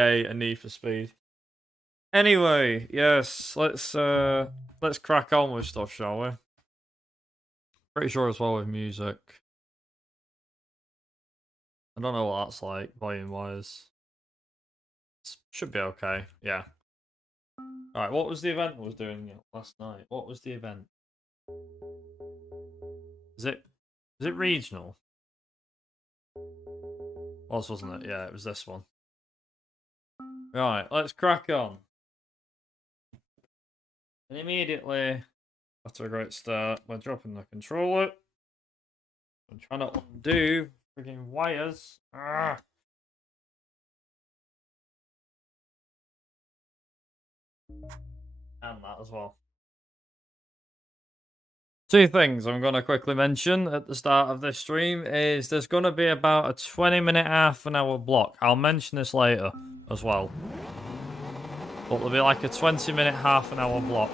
A Need for Speed. Anyway, yes, let's crack on with stuff, shall we? Pretty sure as well with music. I don't know what that's like, volume wise. Should be okay, yeah. Alright, what was the event I was doing last night? What was the event? Is it regional? Wasn't it? Yeah, it was this one. Right, let's crack on. And immediately, after a great start, we're dropping the controller. I'm trying to undo freaking wires. And that as well. Two things I'm going to quickly mention at the start of this stream is there's going to be about a 20-minute, half an hour block. I'll mention this later as well. But there'll be like a 20-minute, half an hour block.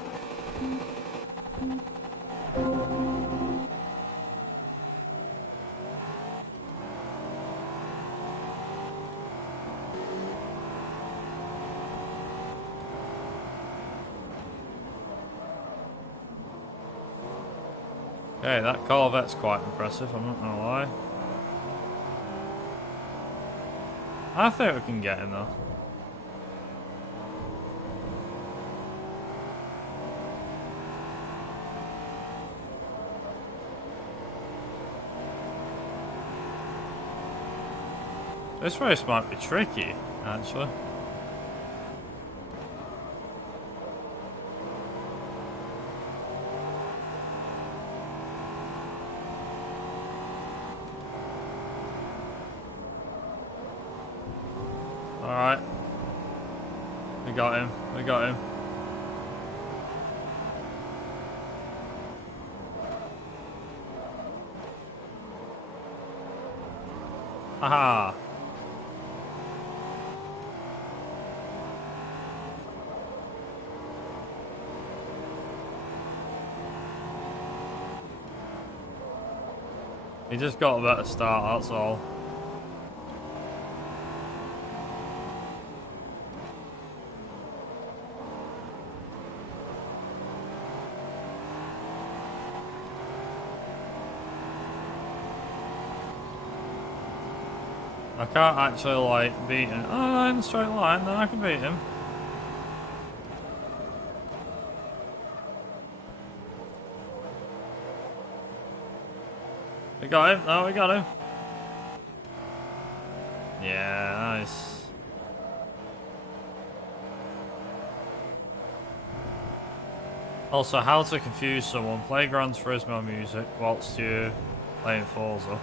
Okay, that Corvette's quite impressive, I'm not gonna lie. I think we can get him though. This race might be tricky, actually. Alright. We got him. We got him. Haha. He just got a better start, that's all. I can't actually, like, beat him. Oh, in a straight line, then I can beat him. We got him. No, we got him. Yeah, nice. Also, how to confuse someone. Play Gran Turismo music whilst you're playing Forza.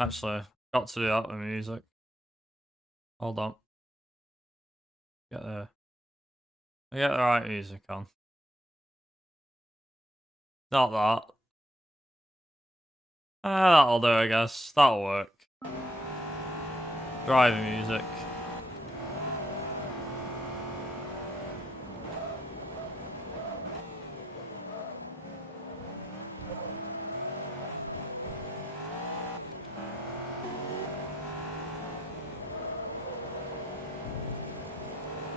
Actually, got to do that with music. Hold on. Get the right music on. Not that. That'll do, I guess. That'll work. Driving music.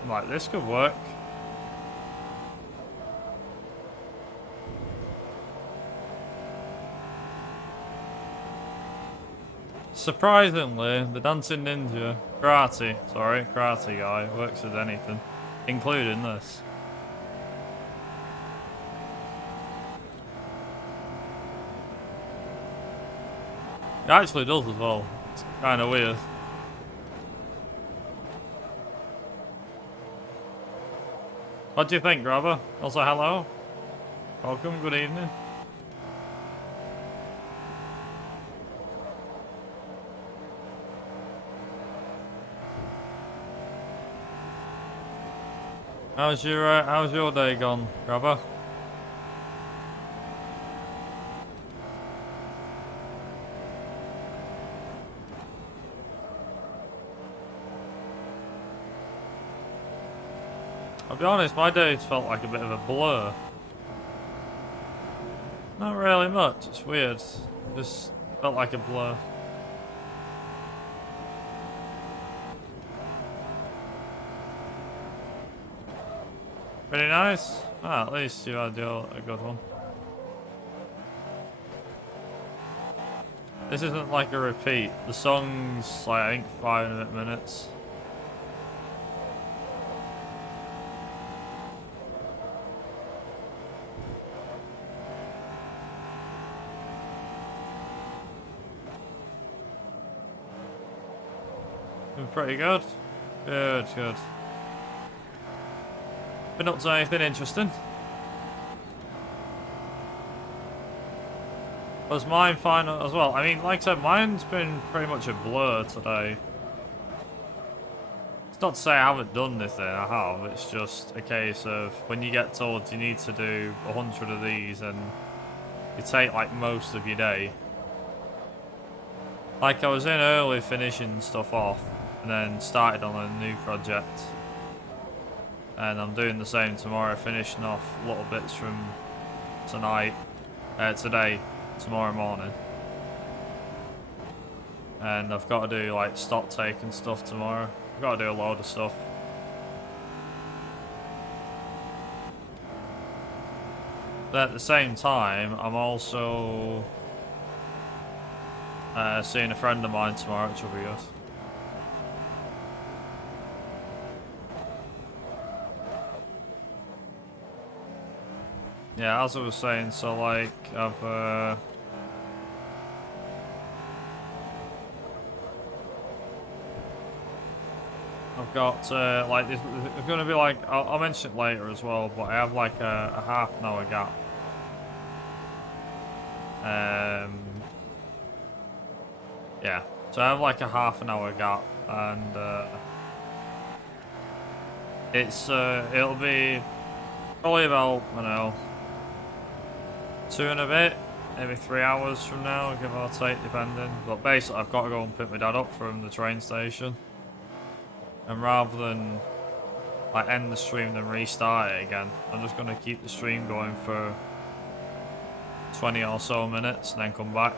Right, this could work. Surprisingly, the Dancing Ninja, karate guy, works with anything, including this. It actually does as well. It's kind of weird. What do you think, Grabber? Also, hello. Welcome, good evening. How's your day gone, Grabber? I'll be honest, my days felt like a bit of a blur. Not really much, it's weird. Just felt like a blur. Pretty nice. Ah, at least you had a good one. This isn't like a repeat. The song's like, I think 5 minutes. Been pretty good. Good, good. Been up to anything interesting? Was mine fine as well? I mean, like I said, mine's been pretty much a blur today. It's not to say I haven't done anything, I have. It's just a case of when you get told you need to do 100 of these and you take like most of your day. Like I was in early finishing stuff off and then started on a new project. And I'm doing the same tomorrow, finishing off little bits from today, tomorrow morning. And I've got to do like stock take and stuff tomorrow. I've got to do a load of stuff. But at the same time, I'm also seeing a friend of mine tomorrow, which will be good. Yeah, as I was saying, so like I've got like this. It's going to be like I'll mention it later as well, but I have like a half an hour gap. Yeah, so I have like a half an hour gap, and it'll be probably about, I don't know, 2 and a bit, maybe 3 hours from now, give or take, depending. But basically, I've got to go and pick my dad up from the train station. And rather than like end the stream and restart it again, I'm just going to keep the stream going for 20 or so minutes and then come back.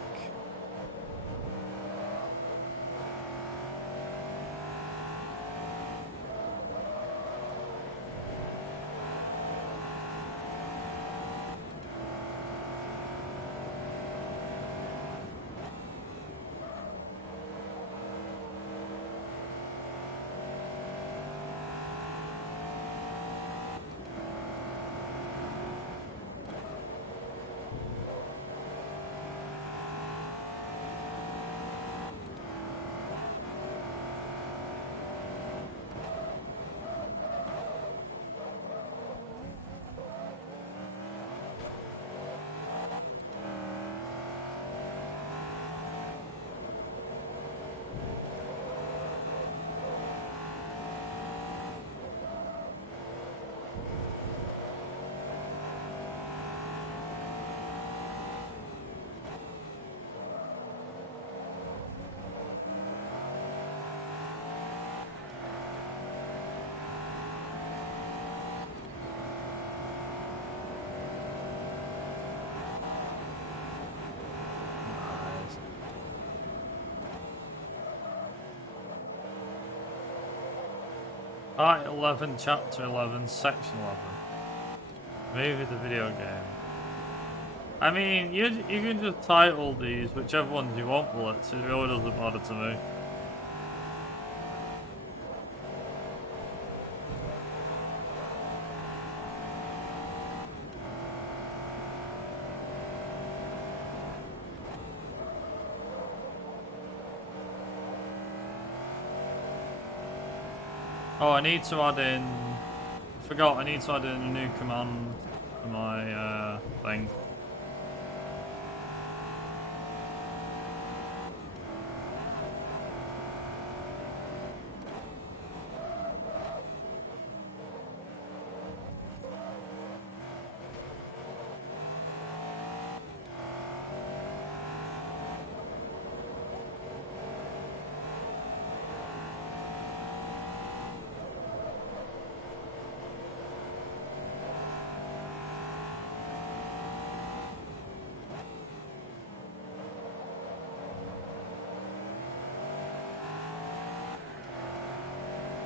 Part 11, Chapter 11, Section 11. Movie the video game. I mean, you can just title these whichever ones you want, bullets. It really doesn't matter to me. Oh, I need to add in... I forgot, I need to add in a new command to my thing.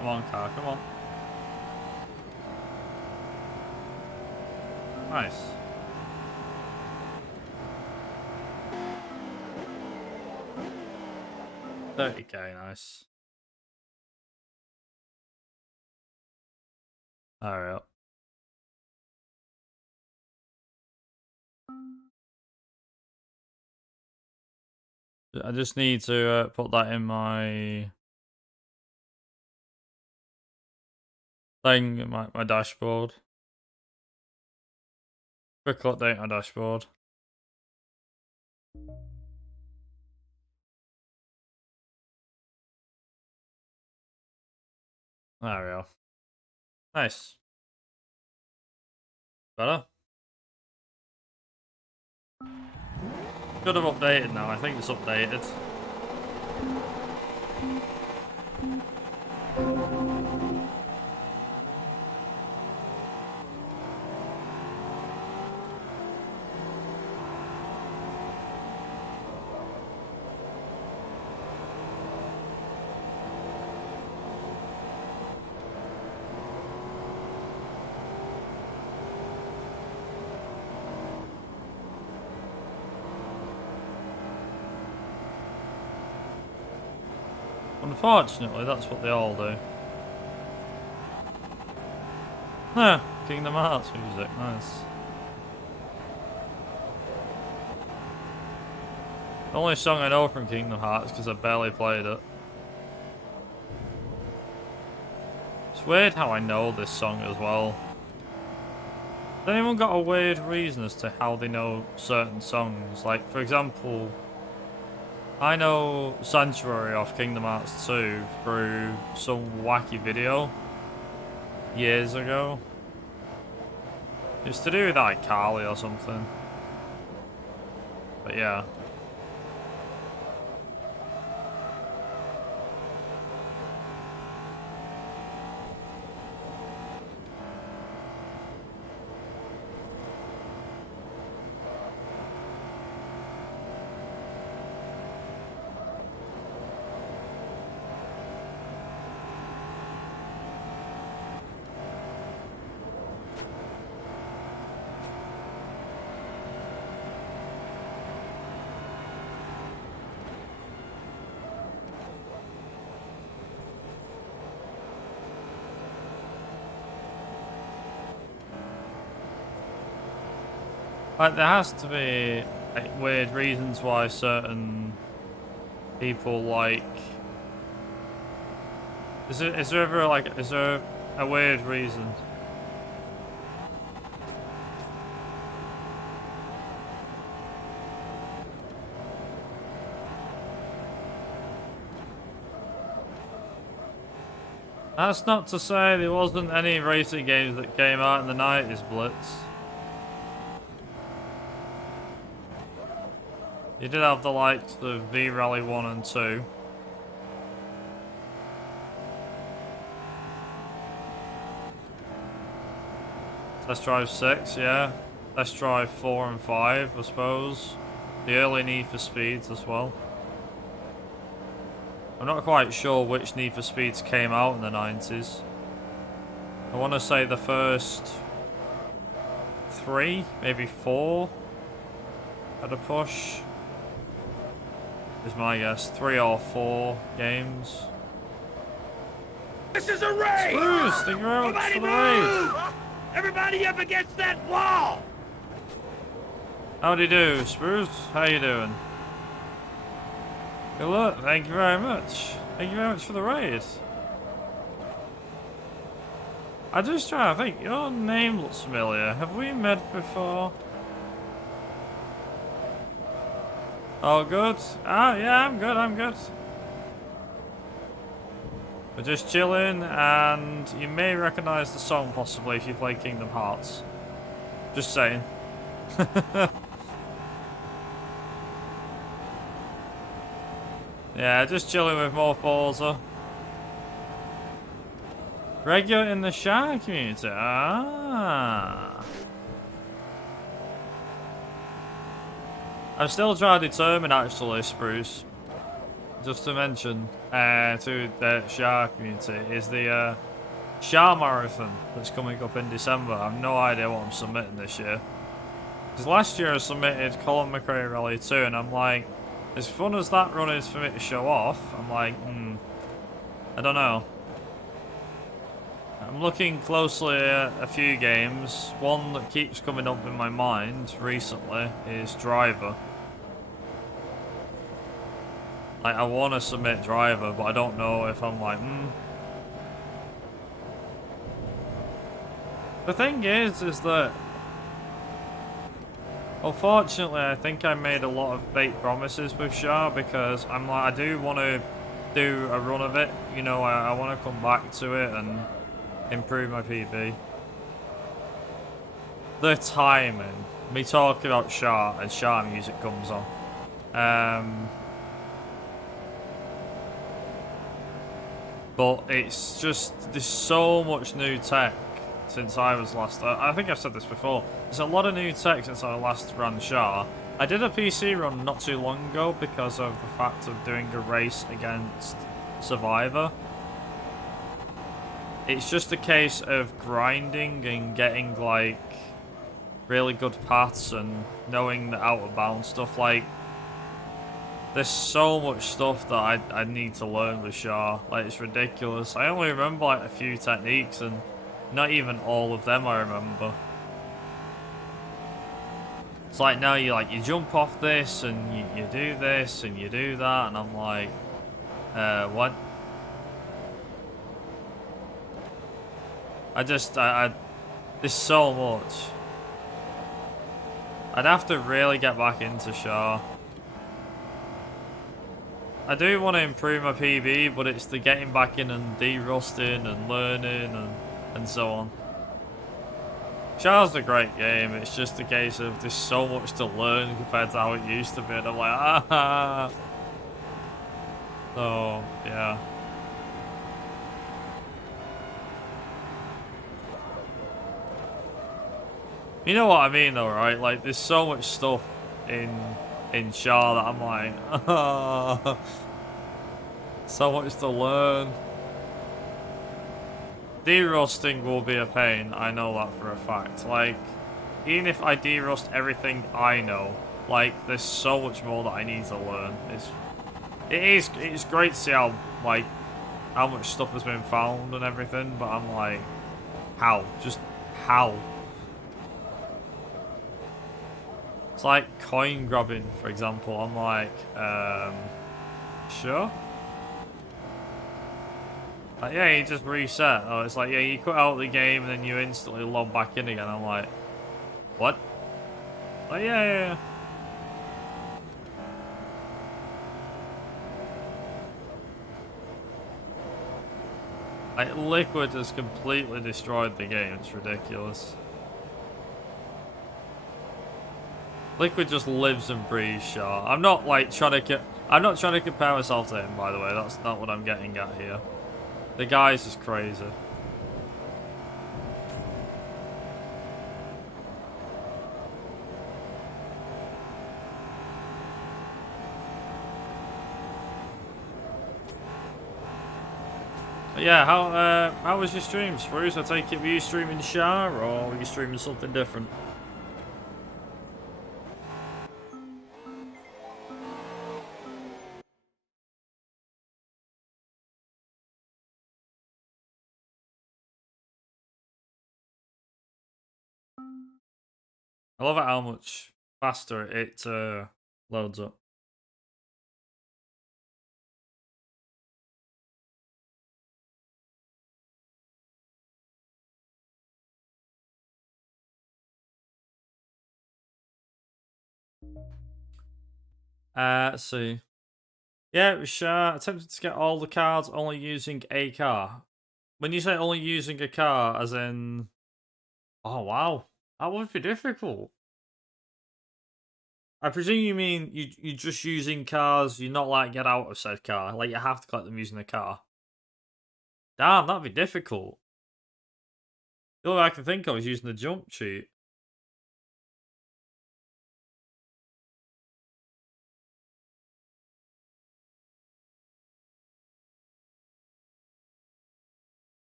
Come on, car, come on. Nice. $30K, nice. Alright. I just need to put that in my thing, my dashboard. Quick update my dashboard. There we go. Nice. Better? Should have updated now. I think it's updated. Unfortunately, that's what they all do. Ah, Kingdom Hearts music, nice. The only song I know from Kingdom Hearts because I barely played it. It's weird how I know this song as well. Has anyone got a weird reason as to how they know certain songs? Like, for example, I know Sanctuary off Kingdom Hearts 2 through some wacky video years ago. It's to do with like Carly or something. But yeah. Like, there has to be like, weird reasons why certain people like. Is there ever like? Is there a weird reason? That's not to say there wasn't any racing games that came out in the 90s, Blitz. You did have the likes of V-Rally 1 and 2. Test Drive 6, yeah. Test Drive 4 and 5, I suppose. The early Need for Speeds as well. I'm not quite sure which Need for Speeds came out in the 90s. I want to say the first 3, maybe 4 had a push. Is my guess. 3 or 4 games. This is a raid! Spruce, thank you very much for the raid. Everybody up against that wall! Howdy do, Spruce? How you doing? Good luck, thank you very much. Thank you very much for the raid. I just try to think, your name looks familiar. Have we met before? Oh, good. Ah, yeah, I'm good. We're just chilling, and you may recognize the song possibly if you play Kingdom Hearts. Just saying. Yeah, just chilling with more Forza. Regular in the Shy community. Ah. I'm still trying to determine, actually, Spruce. just to mention to the Shah community is the Shah Marathon that's coming up in December. I have no idea what I'm submitting this year. Because last year I submitted Colin McRae Rally 2, and I'm like, as fun as that run is for me to show off, I'm like, I don't know. I'm looking closely at a few games. One that keeps coming up in my mind recently is Driver. Like, I want to submit Driver, but I don't know if I'm like, The thing is that unfortunately, I think I made a lot of fake promises with Shah because I'm like, I do want to do a run of it. You know, I want to come back to it and improve my PB. The timing. Me talking about Shah and Shah music comes on. But it's just, there's so much new tech since I was last... I think I've said this before. There's a lot of new tech since I last ran Shah. I did a PC run not too long ago because of the fact of doing a race against Survivor. It's just a case of grinding and getting, like, really good paths and knowing the out-of-bounds stuff. Like, there's so much stuff that I need to learn with Shah. Like, it's ridiculous. I only remember, like, a few techniques, and not even all of them I remember. It's like now you jump off this, and you do this, and you do that, and I'm like, what? There's so much. I'd have to really get back into Shah. I do want to improve my PB, but it's the getting back in and de-rusting and learning and so on. Shah's a great game, it's just a case of there's so much to learn compared to how it used to be, and I'm like, ah. So, yeah. You know what I mean though, right? Like, there's so much stuff in Shah that I'm like, ah. So much to learn. De-rusting will be a pain, I know that for a fact. Like, even if I de-rust everything I know, like, there's so much more that I need to learn. It's great to see how, like, how much stuff has been found and everything, but I'm like, how? Just how? It's like coin grabbing, for example. I'm like, sure? Like, yeah, you just reset. Oh, it's like, yeah, you cut out the game and then you instantly log back in again. I'm like, what? Like, yeah. Like, Liquid has completely destroyed the game. It's ridiculous. Liquid just lives and breathes Shah. I'm not like trying to compare myself to him, by the way. That's not what I'm getting at here. The guy's just crazy. But yeah, how was your stream, Spruce? I take it, were you streaming Shah or were you streaming something different? I love it how much faster it loads up. Let's see. Yeah, it was Shah. Attempted to get all the cards only using a car. When you say only using a car, as in... Oh, wow. That would be difficult. I presume you mean you're just using cars, you're not like get out of said car. Like, you have to collect them using the car. Damn, that'd be difficult. The only way I can think of is using the jump cheat.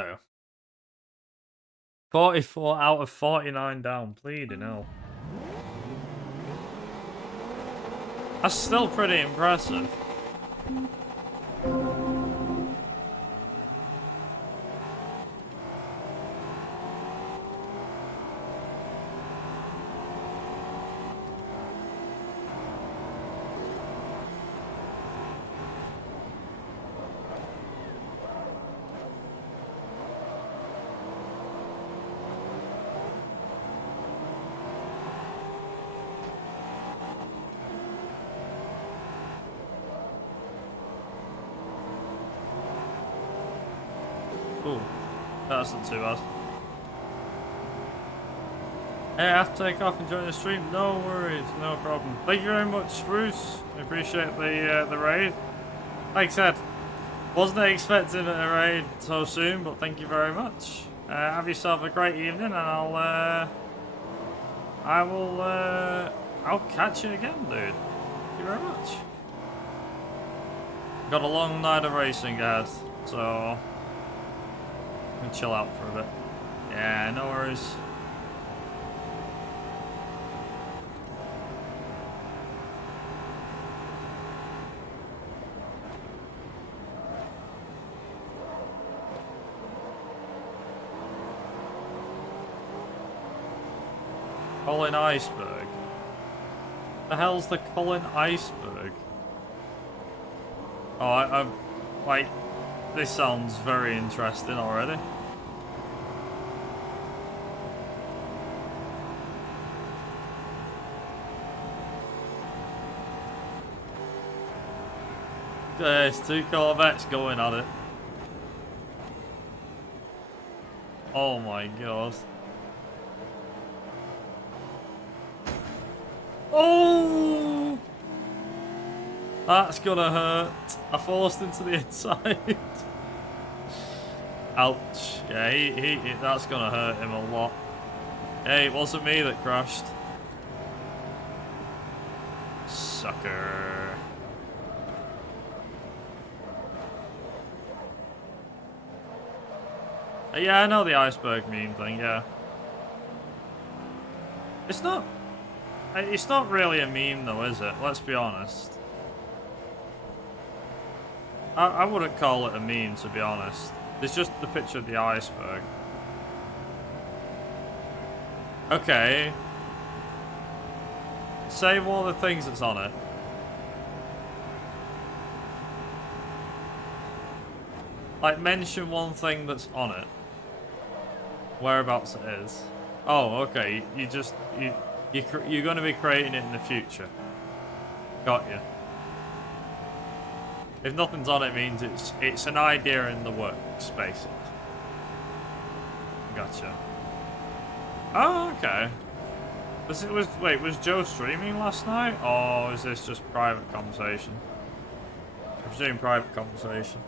No. 44 out of 49 down. Bleeding hell. That's still pretty impressive. Ooh, that's not too bad. Hey, I have to take off and join the stream. No worries, no problem. Thank you very much, Bruce. I appreciate the raid. Like I said, wasn't expecting a raid so soon, but thank you very much. Have yourself a great evening, and I'll catch you again, dude. Thank you very much. Got a long night of racing, guys, so I'm gonna chill out for a bit. Yeah, no worries. Colin Iceberg. The hell's the Colin Iceberg? Oh, I'm like, this sounds very interesting already. There's two Corvettes going at it. Oh my god. Oh! That's gonna hurt. I forced into the inside. Ouch. Yeah, he that's gonna hurt him a lot. Hey, it wasn't me that crashed. Sucker. Yeah, I know the iceberg meme thing, yeah. It's not really a meme though, is it? Let's be honest. I wouldn't call it a meme, to be honest. It's just the picture of the iceberg. Okay. Say all the things that's on it. Like, mention one thing that's on it. Whereabouts it is. Oh, okay. You're going to be creating it in the future. Got you. If nothing's on it, it means it's an idea in the works, basically. Gotcha. Oh, okay. Was Joe streaming last night, or is this just private conversation? I presume private conversation.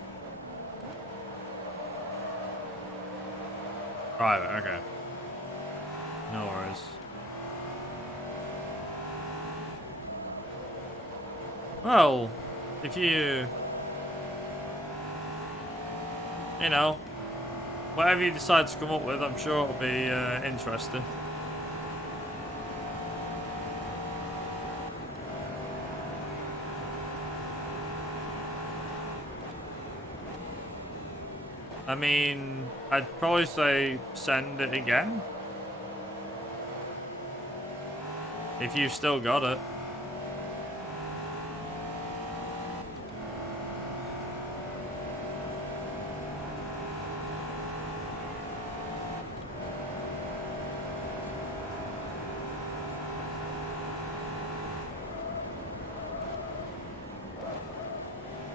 Private, okay. No worries. Well, if you know, whatever you decide to come up with, I'm sure it'll be interesting. I mean, I'd probably say send it again. If you've still got it.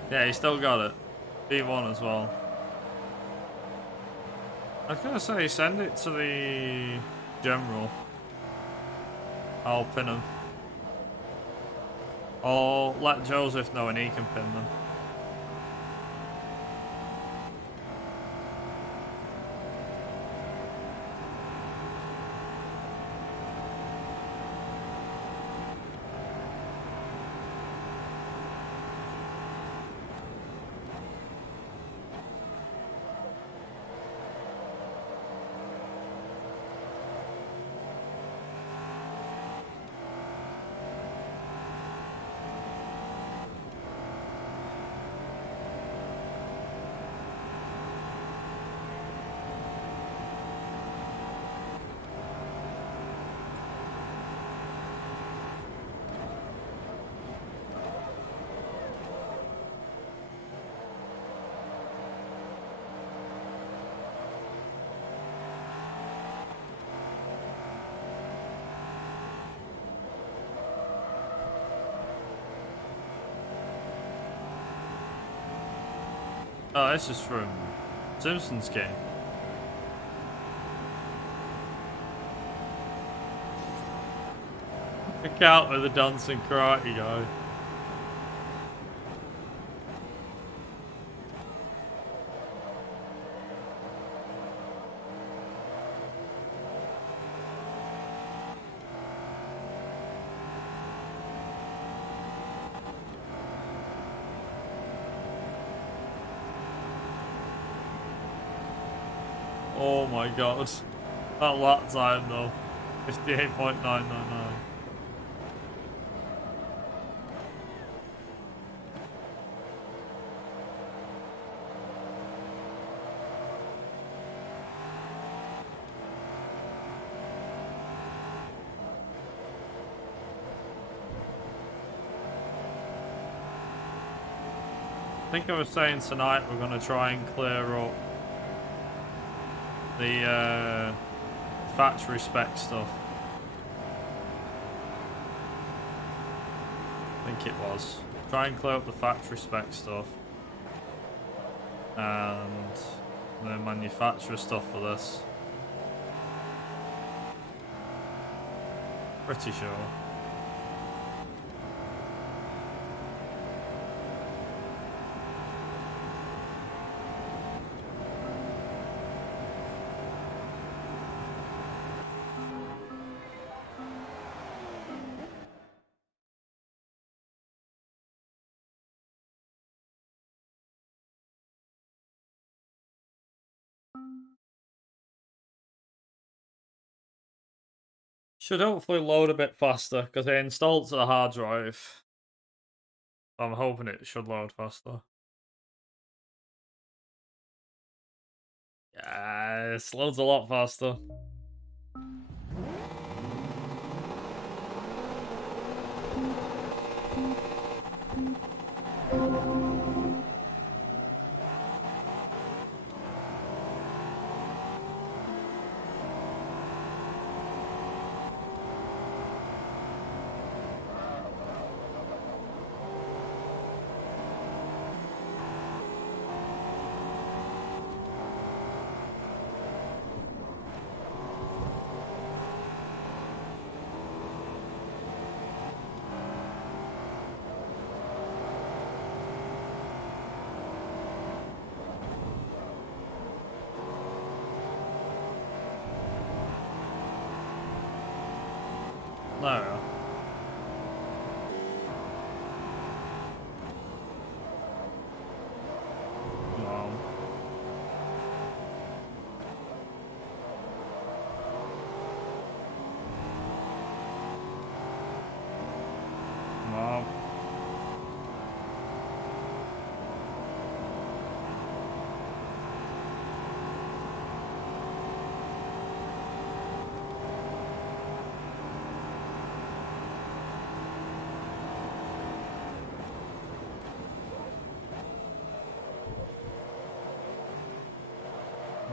Yeah, you still got it. B1 as well. I was gonna say, send it to the general. I'll pin them. Or let Joseph know and he can pin them. Oh, this is from Simpsons game. Look out with the dancing karate guy. Oh my god. That lap time though. 58.999. I think I was saying tonight we're going to try and clear up the factory spec stuff. I think it was. Try and clear up the factory spec stuff. And the manufacturer stuff for this. Pretty sure. Should hopefully load a bit faster because it installed to the hard drive. I'm hoping it should load faster. Yeah, it loads a lot faster. No. No. No.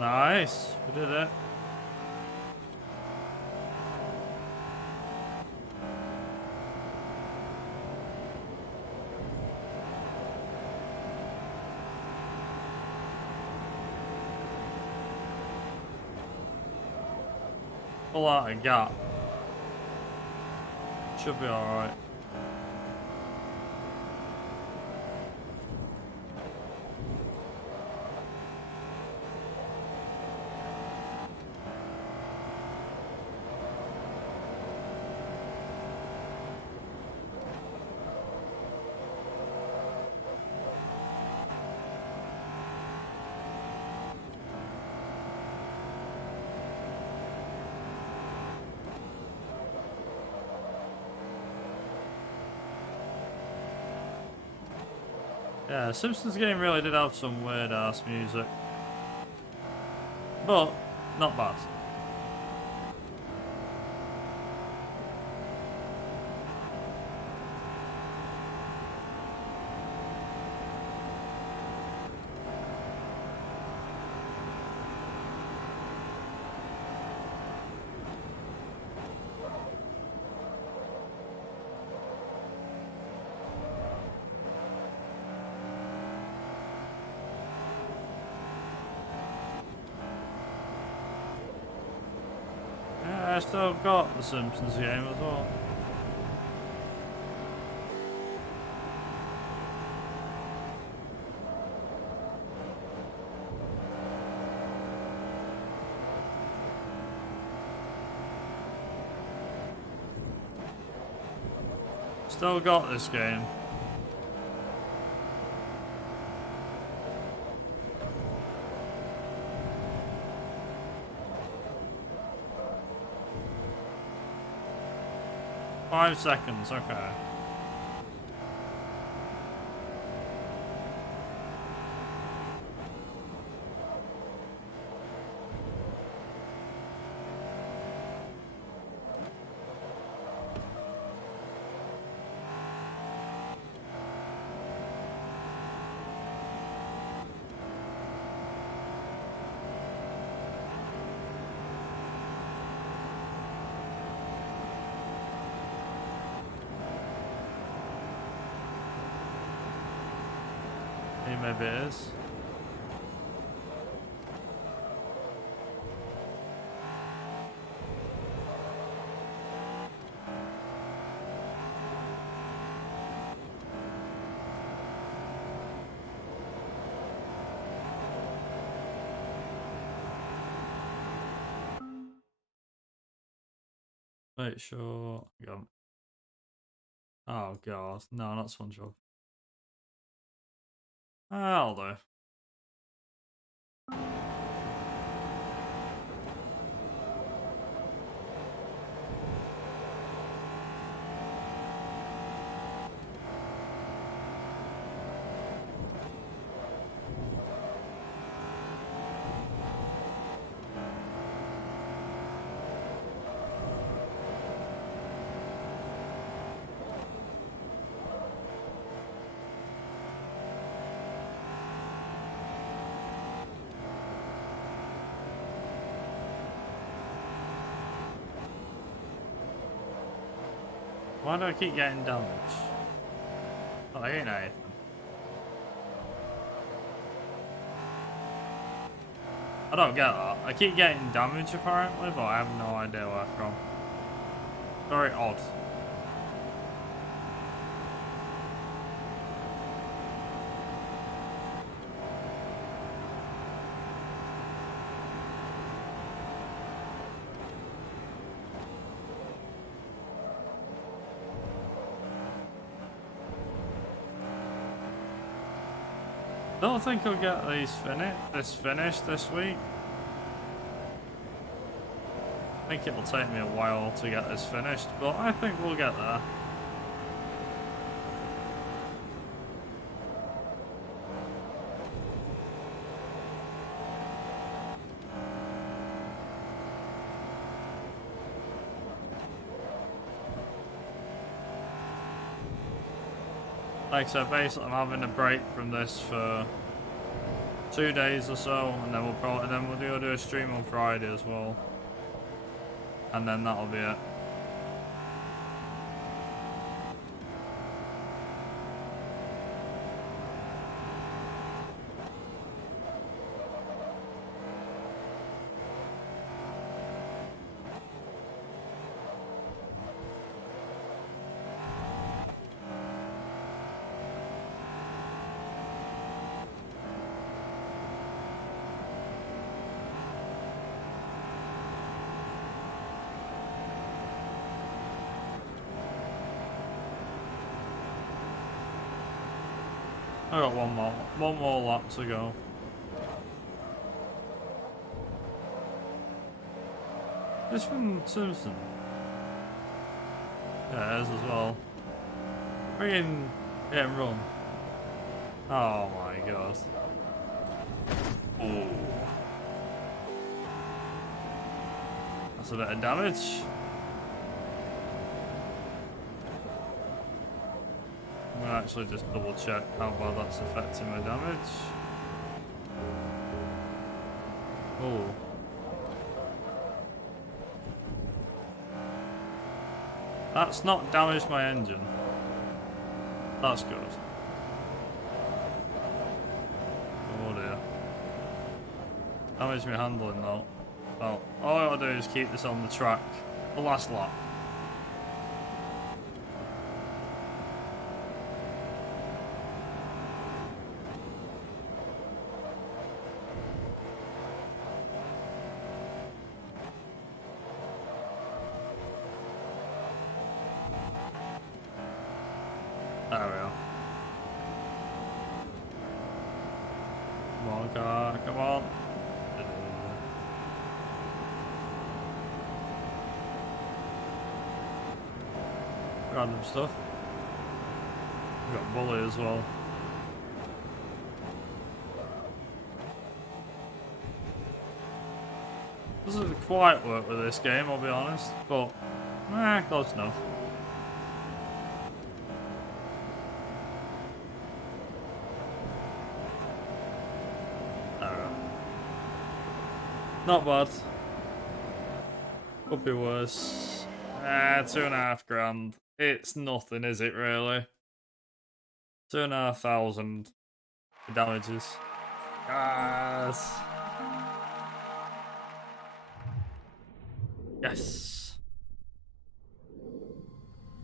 Nice. We did it. Pull out a gap. Should be alright. Yeah, Simpsons game really did have some weird ass music. But, not bad. still got the Simpsons game as well. Still got this game. Five seconds, okay. Maybe it is. Wait, sure. Go. Oh god, no, not SpongeBob. I'll do. Why do I keep getting damage? Oh, I ain't anything. I don't get that. I keep getting damage apparently, but I have no idea where from. Very odd. Don't think I'll get these finished this week. I think it'll take me a while to get this finished, but I think we'll get there. Like I said, basically I'm having a break from this for 2 days or so, and then we'll do a stream on Friday as well, and then that'll be it. I got one more lap to go. This from Simpson. Yeah, it is as well. Freaking hit and run. Oh my god. Ooh. That's a bit of damage. I'm gonna actually just double check how bad that's affecting my damage. Oh. That's not damaged my engine. That's good. Oh dear. Damaged my handling though. Well, all I gotta do is keep this on the track The last lap. There we are. Come on, car. Come on. Random stuff. We've got bully as well. Doesn't quite work with this game, I'll be honest, but close enough. Not bad. Could be worse. $2.5 grand. It's nothing, is it really? 2,500 damages. Yes. Yes.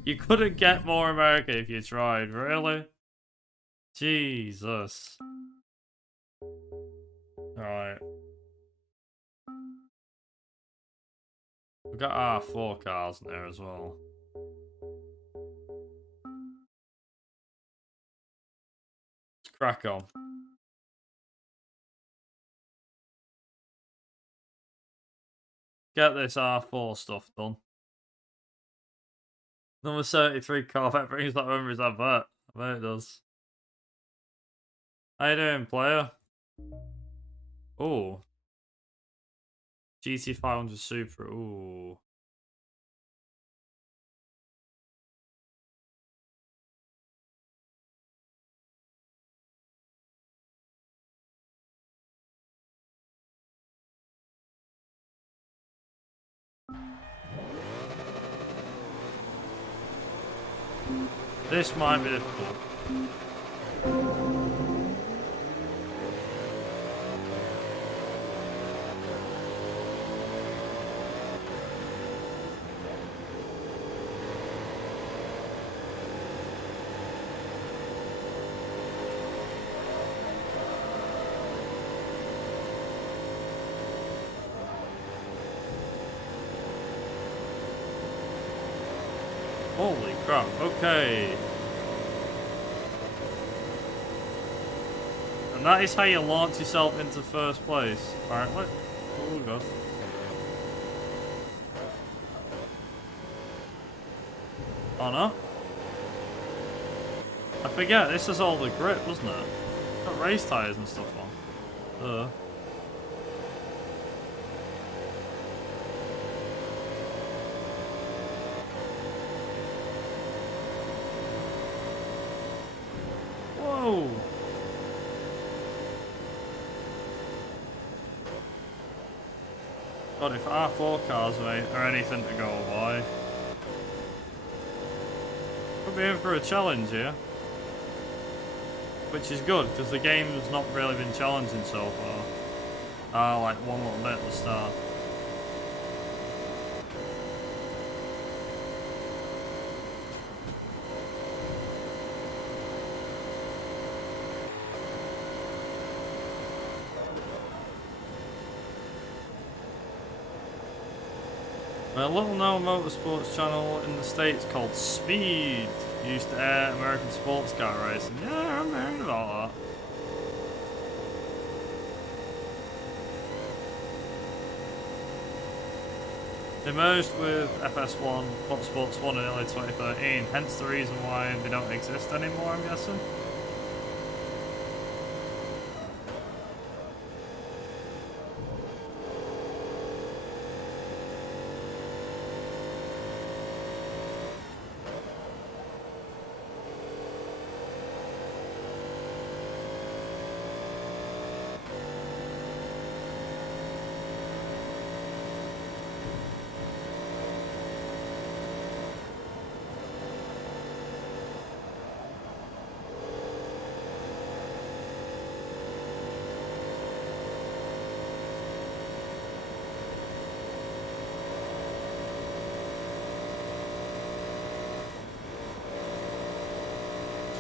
You couldn't get more American if you tried, really? Jesus. Alright. We've got our 4 cars in there as well. Let's crack on. Get this R4 stuff done. Number 33 Corvette brings back memories, I bet. I bet it does. How you doing, player? Oh. GT500 Super. Ooh. This might be difficult. Holy crap, okay. And that is how you launch yourself into first place, apparently. Oh god. Oh no? I forget, this is all the grip, wasn't it? Got race tyres and stuff on. Whoa! God, if R4 cars are anything to go by, could be in for a challenge here. Which is good, because the game's not really been challenging so far. Like one little bit at the start. A little known motorsports channel in the States called Speed used to air American sports car racing. Yeah, I'm hearing about that. They merged with FS1, Motorsports 1 in early 2013, hence the reason why they don't exist anymore, I'm guessing.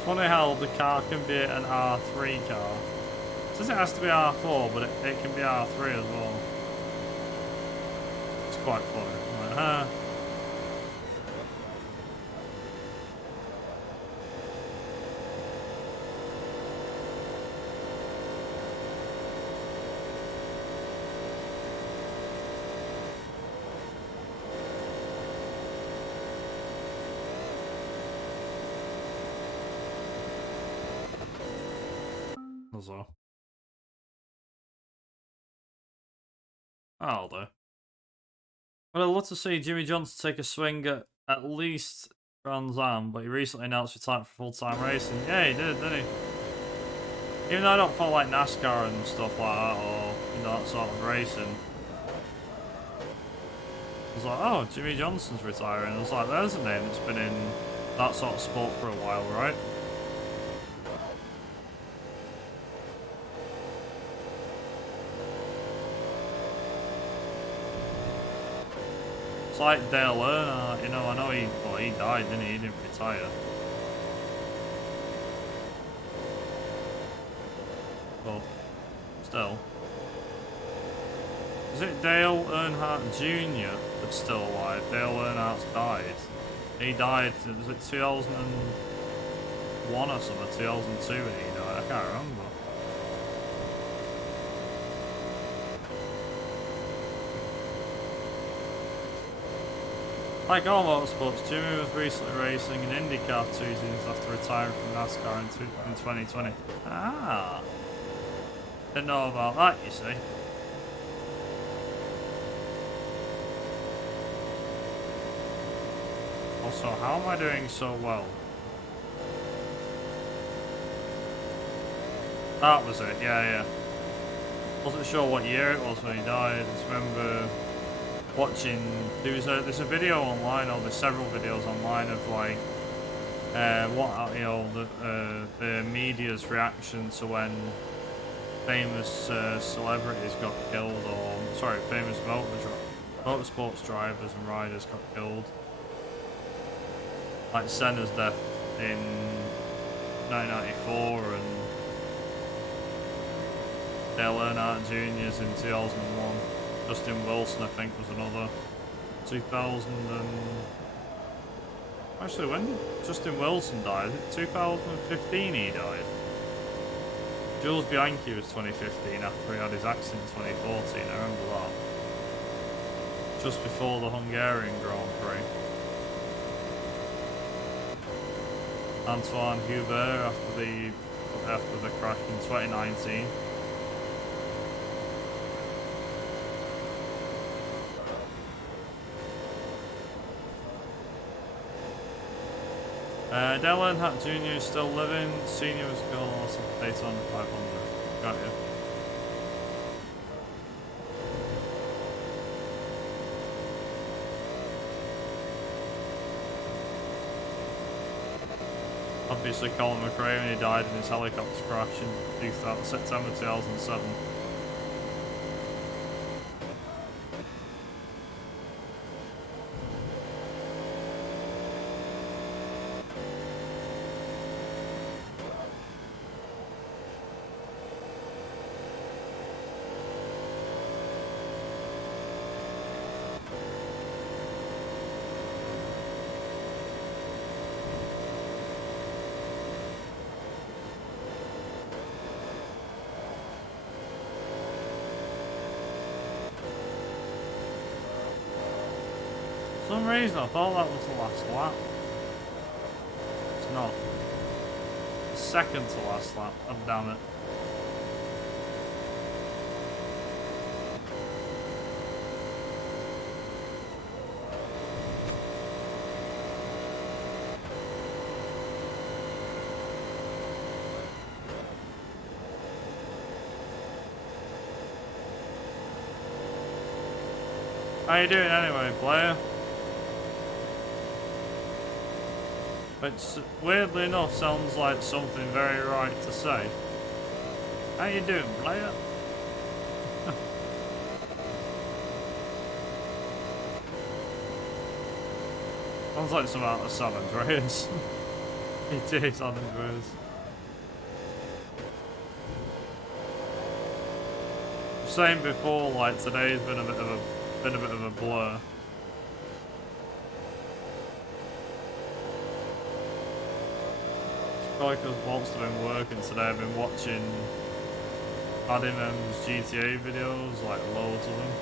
Funny how the car can be an R3 car. It says it has to be R4, but it can be R3 as well. It's quite funny. I'm like, huh? So. I'll do. But I'd love to see Jimmy Johnson take a swing at least Trans Am, but he recently announced retirement for full-time racing. Yeah, he did, didn't he? Even though I don't follow like NASCAR and stuff like that, or that sort of racing. I was like, oh, Jimmy Johnson's retiring. I was like, there's a name that's been in that sort of sport for a while, right? It's like Dale Earnhardt, I know he died, didn't he? He didn't retire. But, still. Is it Dale Earnhardt Jr. that's still alive? Dale Earnhardt's died. He died, was it 2001 or something? 2002 when he died? I can't remember. Like all motorsports, Jimmy was recently racing in IndyCar 2 seasons after retiring from NASCAR in 2020. Ah! Didn't know about that, you see. Also, how am I doing so well? That was it, yeah. Wasn't sure what year it was when he died. I just remember watching, there's a video online, or there's several videos online of like the media's reaction to when famous celebrities got killed, or sorry, famous motorsports drivers and riders got killed. Like Senna's death in 1994 and Dale Earnhardt Jr.'s in 2001. Justin Wilson, I think, was another. 2000 and... Actually, when did Justin Wilson die? 2015 he died. Jules Bianchi was 2015 after he had his accident in 2014, I remember that. Just before the Hungarian Grand Prix. Antoine Hubert after the crash in 2019. Dale Earnhardt Jr. is still living. Senior was gone also Daytona 500. Got you. Obviously, Colin McRae when he died in his helicopter crash in September 2007. For some reason I thought that was the last lap. It's not. Second to last lap. Oh, damn it. How you doing anyway, player? Which, weirdly enough, sounds like something very right to say. How you doing, player? Sounds like some out of San Andreas. It is on his race. Saying before, like today's been a bit of a blur. Probably because Walt's been working today. I've been watching Adam's GTA videos, like loads of them.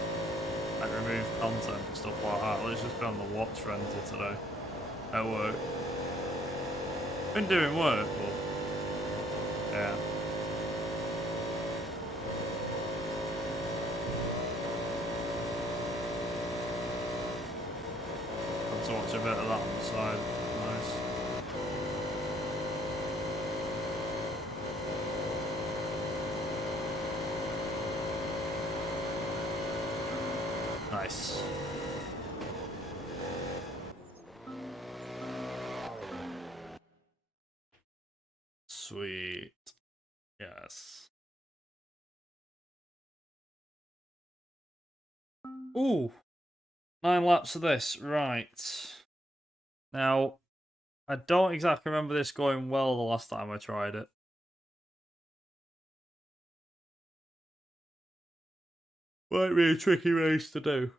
Like remove content and stuff like that. Let's just be on the watch frenzy today at work. Been doing work, but yeah. Got to watch a bit of that on the side. Nice. Nice. Sweet. Yes. Ooh. 9 laps of this. Right. Now, I don't exactly remember this going well the last time I tried it. Might be a tricky race to do.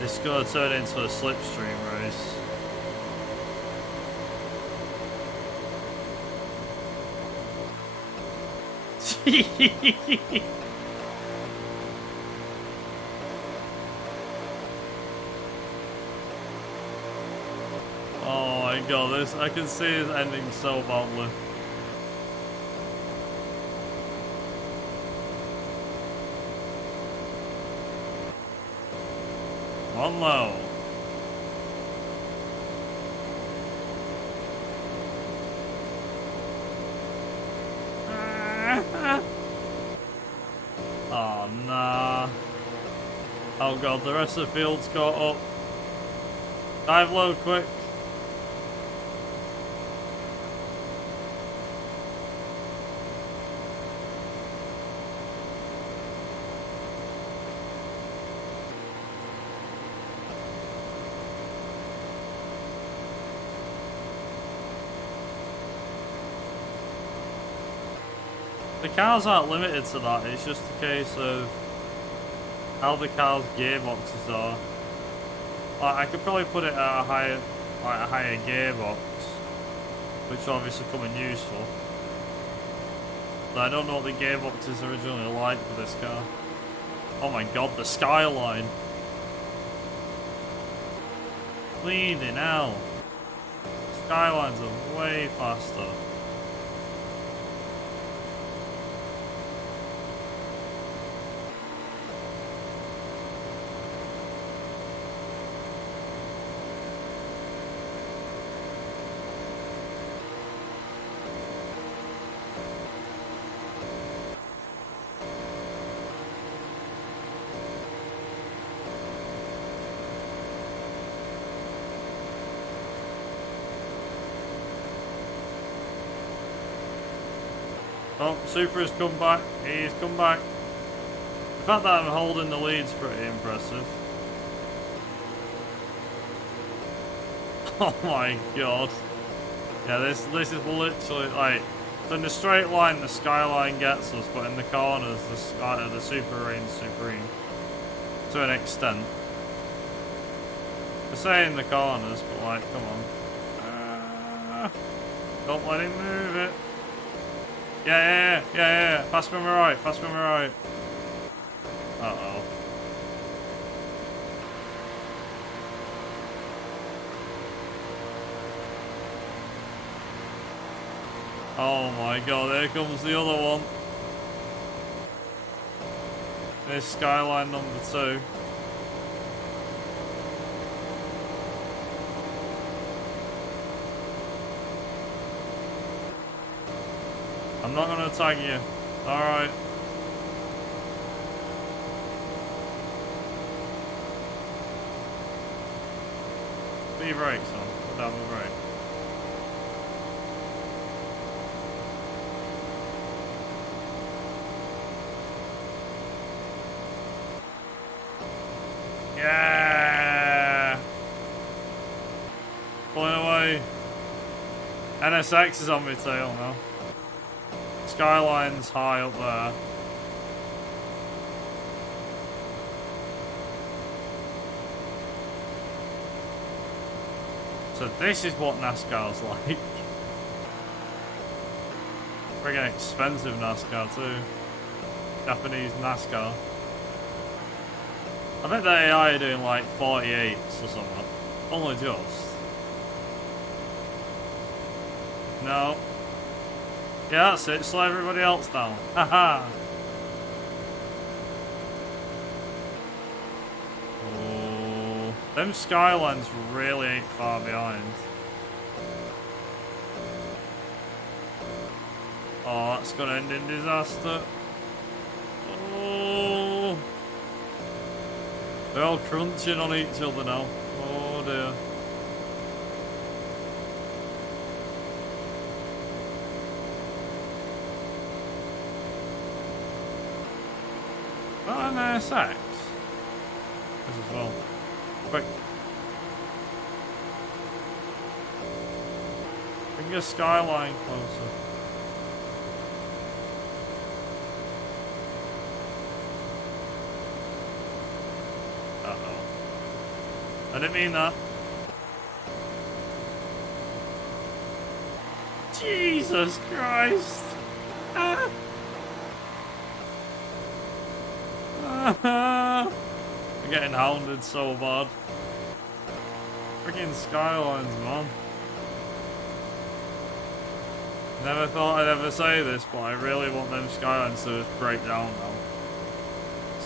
This is going to turn into a slipstream race. Oh my god, this I can see it ending so badly. One low. Oh nah. Oh god, the rest of the field's caught up. Dive low quick. The cars aren't limited to that, it's just a case of how the car's gearboxes are. Like, I could probably put it at a higher gearbox, which will obviously come in useful. But I don't know what the gearbox is originally like for this car. Oh my god, the skyline! Bleeding hell! Skylines are way faster. Oh, Super has come back. He's come back. The fact that I'm holding the lead's pretty impressive. Oh my god. Yeah, this is literally like, so in the straight line the skyline gets us, but in the corners the Super reigns supreme to an extent. I say in the corners, but like, come on. Don't let him move it. Yeah. Pass me on my right, pass me on my right. Uh-oh. Oh my god, there comes the other one. There's Skyline number 2. I'm not gonna tag you. Alright. Put your brakes on. Put down the brake. Yeah! Pulling away. NSX is on my tail now. Skyline's high up there. So this is what NASCAR's like. Friggin' expensive NASCAR too. Japanese NASCAR. I bet the AI are doing like 48s or something. Only just. No. Yeah, that's it. Slow everybody else down. Haha. Oh, them skylines really ain't far behind. Oh, that's gonna end in disaster. Oh. They're all crunching on each other now. Oh dear. Not an NSX. This as well. Quick. Bring your skyline closer. Uh-oh. I didn't mean that. Jesus Christ! Ah. I'm getting hounded so bad. Freaking skylines, man. Never thought I'd ever say this, but I really want them skylines to just break down now.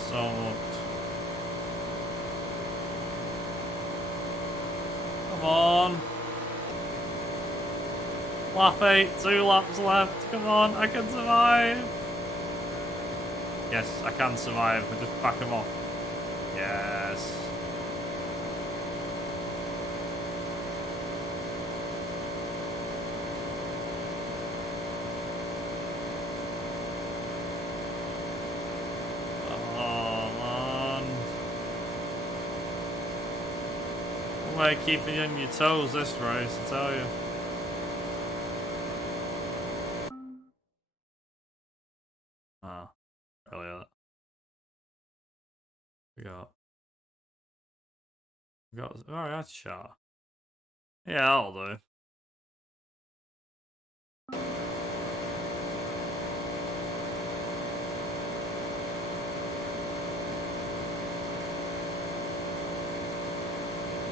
So much. Come on. Lap 8, 2 laps left. Come on, I can survive. Yes, I can survive. I just back him off. Yes. Oh, man. We're keeping you on your toes this race, I tell you. Ah, really that. We got, oh, that's shot. Yeah, that'll do.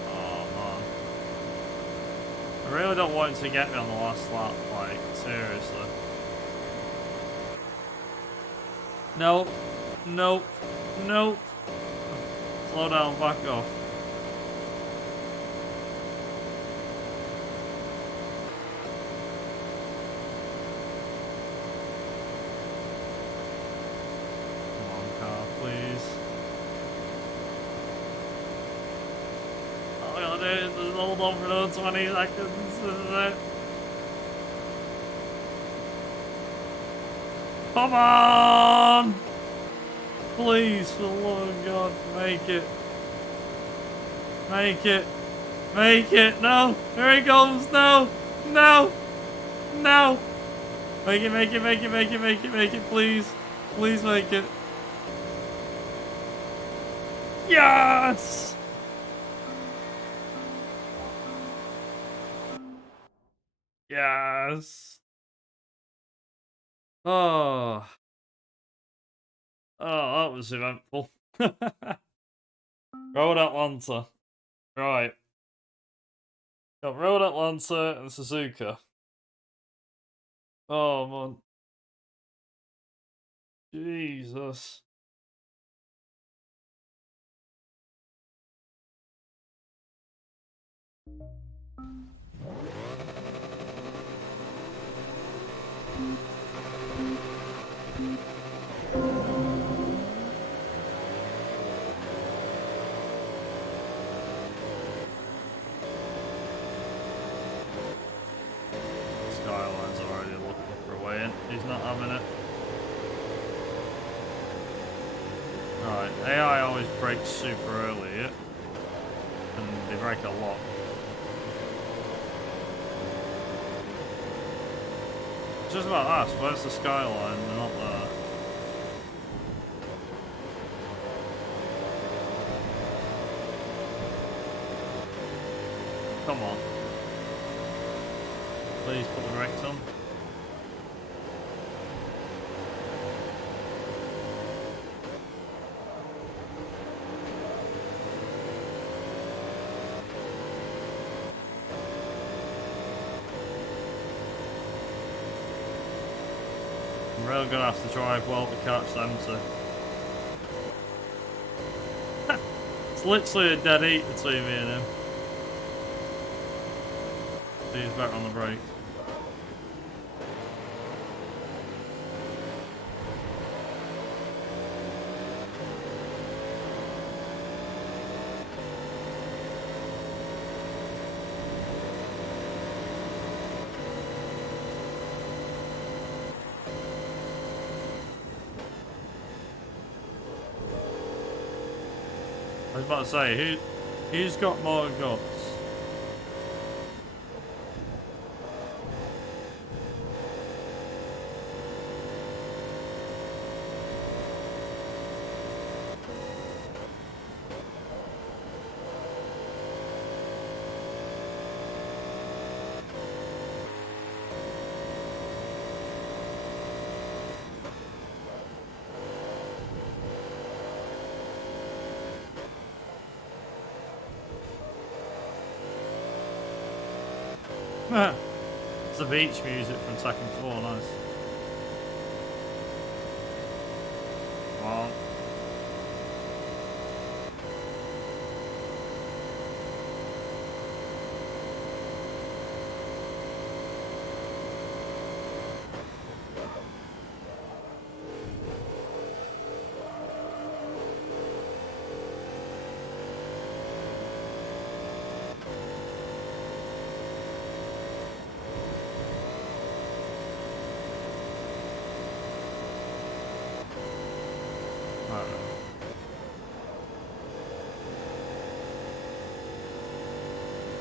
Oh, man. I really don't want him to get me on the last lap, like, seriously. Nope. Nope. Nope. Slow down, back off. Come on, car, please. All I gotta do is just hold on for another 20 seconds. This is it. Come on! Please, for the love of God, make it. Make it. Make it. No. Here he comes. No. No. No. Make it, make it, make it, make it, make it, make it, please. Please make it. Yes! Yes. Oh. Oh, that was eventful. Road Atlanta. Right. Got Road Atlanta and Suzuka. Oh, man. Jesus. annoying. He's not having it. Right, AI always breaks super early, yeah? And they break a lot. Just about us, where's the skyline? They're not there. Come on. Please put the brakes on. I'm really gonna have to drive well to catch them too. It's literally a dead heat between me and him. He's back on the brake. I was about to say, who's got more guts? It's the beach music from Second Floor, nice. Come on.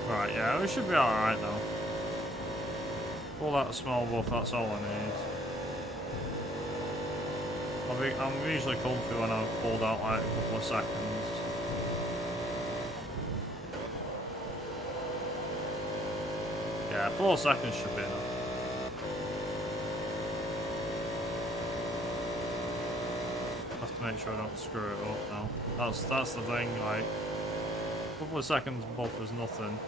Right, yeah, we should be alright now. Pull that small buff, that's all I need. I'm usually comfy when I've pulled out like a couple of seconds. Yeah, 4 seconds should be enough. Have to make sure I don't screw it up now. That's the thing, like, a couple of seconds buff is nothing.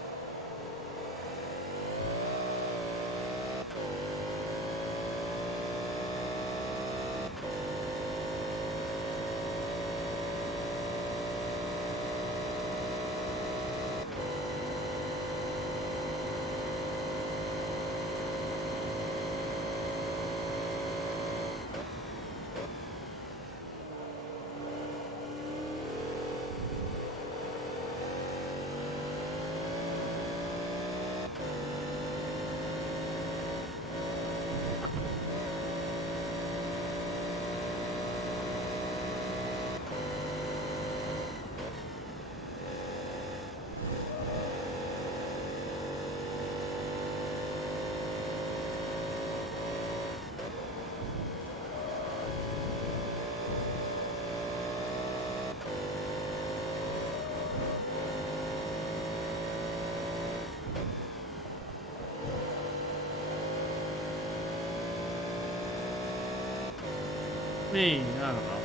Me, I don't know.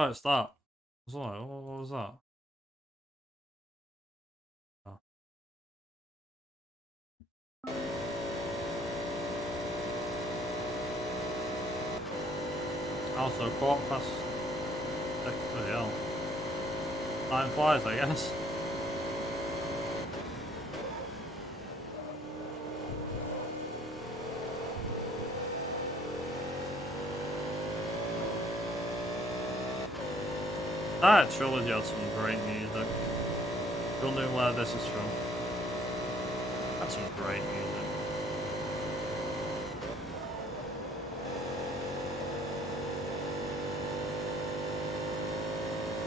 Oh, it's that. I was like, what was that? Oh. Also, quarter past 6. Bloody hell. Time flies, I guess. That trilogy had some great music. Wondering where this is from. That's some great music.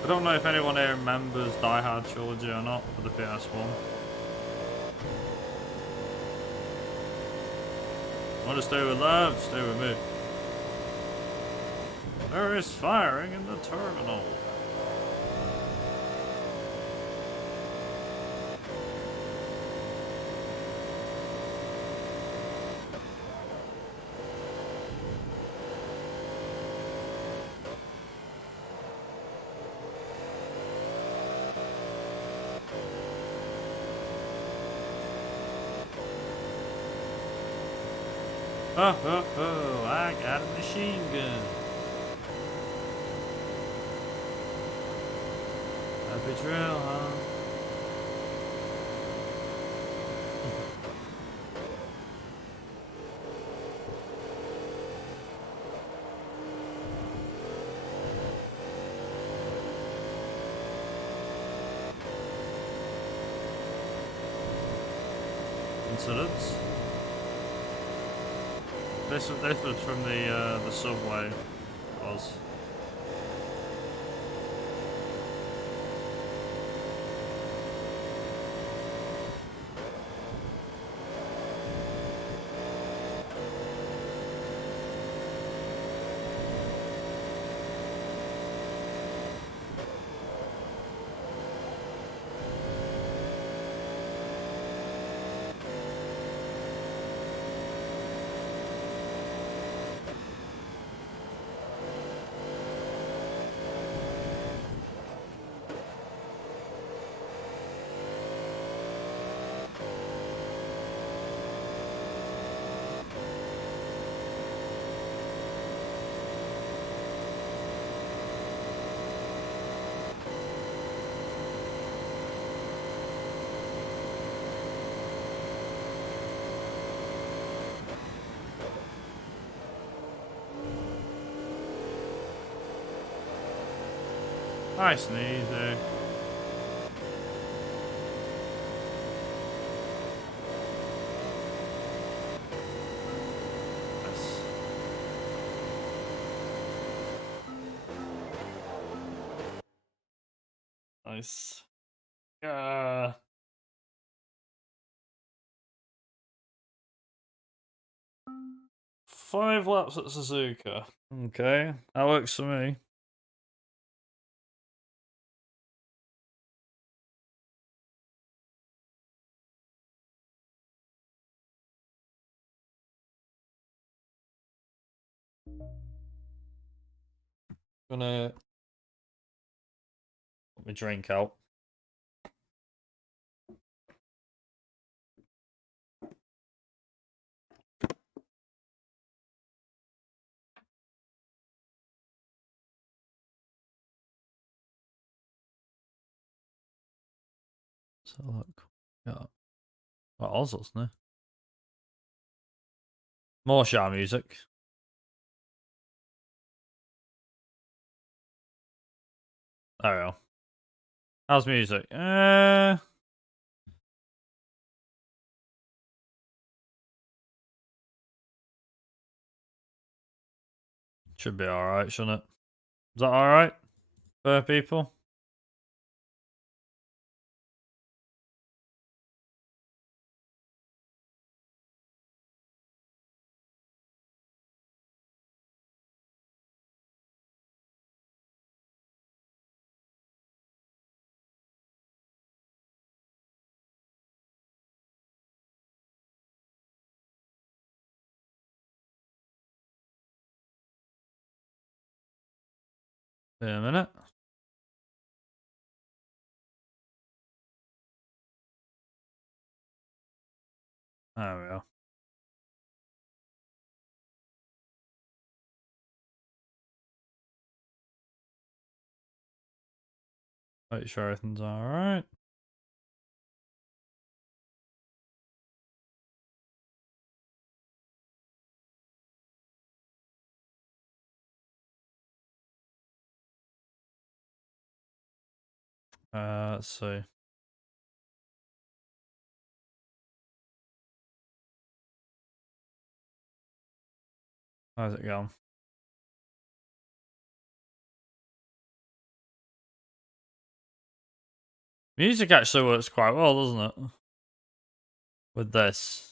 I don't know if anyone here remembers Die Hard trilogy or not for the PS1. Want to stay with love? Stay with me. There is firing in the terminal. Oh, I got a machine gun. Happy trail, huh? Incidents. This was from the subway. It was. Nice and easy. Nice. Nice. Yeah. Five laps at Suzuka. Okay, that works for me. Gonna put my drink out. So look, yeah. What else isn't it? More shower music. There we go. How's music? Should be alright, shouldn't it? Is that alright for people? Wait a minute. There we go. Make sure everything's alright. Let's see. How's it going? Music actually works quite well, doesn't it? With this.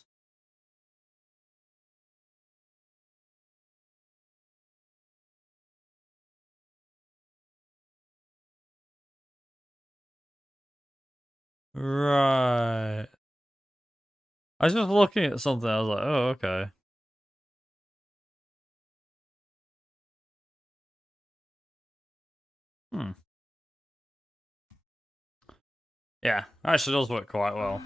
Right. I was just looking at something, I was like, oh, okay. Hmm. Yeah, actually does work quite well.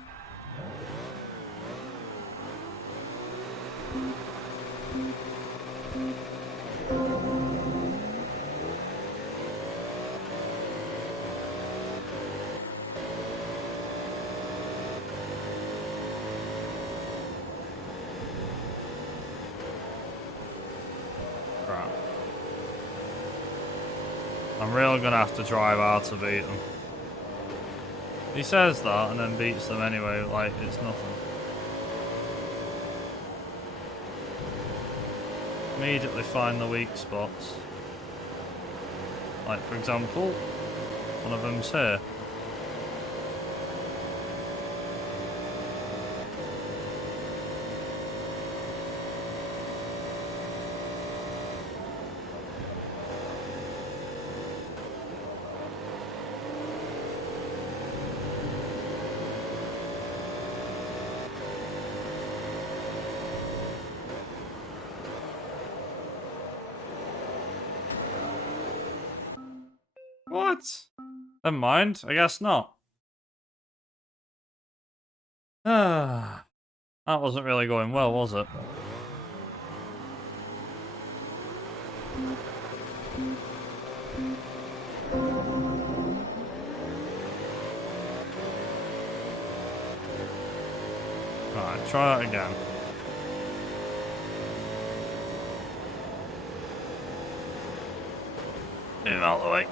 Right. I'm really gonna have to drive hard to beat them. He says that and then beats them anyway, like it's nothing. Immediately find the weak spots. Like, for example, one of them's here. What? Never mind, I guess not. Ah, that wasn't really going well, was it? Alright, try that again. Move out of the way.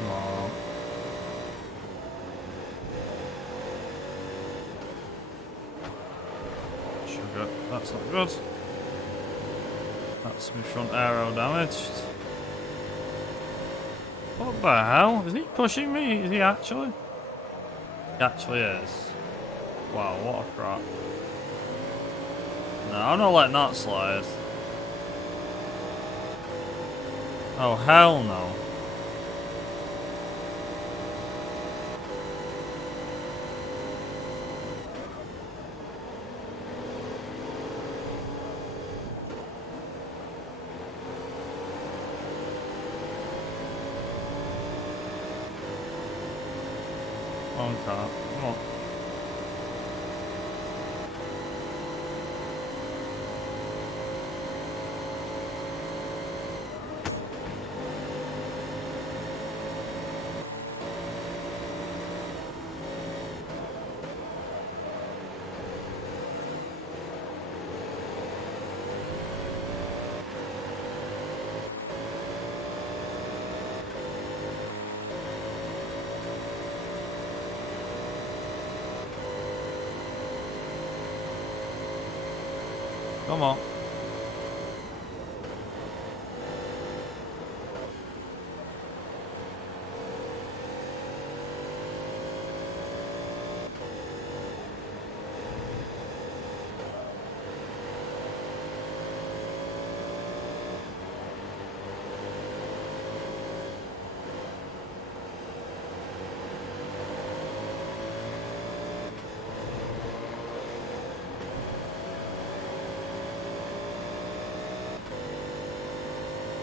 Come on. Sugar, that's not good. That's my front aero damaged. What the hell? Is he pushing me? Is he actually? He actually is. Wow, what a crap. No, I'm not letting that slide. Oh, hell no. Come on, car. Come on. Come on.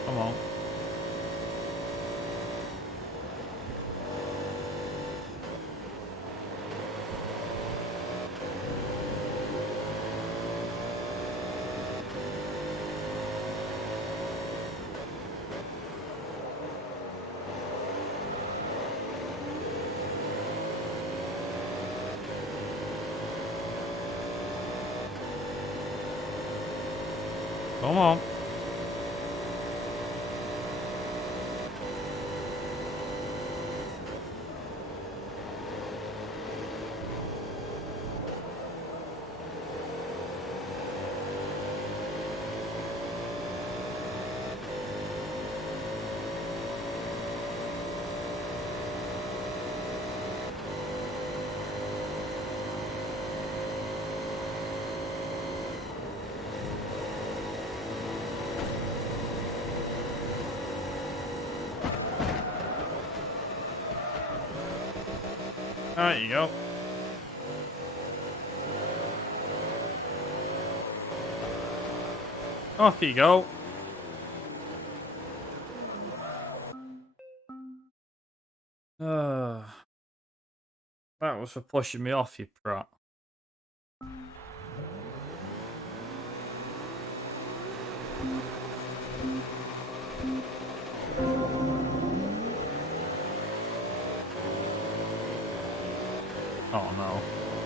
Come on. Come on. There you go. Off you go. That was for pushing me off, you prat. Oh no.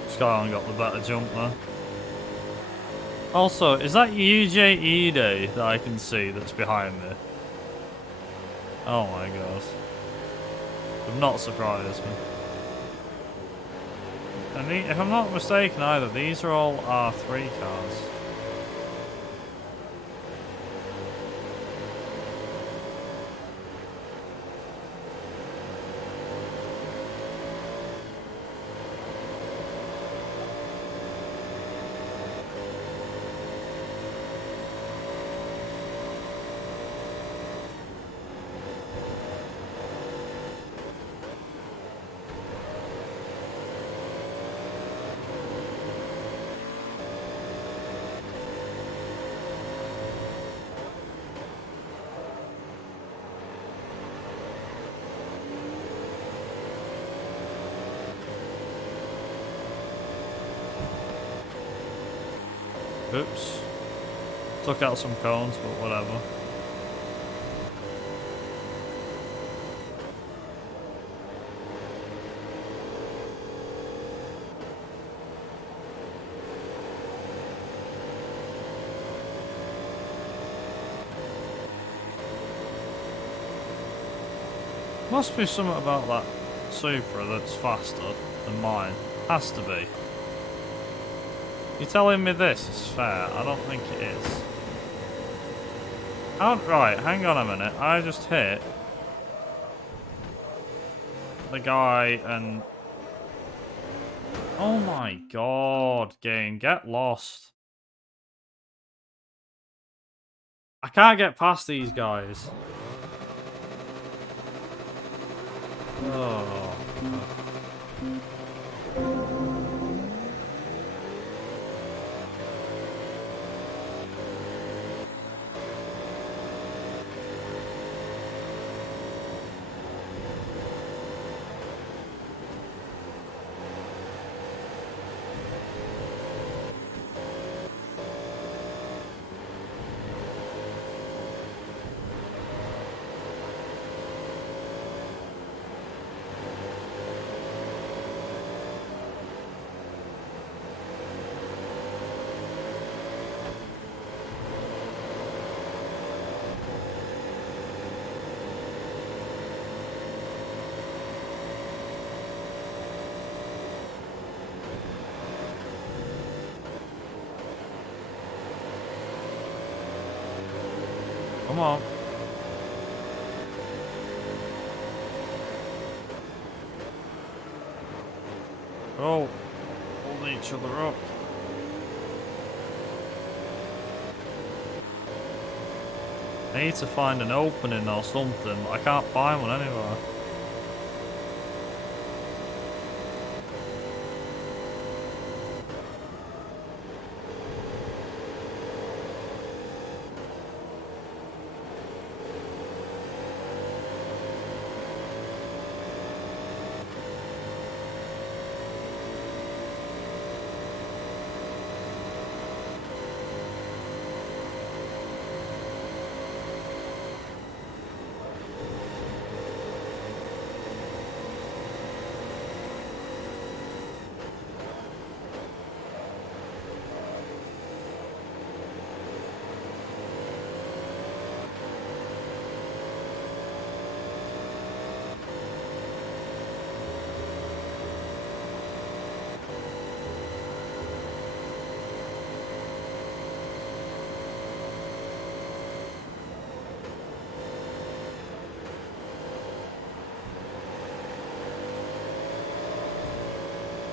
Skyline got the better jump there. Also, is that UJE Day that I can see that's behind me? Oh my gosh. Would not surprise me. And if I'm not mistaken either, these are all R3 cars. Oops. Took out some cones, but whatever. Must be something about that Supra that's faster than mine. Has to be. You're telling me this is fair? I don't think it is. Right, hang on a minute. I just hit the guy and... Oh my god, game. Get lost. I can't get past these guys. Oh, God. Come on. Oh, holding each other up. I need to find an opening or something. I can't find one anywhere.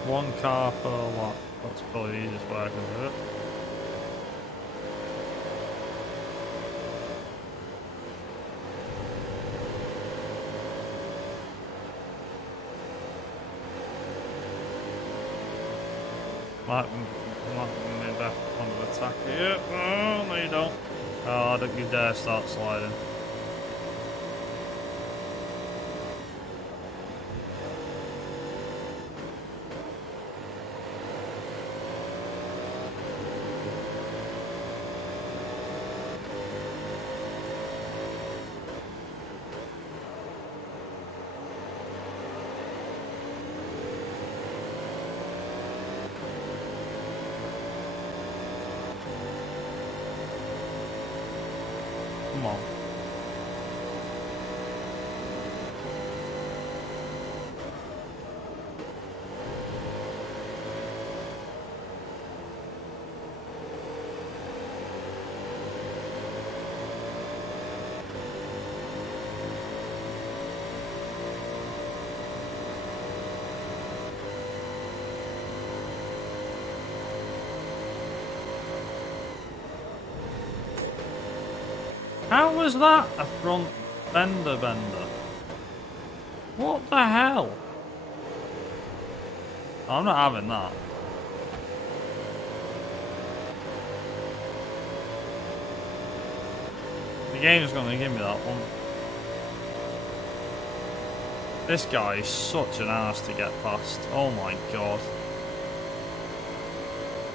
one car per lap. That's probably the easiest way I can do it. Might be back on the attack here. Oh, no you don't. Oh, don't you dare start sliding. Come on. How was that a front fender bender? What the hell? I'm not having that. The game's gonna give me that one. This guy is such an ass to get past. Oh my god.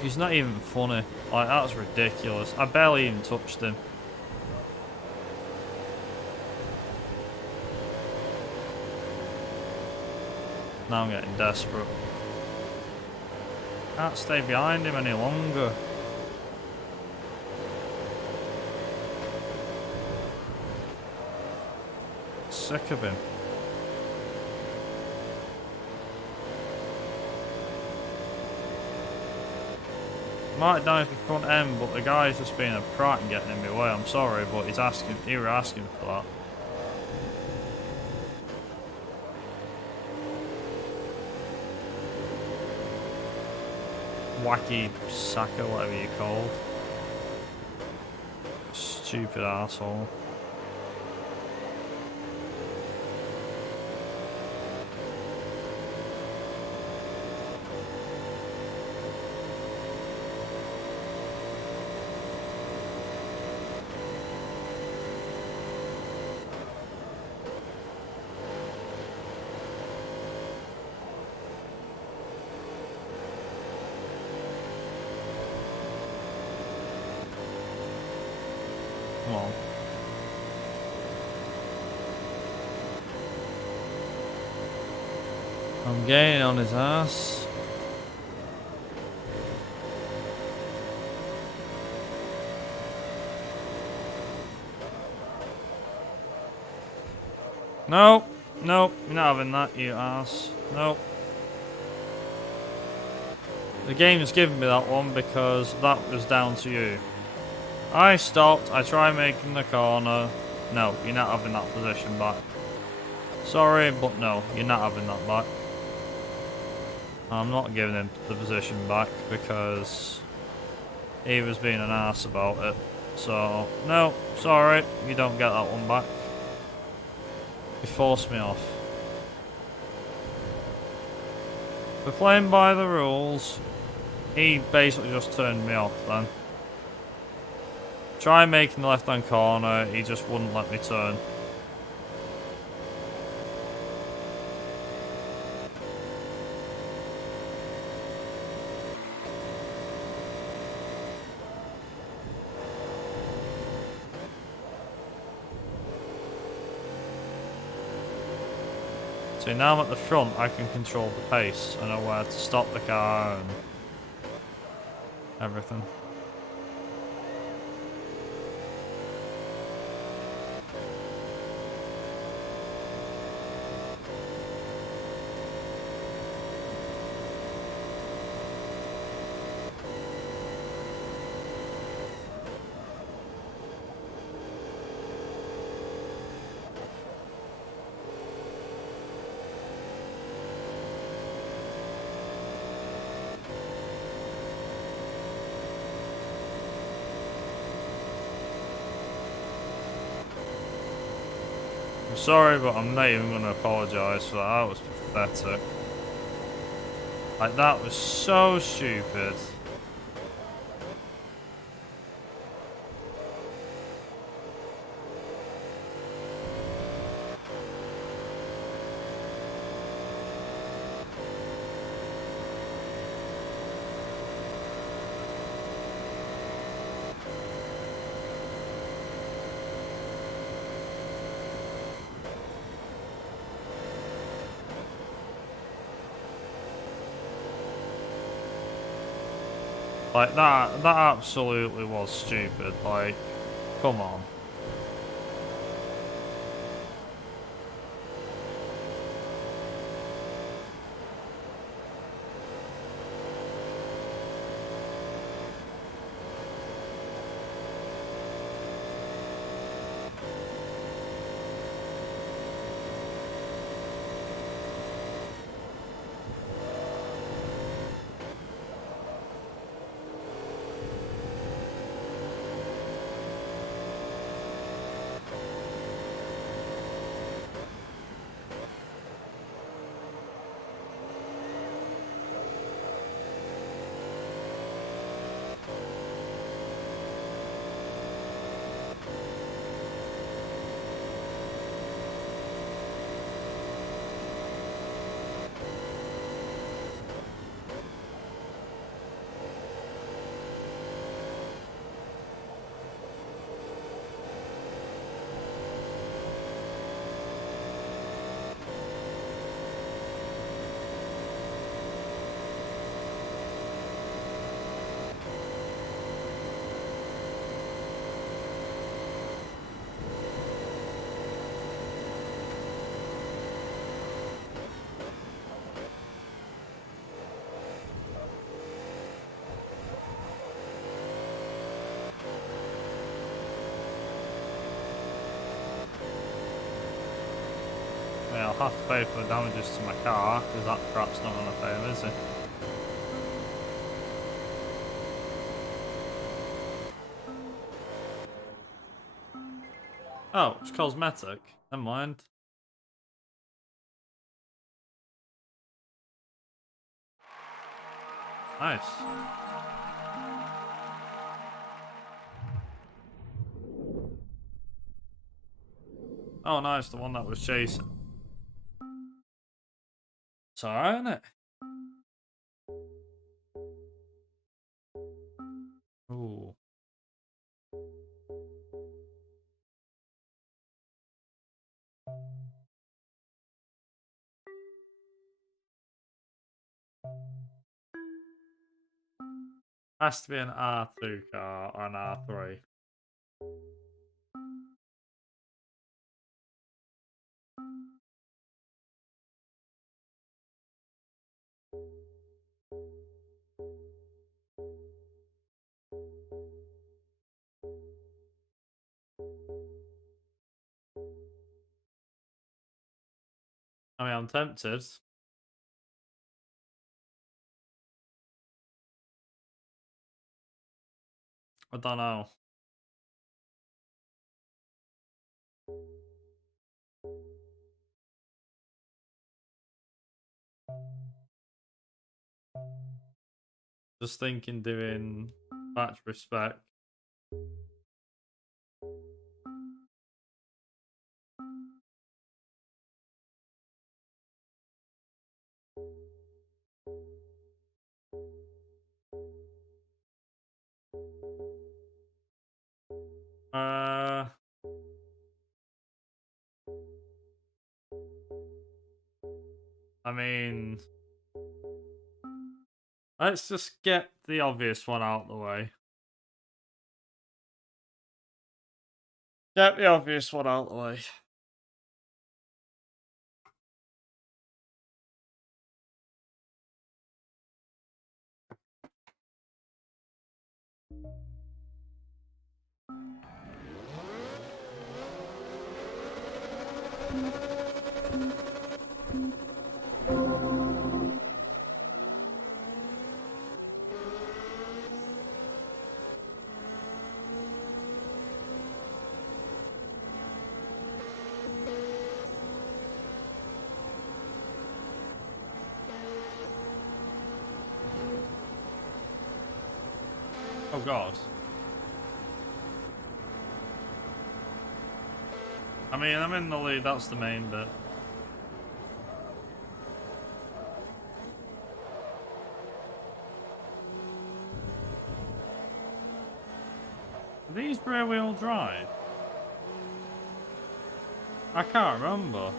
He's not even funny. Like, that's ridiculous. I barely even touched him. Now I'm getting desperate. Can't stay behind him any longer. Sick of him. Might damage the front end, but the guy's just being a prat and getting in my way. I'm sorry, but he were asking for that. Wacky sacker, whatever you called. Stupid asshole. Come on. I'm getting on his ass. No, no, you're not having that, you ass. No. The game's given me that one because that was down to you. I stopped, I tried making the corner. No, you're not having that position back. Sorry, but no, you're not having that back. I'm not giving him the position back because he was being an ass about it. So, no, sorry, you don't get that one back. He forced me off. We're playing by the rules. He basically just turned me off then. Try making the left-hand corner, he just wouldn't let me turn. So now I'm at the front, I can control the pace. I know where to stop the car and everything. I'm sorry, but I'm not even going to apologise for that. That was pathetic. Like, that was so stupid. Like, that absolutely was stupid. Like, come on. Yeah, I'll have to pay for the damages to my car, because that crap's not going to pay him, is it? Oh, it's cosmetic. Never mind. Nice. Oh, nice, the one that was chasing. It's alright, isn't it? Ooh. Has to be an R2 car or an R3. I mean, I'm tempted. I don't know. Just thinking doing battery spec. Uh, I mean, let's just get the obvious one out of the way. Get the obvious one out of the way. Oh god. I mean, I'm in the lead, that's the main bit. Are these rear wheel drive? I can't remember.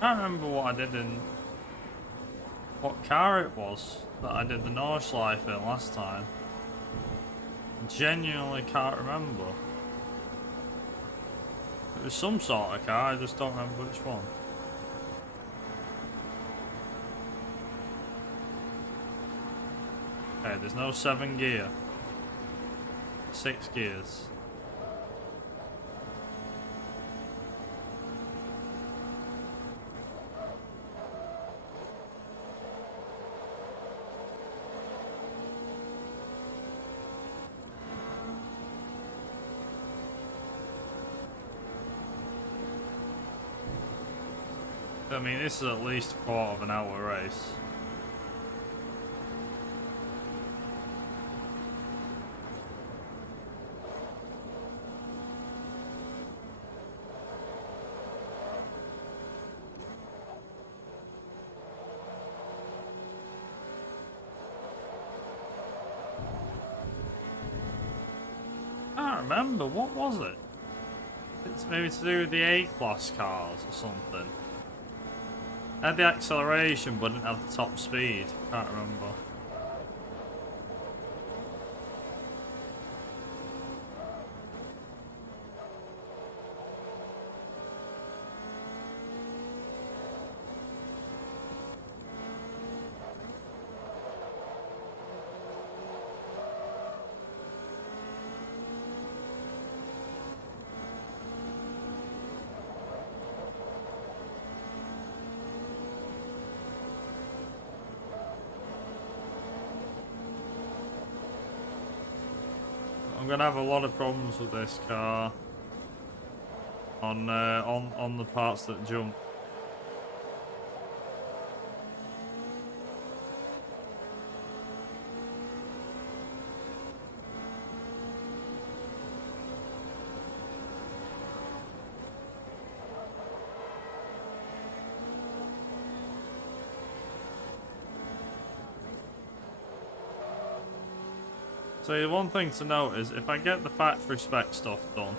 I can't remember what I did in... what car it was that I did the Nordschleife in last time. I genuinely can't remember. It was some sort of car, I just don't remember which one. Okay, there's no 7 gear. 6 gears. I mean, this is at least a quarter of an hour race. I can't remember, what was it? It's maybe to do with the A-class cars or something. I had the acceleration but didn't have the top speed. Can't remember. I'm gonna have a lot of problems with this car on the parts that jump. So the one thing to note is if I get the factory spec stuff done,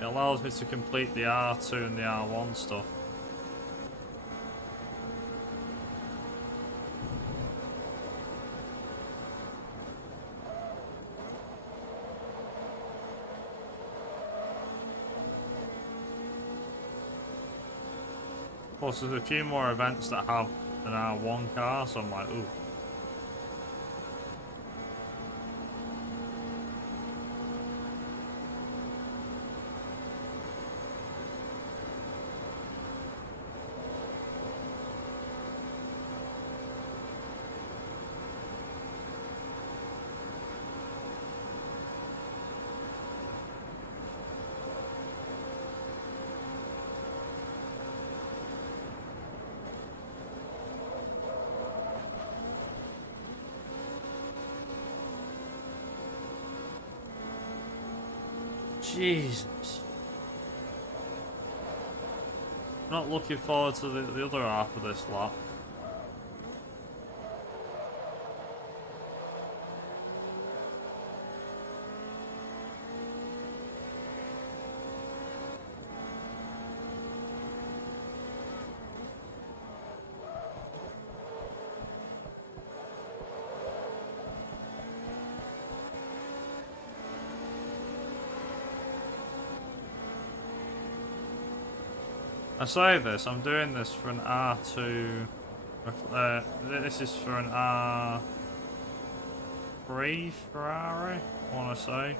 it allows me to complete the R2 and the R1 stuff. Plus there's a few more events that have an R1 car, so I'm like, ooh. Jesus. Not looking forward to the other half of this lap. I say this, I'm doing this for an R2. This is for an R3 Ferrari, I want to say.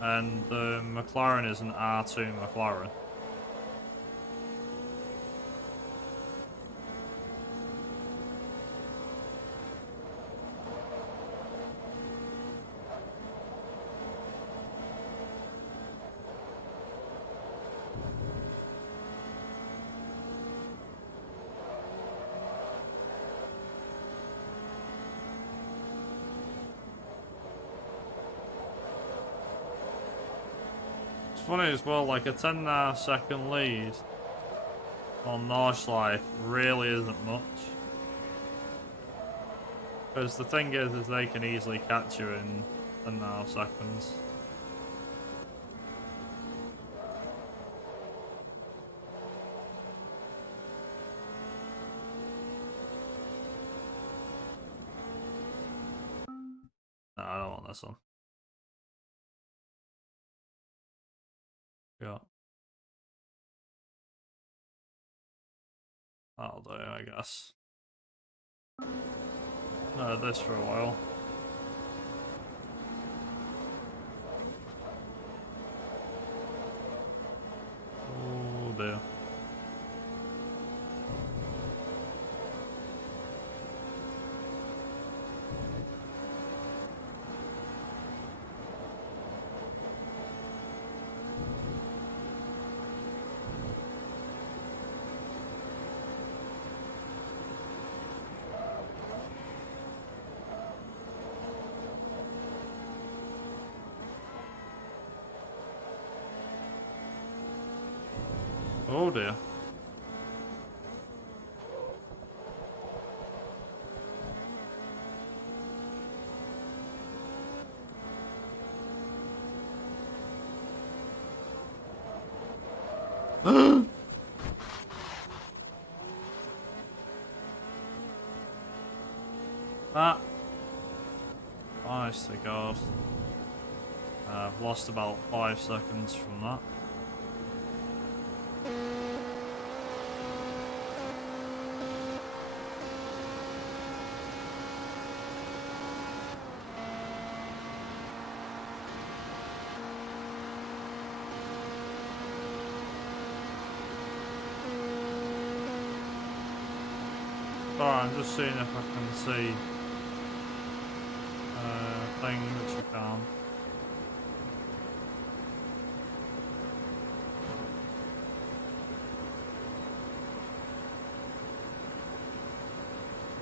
And the McLaren is an R2 McLaren. It's funny as well, like a 10.5-second lead on Nordschleife really isn't much. Because the thing is they can easily catch you in 10.5 seconds. No, I don't want this one. Yeah. That'll do, I guess. No, this for a while. Oh dear. Oh dear. That. Honest to God. I've lost about 5 seconds from that. Alright, I'm just seeing if I can see thing which I can.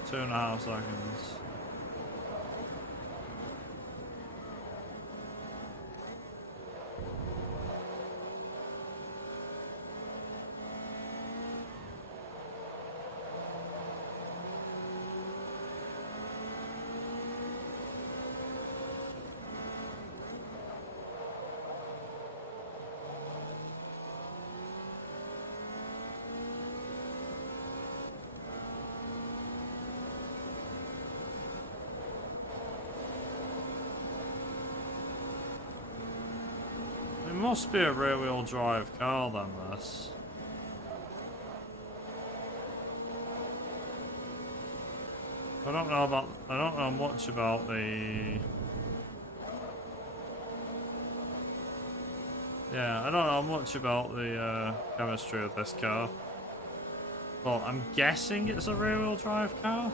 Two and a half seconds. It must be a rear-wheel drive car then, this. I don't know much about the... Yeah, I don't know much about the chemistry of this car. But I'm guessing it's a rear-wheel drive car.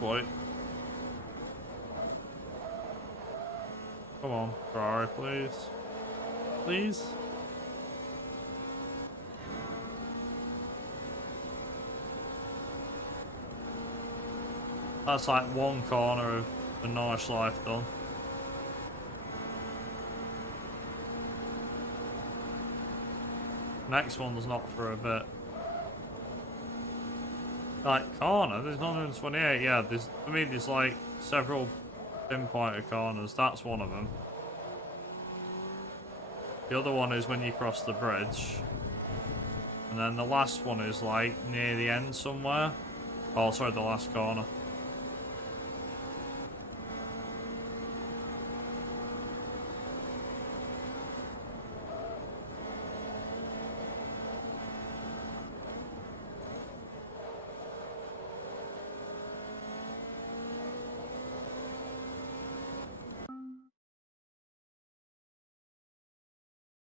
Boy. Come on, Ferrari, please. Please? That's like one corner of a nice life done. Next one's not for a bit. Like, corner, there's 128, yeah, there's, I mean, there's like several pinpointed corners, that's one of them. The other one is when you cross the bridge. And then the last one is like near the end somewhere. Oh, sorry, the last corner.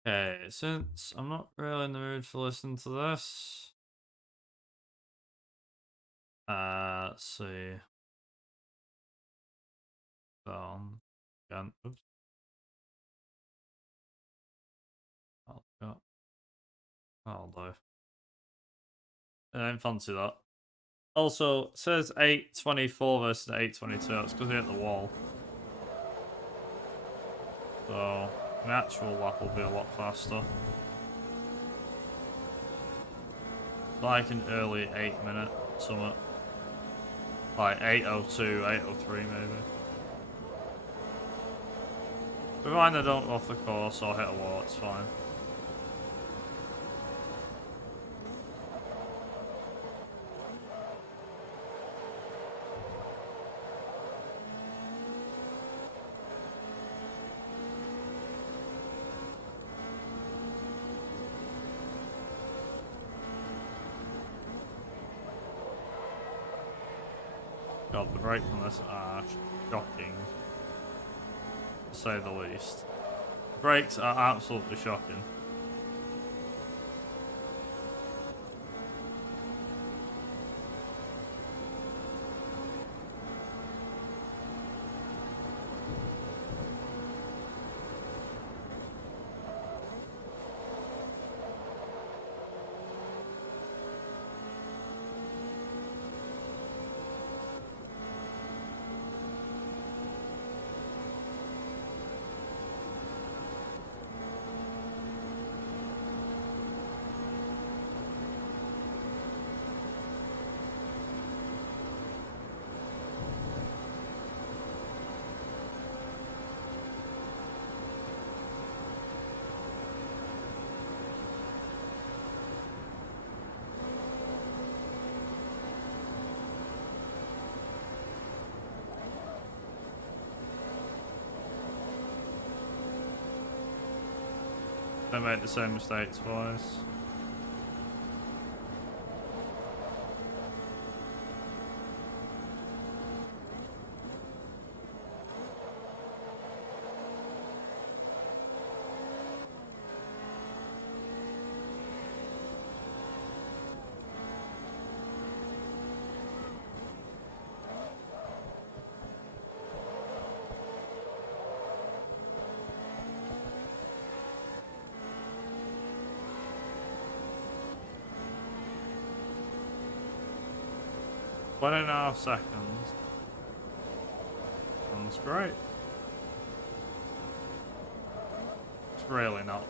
Okay, since I'm not really in the mood for listening to this, let's see. Down again. Oops. That'll do. I don't fancy that. Also, it says 824 versus 822. That's because they hit the wall. So, the actual lap will be a lot faster. Like an early 8-minute summit. Like 802, 803 maybe. Providing I don't go off the course or hit a wall, it's fine. God, the brakes on this are shocking, to say the least. The brakes are absolutely shocking. Don't make the same mistake twice. One and a half seconds. That's great. It's really not.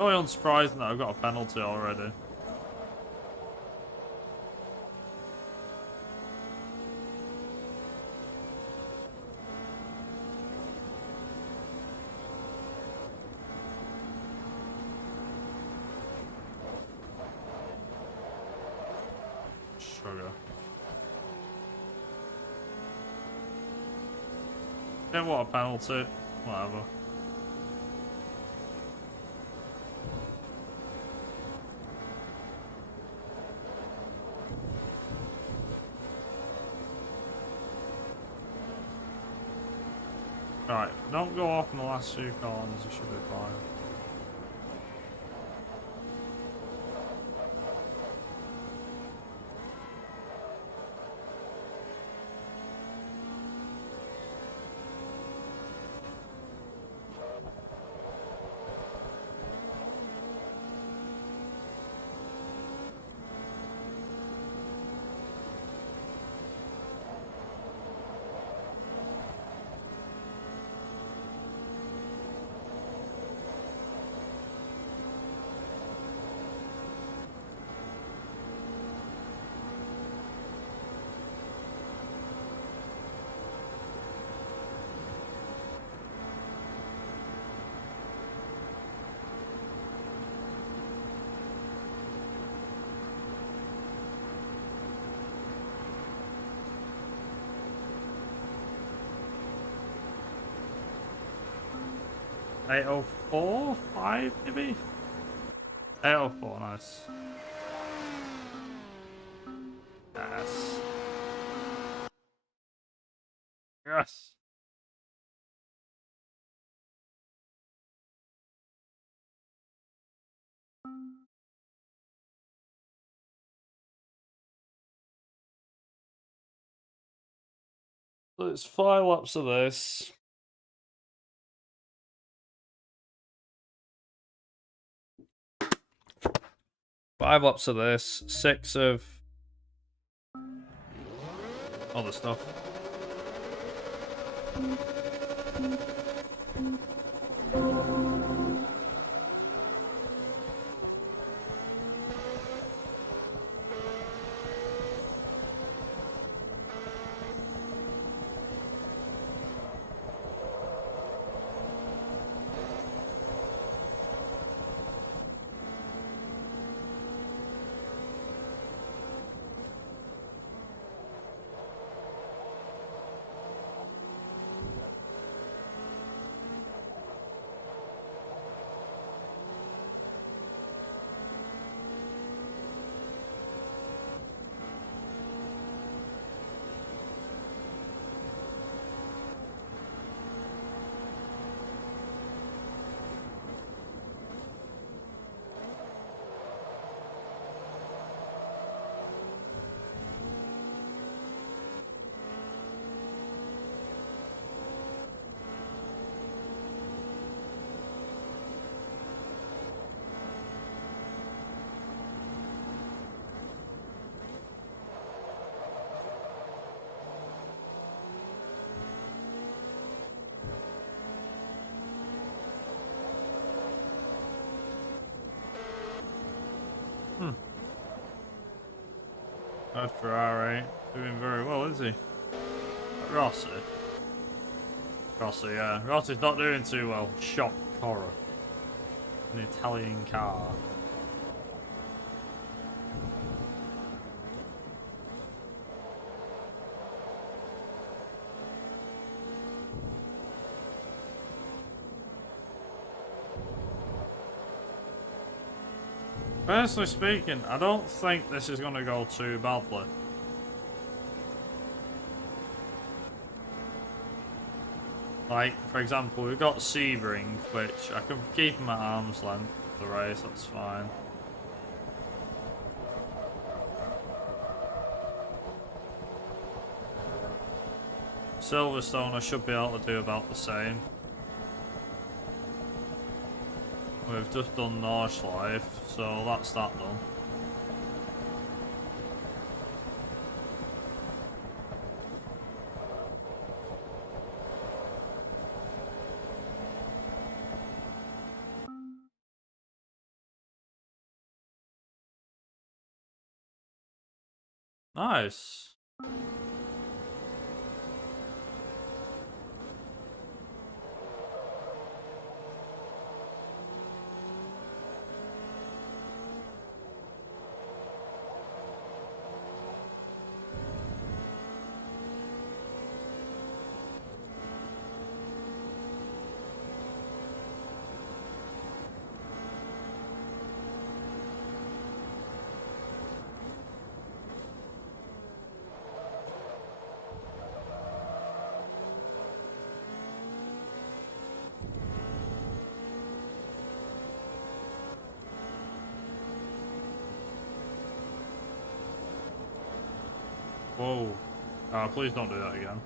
Really unsurprising that I've got a penalty already. sugar. Yeah, what a penalty. Whatever. Right, don't go off in the last few corners, you should be fine. Eight oh four, 5 maybe? 804, nice. Yes. Yes. So it's 5 laps of this. Five laps of this, 6 of other stuff. That Ferrari doing very well, is he? Rossi. Rossi, yeah. Rossi's not doing too well. Shock horror. An Italian car. Personally speaking, I don't think this is going to go too badly. Like, for example, we've got Sebring, which I can keep him at arm's length for the race, that's fine. Silverstone, I should be able to do about the same. We've just done Nordschleife, so that's that done. Nice. Whoa. Please don't do that again.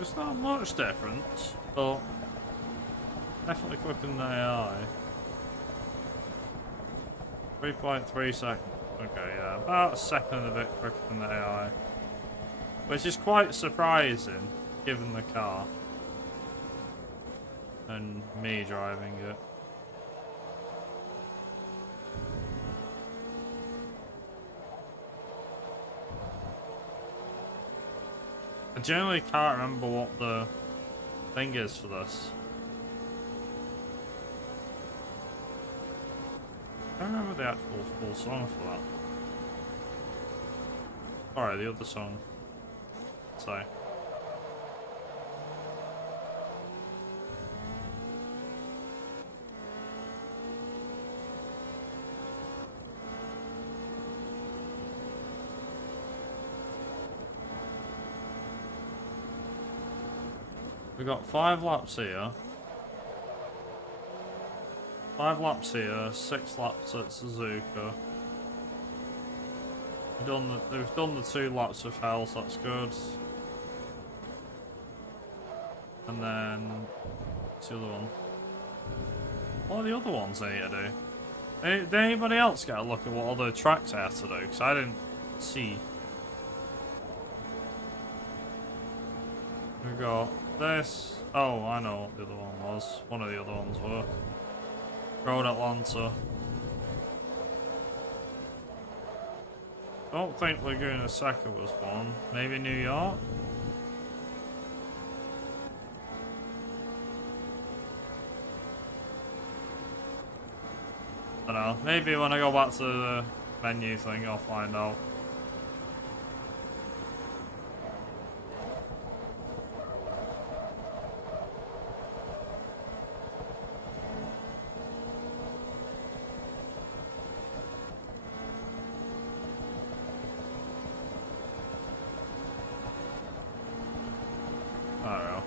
It's not much difference, but definitely quicker than the AI. 3.3 seconds. Okay, yeah, about a second and a bit quicker than the AI. Which is quite surprising, given the car. And me driving it. I generally can't remember what the thing is for this. I don't remember the actual full song for that. Alright, the other song. Sorry. We got 5 laps here. 5 laps here, 6 laps at Suzuka. We've done the 2 laps with hell, so that's good. And then what's the other one? What are the other ones I need to do? Did anybody else get a look at what other tracks I have to do? Because I didn't see. We got this. Oh, I know what the other one was. One of the other ones were. Road Atlanta. I don't think Laguna Seca was one. Maybe New York? I don't know. Maybe when I go back to the menu thing, I'll find out. I don't know.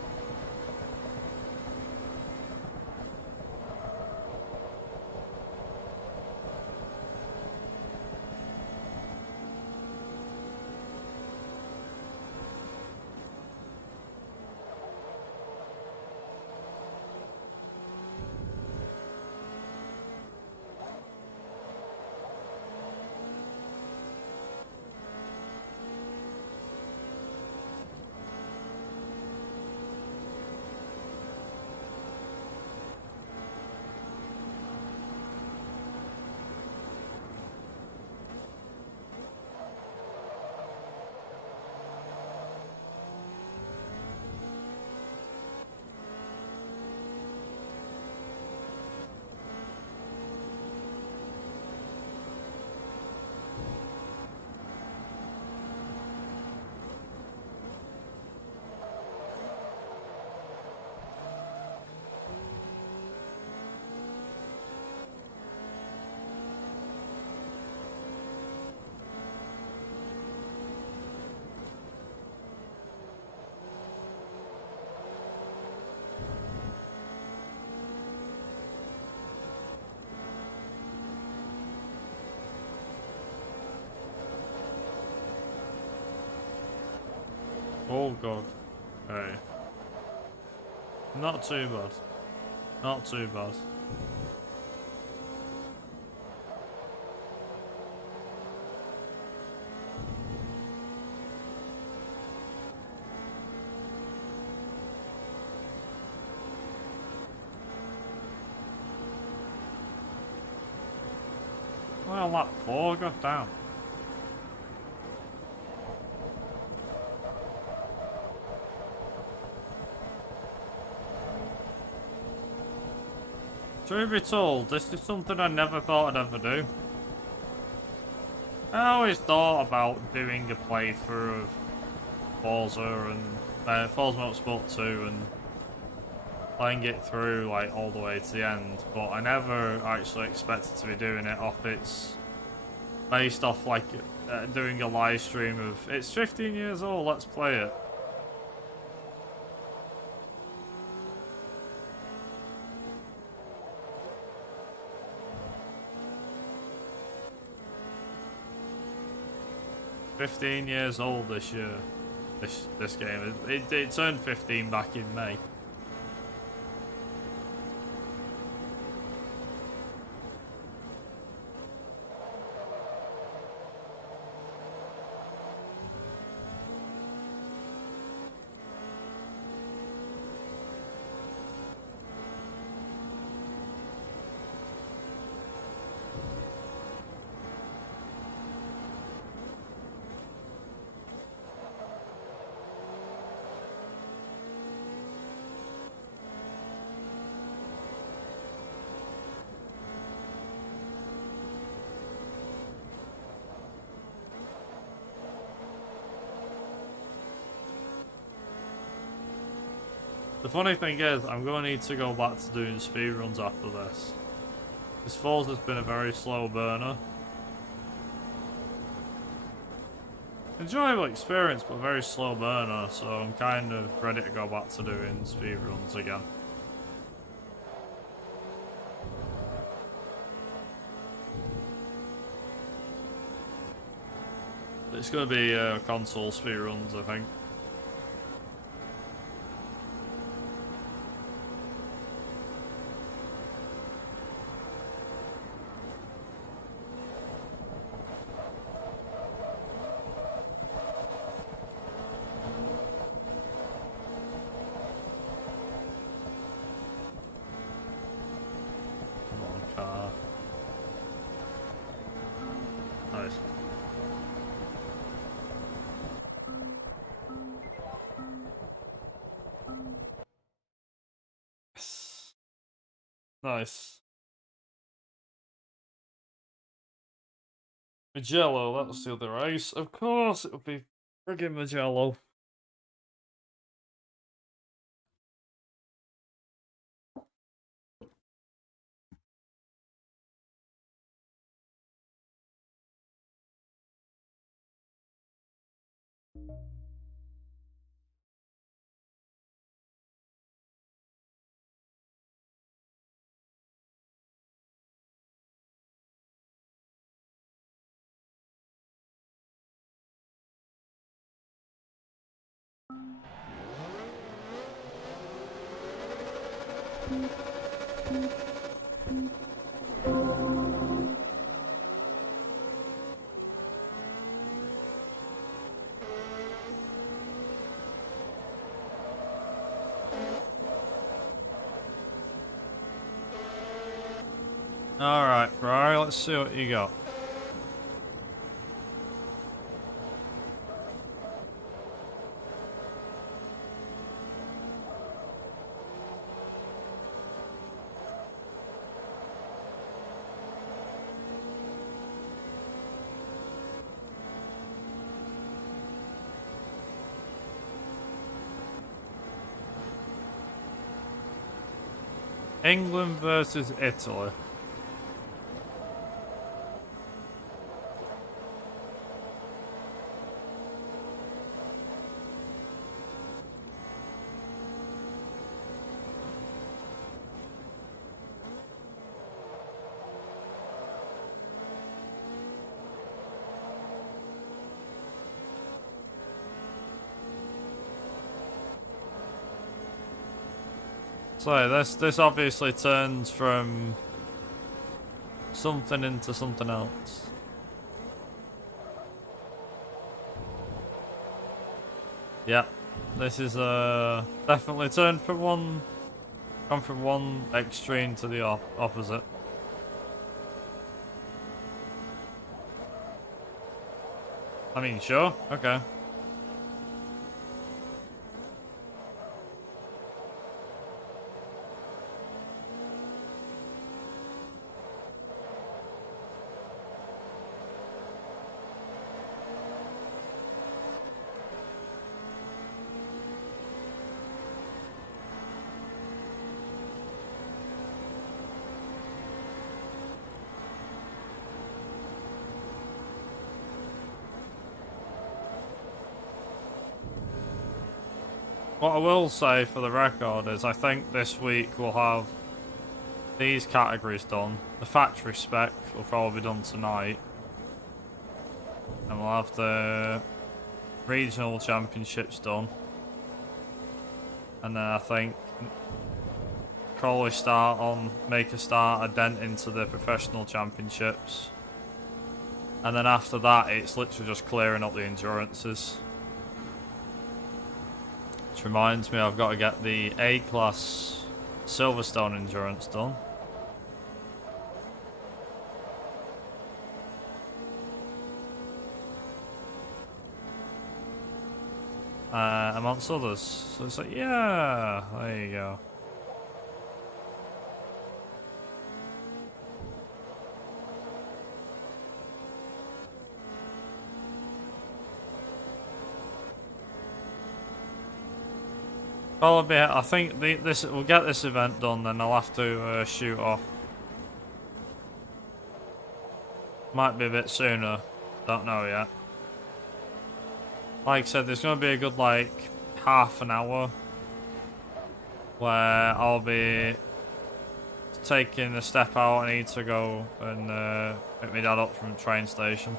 Oh god. Hey. Not too bad. Not too bad. Well, lap 4, god damn. Truth be told, this is something I never thought I'd ever do. I always thought about doing a playthrough of Forza and Forza Motorsport 2 and playing it through like all the way to the end, but I never actually expected to be doing it based off like doing a live stream of it's 15 years old, let's play it. "15 years old this year. This game. It turned 15 back in May. The funny thing is, I'm going to need to go back to doing speedruns after this. This Forza's been a very slow burner. Enjoyable experience, but very slow burner, so I'm kind of ready to go back to doing speedruns again. It's going to be console speedruns, I think. Nice. Magello, that was the other race. Of course, it would be friggin' Magello. Alright, Ferrari, let's see what you got. England versus Italy. So this obviously turns from something into something else. Yeah, this is definitely turned from gone from one extreme to the opposite. I mean, sure, okay. What I will say for the record is I think this week we'll have these categories done. The factory spec will probably be done tonight. And we'll have the regional championships done. And then I think probably make a dent into the professional championships. And then after that, it's literally just clearing up the endurances. Which reminds me, I've got to get the A-class Silverstone endurance done. Amongst others. So it's like, yeah, there you go. Probably, I think we'll get this event done, then I'll have to shoot off. Might be a bit sooner, don't know yet. Like I said, there's going to be a good, like, half an hour where I'll be taking a step out. I need to go and pick my dad up from the train station.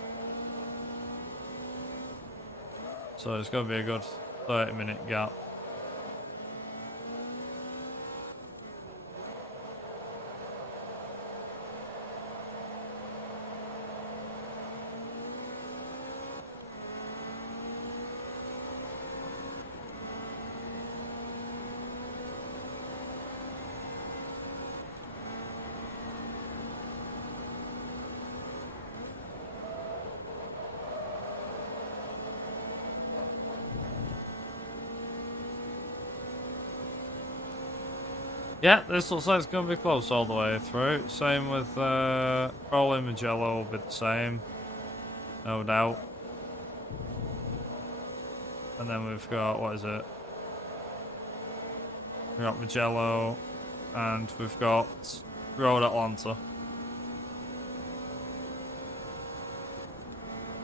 So it's going to be a good 30-minute gap. Yeah, this looks like it's going to be close all the way through. Same with probably Magello will be the same, no doubt. And then we've got, what is it? We've got Magello, and we've got Road Atlanta.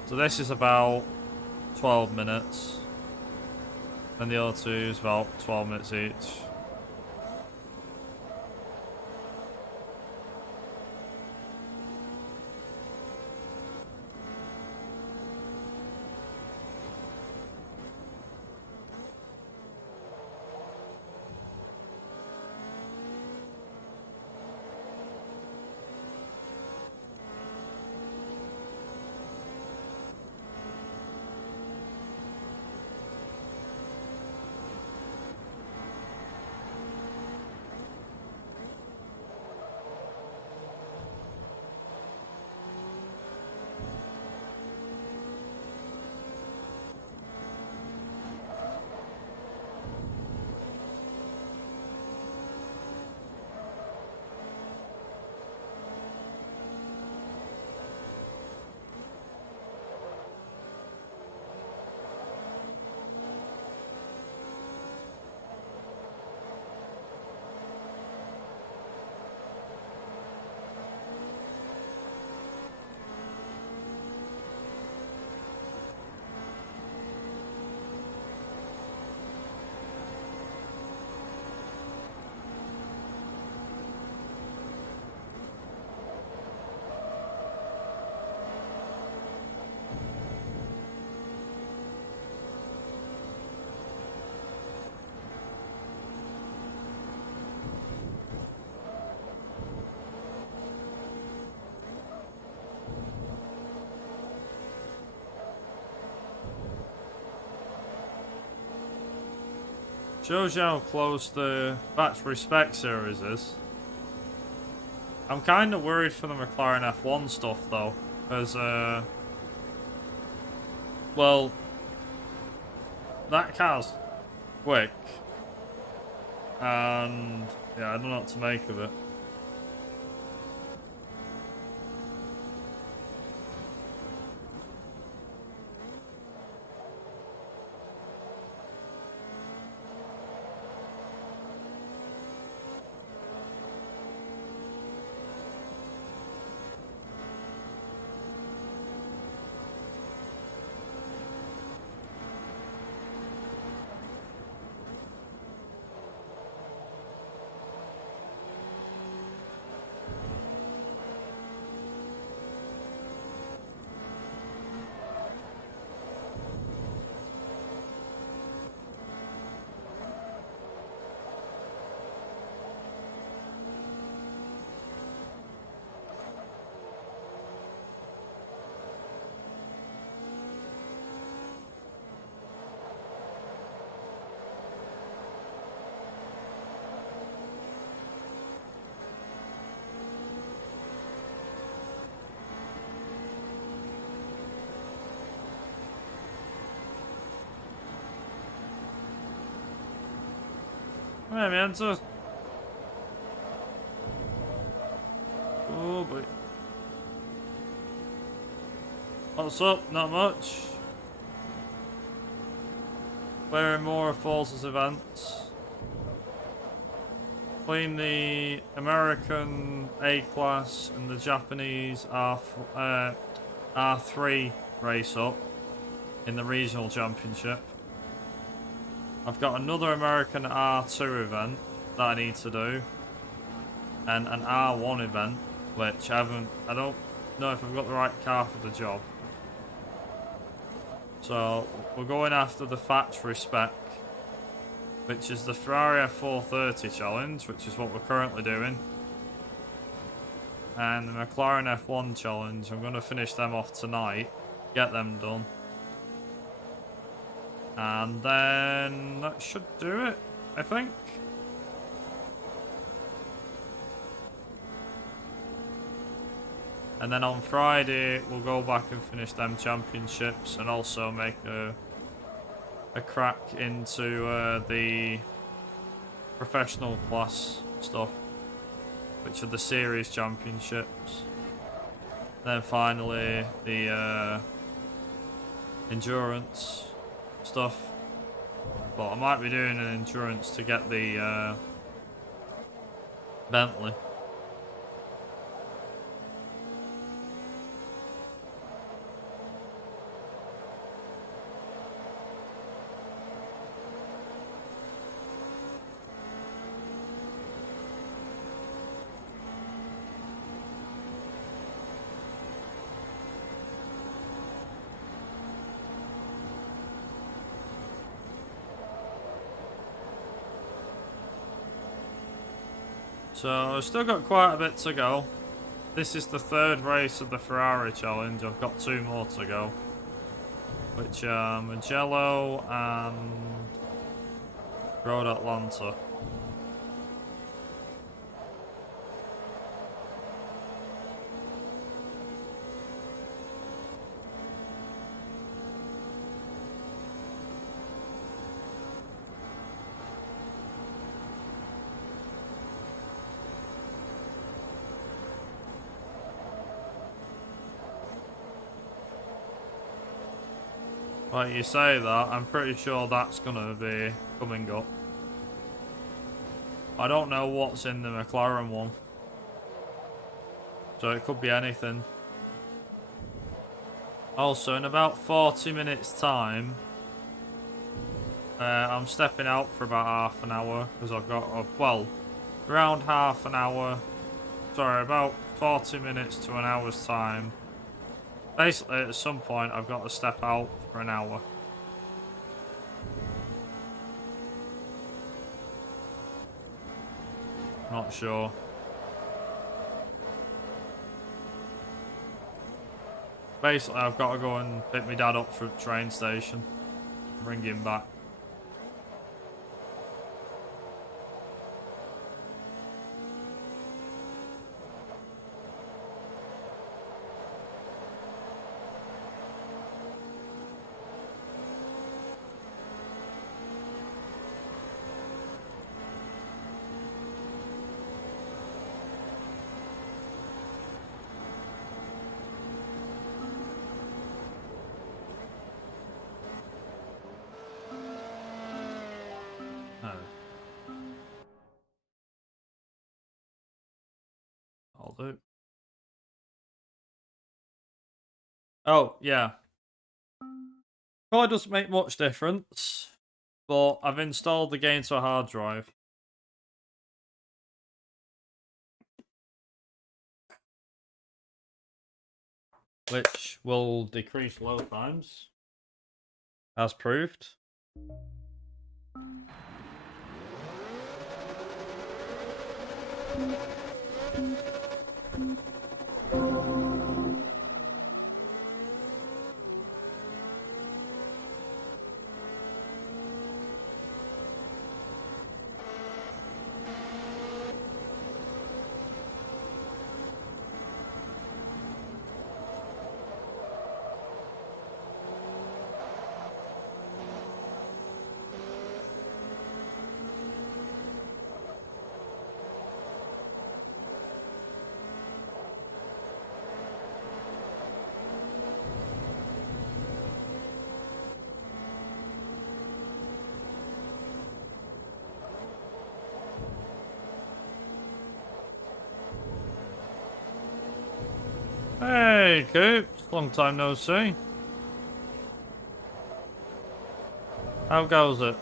So this is about 12 minutes, and the other two is about 12 minutes each. Shows you how close the factory spec series is. I'm kind of worried for the McLaren F1 stuff though, as well, that car's quick, and yeah, I don't know what to make of it. Hey man, so... Oh boy. What's up? Not much. Playing more of Forza's events. Playing the American A-Class and the Japanese R3 race up in the regional championship. I've got another American R2 event that I need to do, and an R1 event, which I don't know if I've got the right car for the job. So we're going after the factory spec, which is the Ferrari F430 challenge, which is what we're currently doing, and the McLaren F1 challenge. I'm going to finish them off tonight, get them done. And then that should do it, I think. And then on Friday, we'll go back and finish them championships and also make a crack into the professional class stuff, which are the series championships. Then finally, the endurance stuff, but I might be doing an endurance to get the Bentley. So I've still got quite a bit to go. This is the third race of the Ferrari challenge. I've got 2 more to go, which are Mugello and Road Atlanta. Like you say that, I'm pretty sure that's gonna be coming up. I don't know what's in the McLaren one, so it could be anything. Also, in about 40 minutes time, I'm stepping out for about half an hour, because I've got, well, around half an hour, sorry, about 40 minutes to an hour's time. Basically, at some point, I've got to step out for an hour. Not sure. Basically, I've got to go and pick my dad up from the train station, bring him back. do. Oh, yeah. Probably doesn't make much difference, but I've installed the game to a hard drive. Which will decrease load times, as proved. Hey, Coop. Long time no see. How goes it?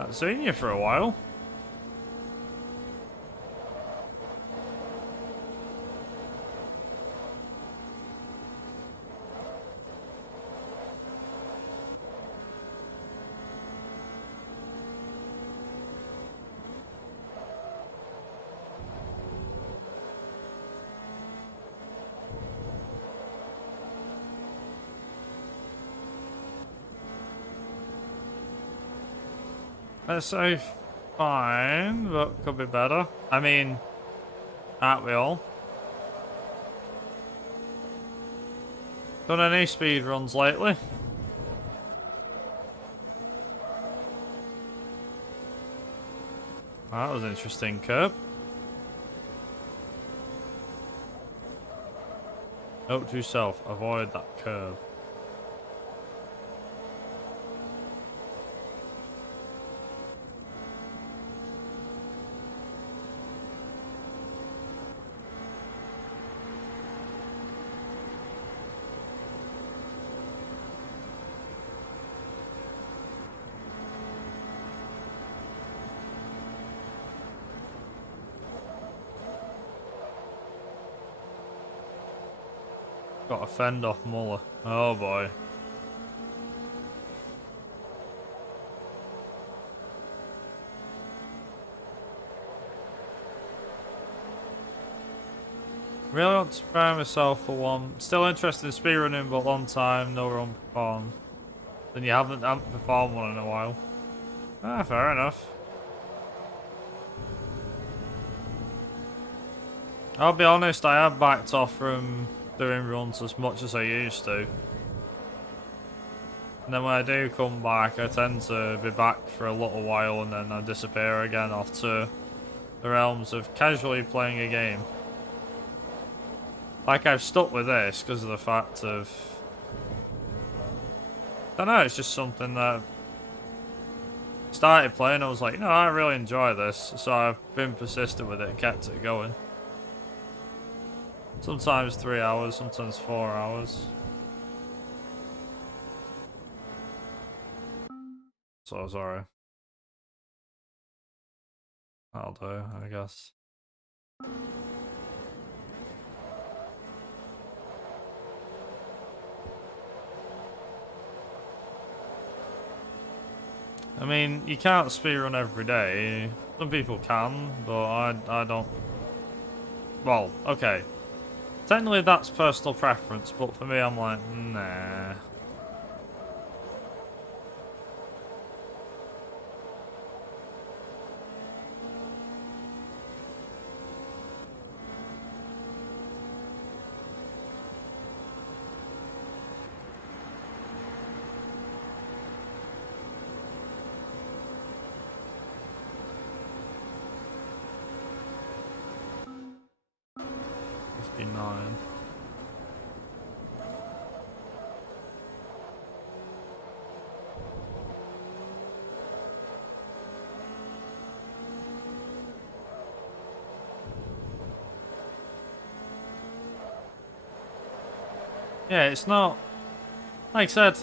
I've seen you for a while. Let's say fine, but could be better. I mean, aren't we all? Done any speed runs lately? That was interesting, Curb. Note to self, avoid that curb. Got a fend off Muller. Oh boy. Really want to prepare myself for one. Still interested in speedrunning, but long time, no run performed. Then you haven't performed one in a while. Ah, fair enough. I'll be honest, I have backed off from doing runs as much as I used to. And then when I do come back, I tend to be back for a little while and then I disappear again off to the realms of casually playing a game. Like, I've stuck with this because of the fact of... I don't know, it's just something that... I started playing, I was like, no, I really enjoy this. So I've been persistent with it, kept it going. Sometimes 3 hours, sometimes 4 hours. So sorry. That'll do, I guess. I mean, you can't speedrun every day. Some people can, but I don't. Well, okay. Technically that's personal preference, but for me I'm like, nah. Nine. Yeah, it's not, like I said,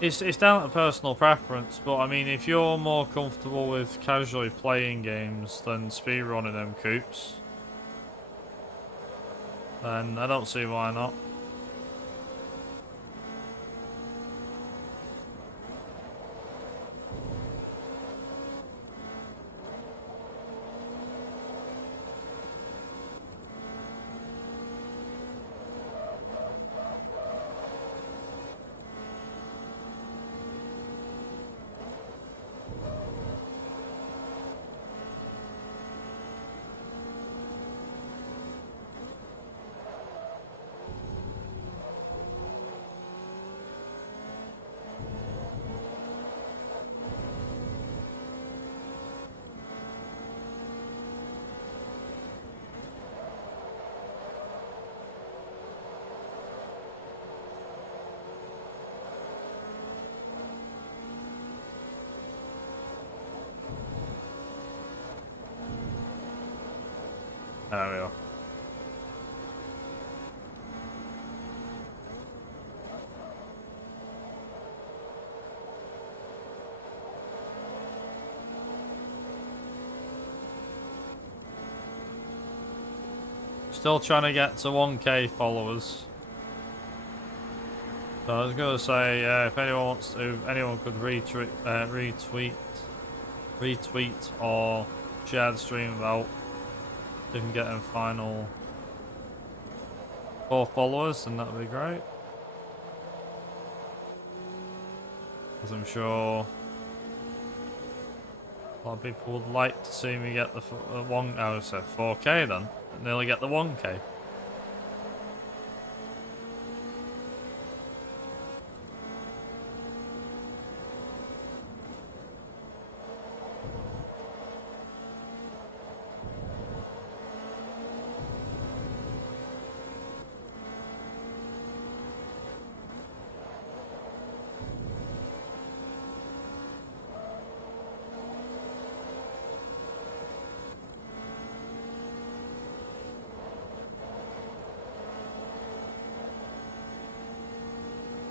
it's down to personal preference, but I mean, if you're more comfortable with casually playing games than speedrunning them coops, then I don't see why not. There we are. Still trying to get to 1K followers. So I was going to say, if anyone wants to, anyone could retweet or share the stream about, you can get them final 4 followers, and that would be great. Because I'm sure a lot of people would like to see me get the 4K then. Nearly get the 1K.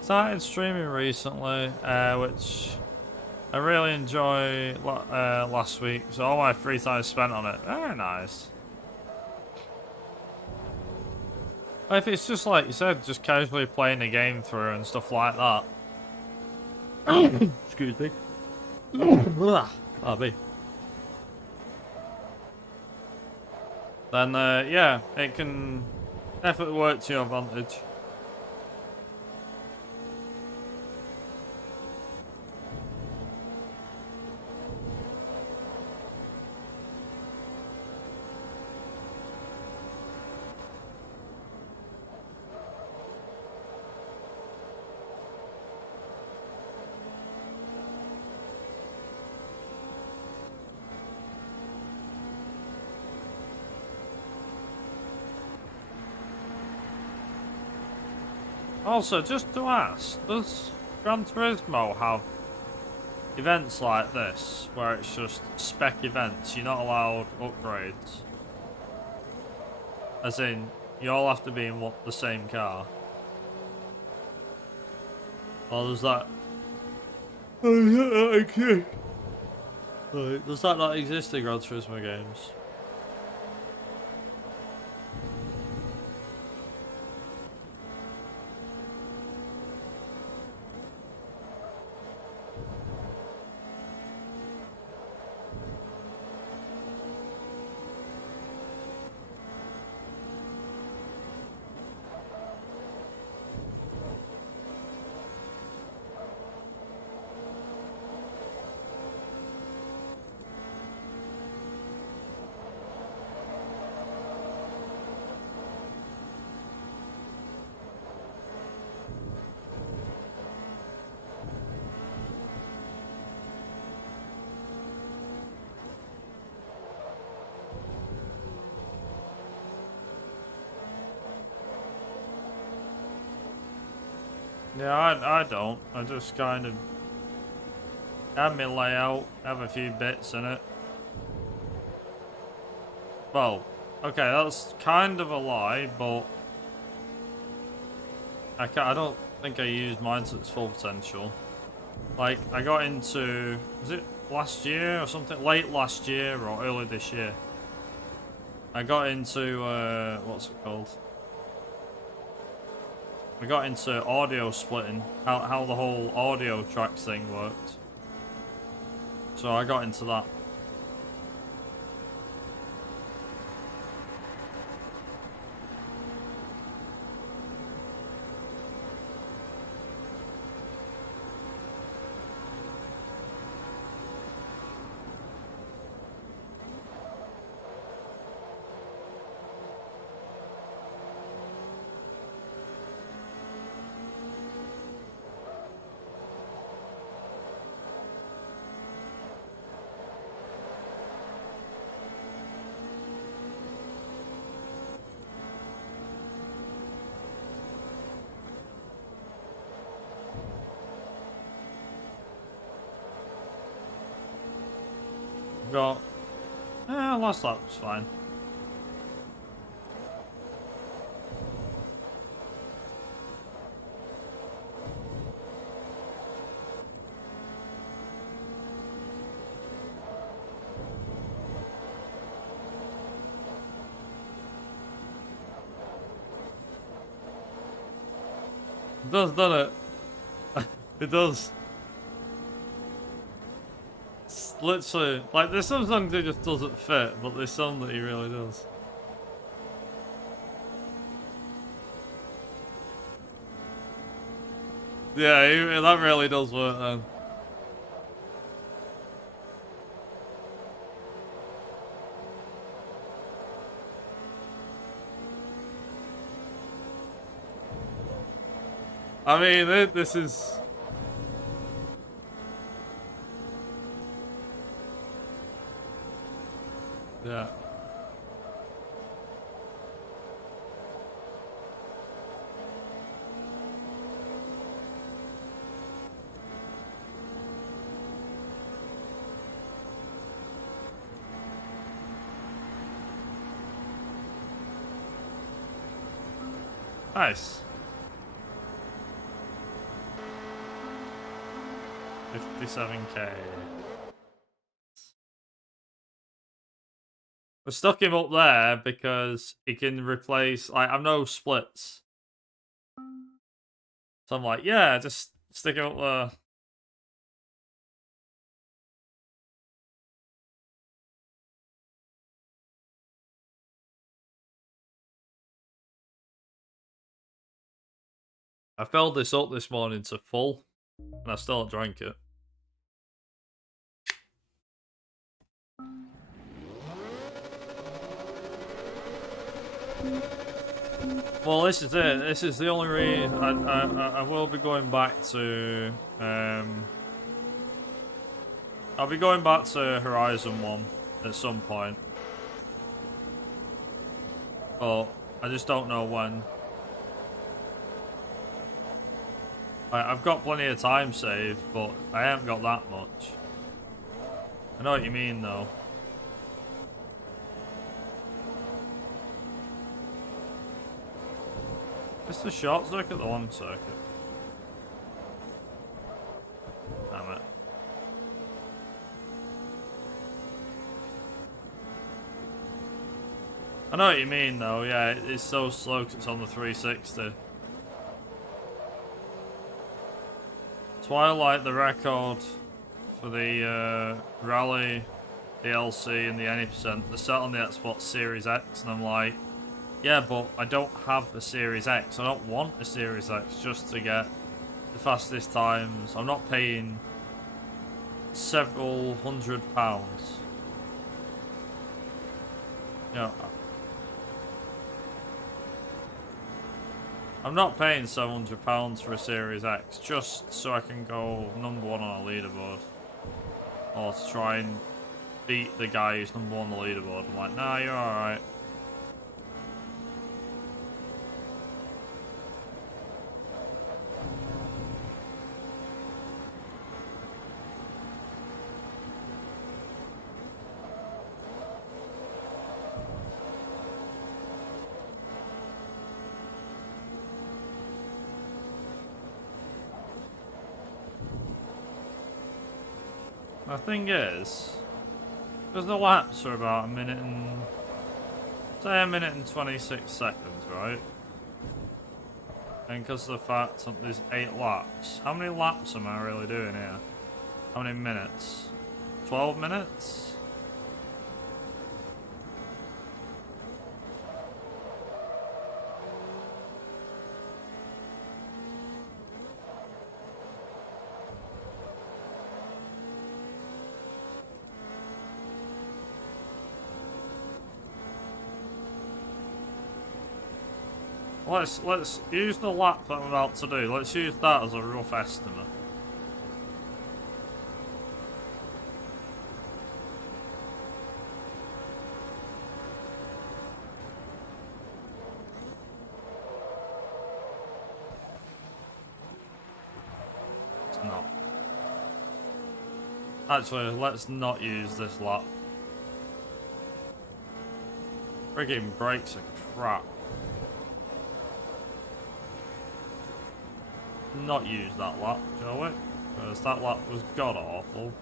Started streaming recently, which I really enjoyed last week. So all my free time spent on it. Very nice. If it's just like you said, just casually playing the game through and stuff like that. Excuse me. RB. Then yeah, it can definitely work to your advantage. Also, just to ask, does Gran Turismo have events like this, where it's just spec events, you're not allowed upgrades? As in, you all have to be in the same car? Or does that... Does that not exist in Gran Turismo games? Yeah, I don't. I just kind of have my layout, have a few bits in it. Well, okay, that's kind of a lie, but I don't think I used mine to its full potential. Like, I got into, was it last year or something? Late last year or early this year. I got into, what's it called? I got into audio splitting, how the whole audio tracks thing worked. So I got into that. Got, last lap was fine. It does, doesn't it? It does. It's literally, like, there's some songs that just doesn't fit, but there's some that he really does. Yeah, that really does work then. I mean, this is... Yeah. Nice. 57k. I stuck him up there because he can replace, like, I've no splits. So I'm like, yeah, just stick him up there. I filled this up this morning to full, and I still haven't drank it. Well, this is it. This is the only reason I will be going back to. I'll be going back to Horizon 1 at some point, but I just don't know when. I've got plenty of time saved, but I haven't got that much. I know what you mean, though. Is the short circuit the long circuit? Damn it. I know what you mean, though. Yeah, it's so slow because it's on the 360. That's why I like the record for the Rally, the LC, and the any percent. They're set on the Xbox Series X, and I'm like, yeah, but I don't have a Series X. I don't want a Series X just to get the fastest times. I'm not paying several £100. You know, I'm not paying £700 for a Series X just so I can go number one on a leaderboard. Or to try and beat the guy who's number one on the leaderboard. I'm like, nah, you're alright. The thing is, because the laps are about say a minute and 26 seconds, right? And because of the fact that there's 8 laps, how many laps am I really doing here? How many minutes? 12 minutes? Let's use the lap that I'm about to do. Let's use that as a rough estimate. It's not. Actually, let's not use this lap. Friggin' brakes are crap. Not use that lap, shall we? Because that lap was god awful.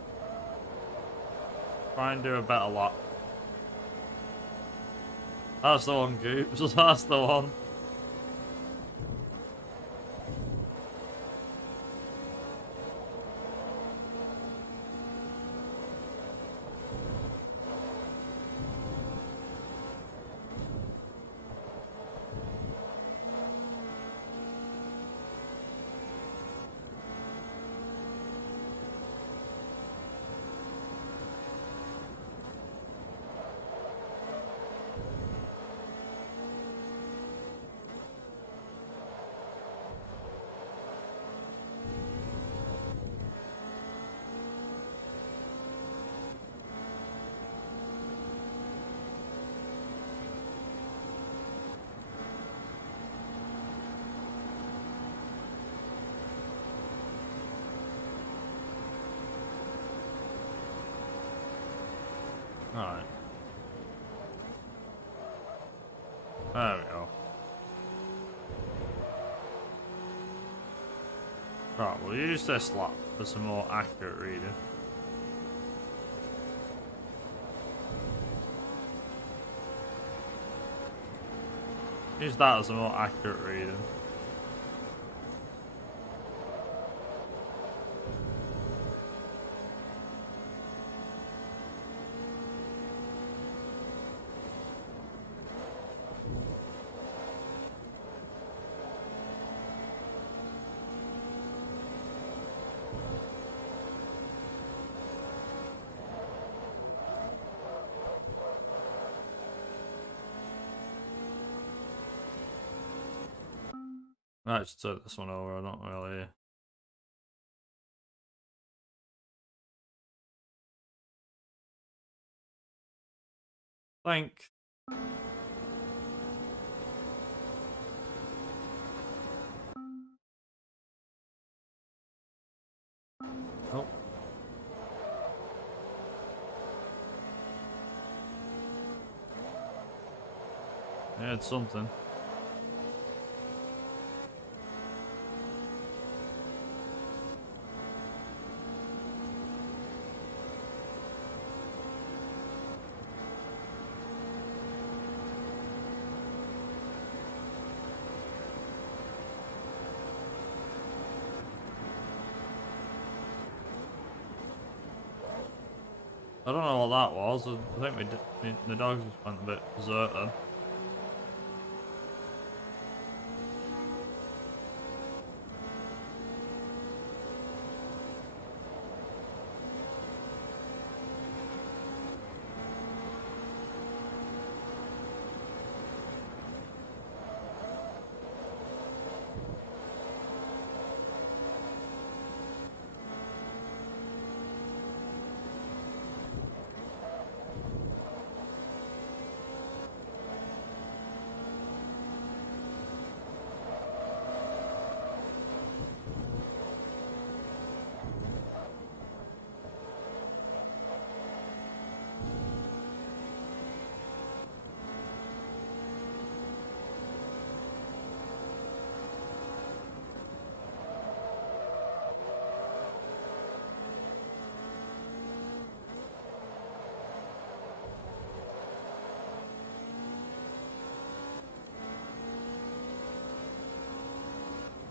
Try and do a better lap. That's the one, Goops. That's the one. Alright. There we go. Right, we'll use this lap for some more accurate reading. Use that as a more accurate reading. I should take this one over, I don't really... think. Oh. Yeah, it's something. I don't know what that was. I think the dogs just went a bit berserk then.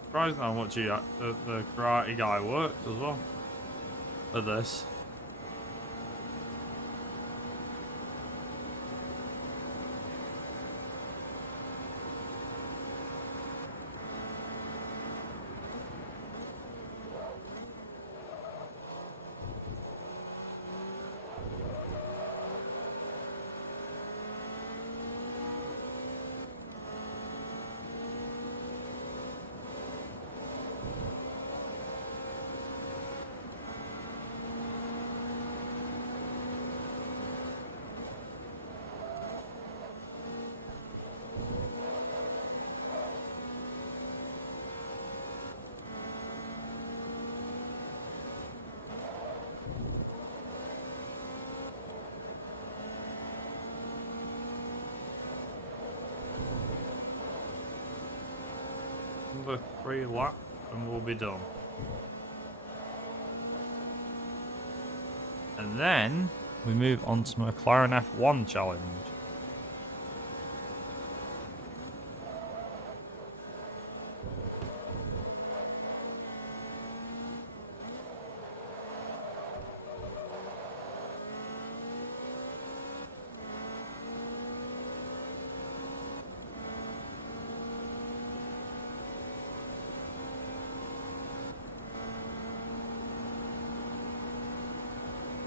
Surprised how much the karate guy worked as well for this. Another 3 laps and we'll be done. And then we move on to McLaren F1 challenge.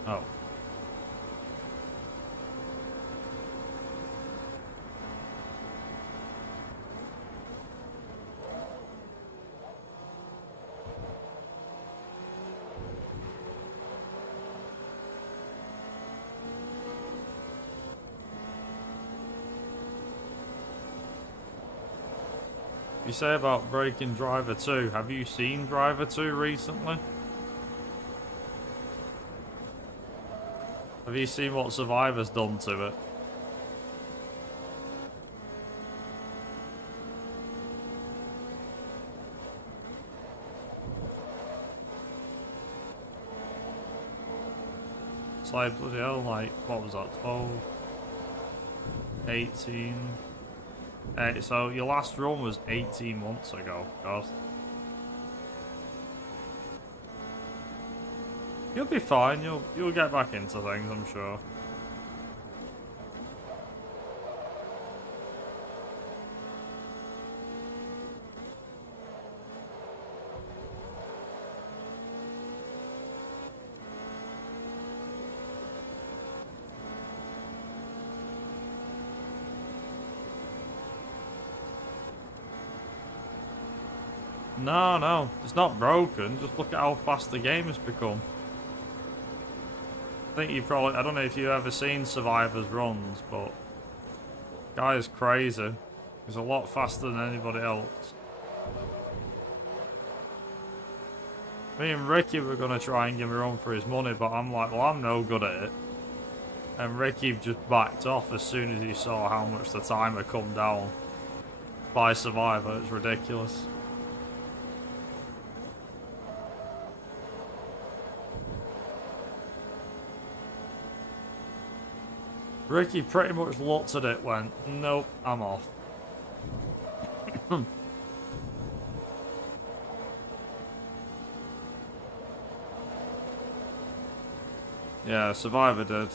Oh. You say about breaking Driver 2. Have you seen Driver 2 recently? Have you seen what Survivor's done to it? It's like, bloody hell, like, what was that, 12, 18... so your last run was 18 months ago, God. You'll be fine, you'll get back into things, I'm sure. No, it's not broken. Just look at how fast the game has become. I think you probably, I don't know if you've ever seen Survivor's runs, but guy is crazy. He's a lot faster than anybody else. Me and Ricky were going to try and give him a run for his money, but I'm like, well, I'm no good at it. And Ricky just backed off as soon as he saw how much the timer come down by Survivor. It's ridiculous. Ricky pretty much looked at it, went, nope, I'm off. Yeah, Survivor did.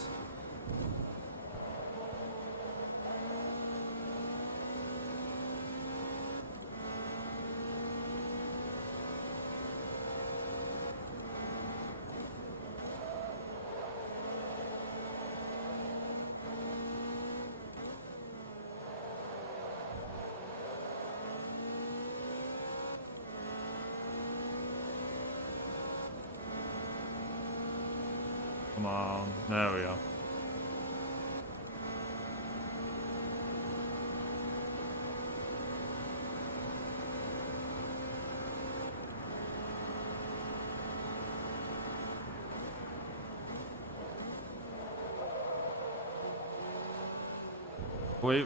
Come on, there we go.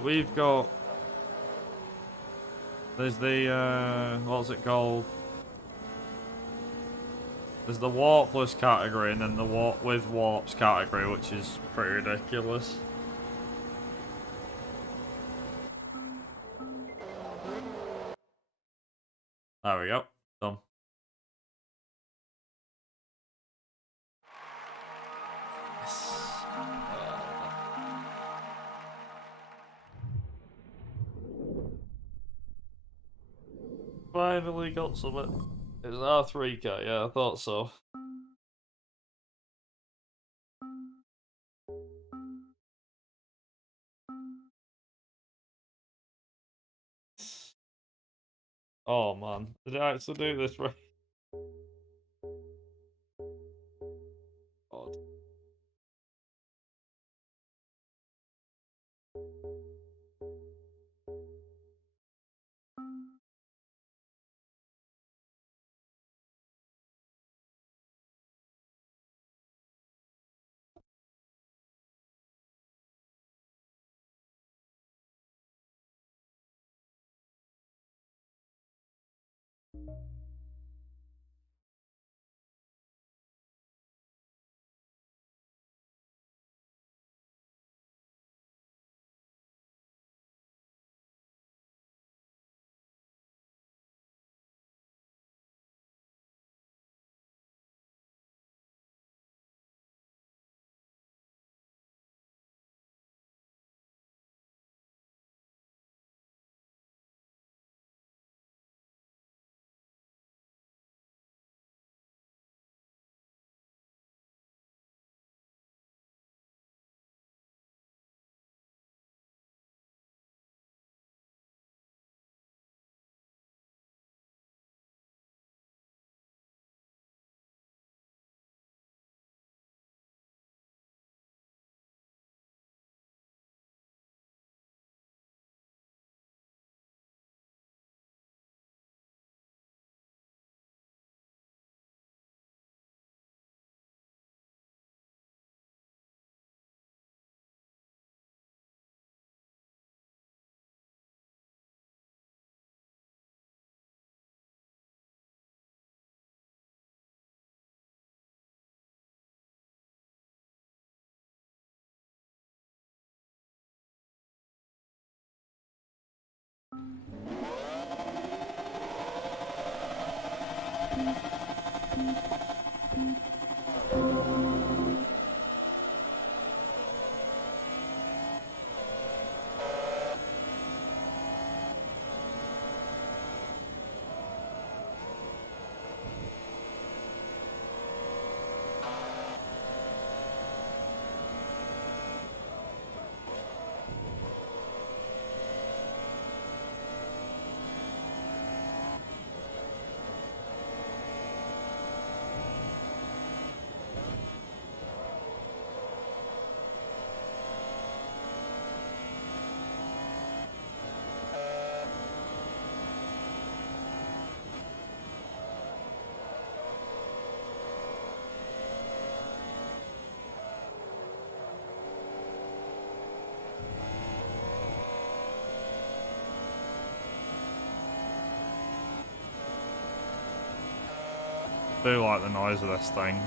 We've got, there's the what's it called? There's the warpless category and then the warp with warps category, which is pretty ridiculous. There we go. Done. Yes. Finally got something. It's an R3 car, yeah, I thought so. Oh man, did I actually do this right? God. Do like the noise of this thing.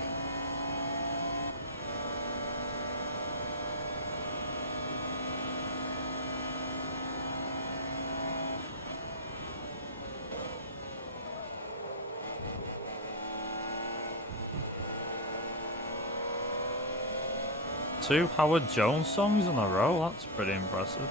Two Howard Jones songs in a row, that's pretty impressive.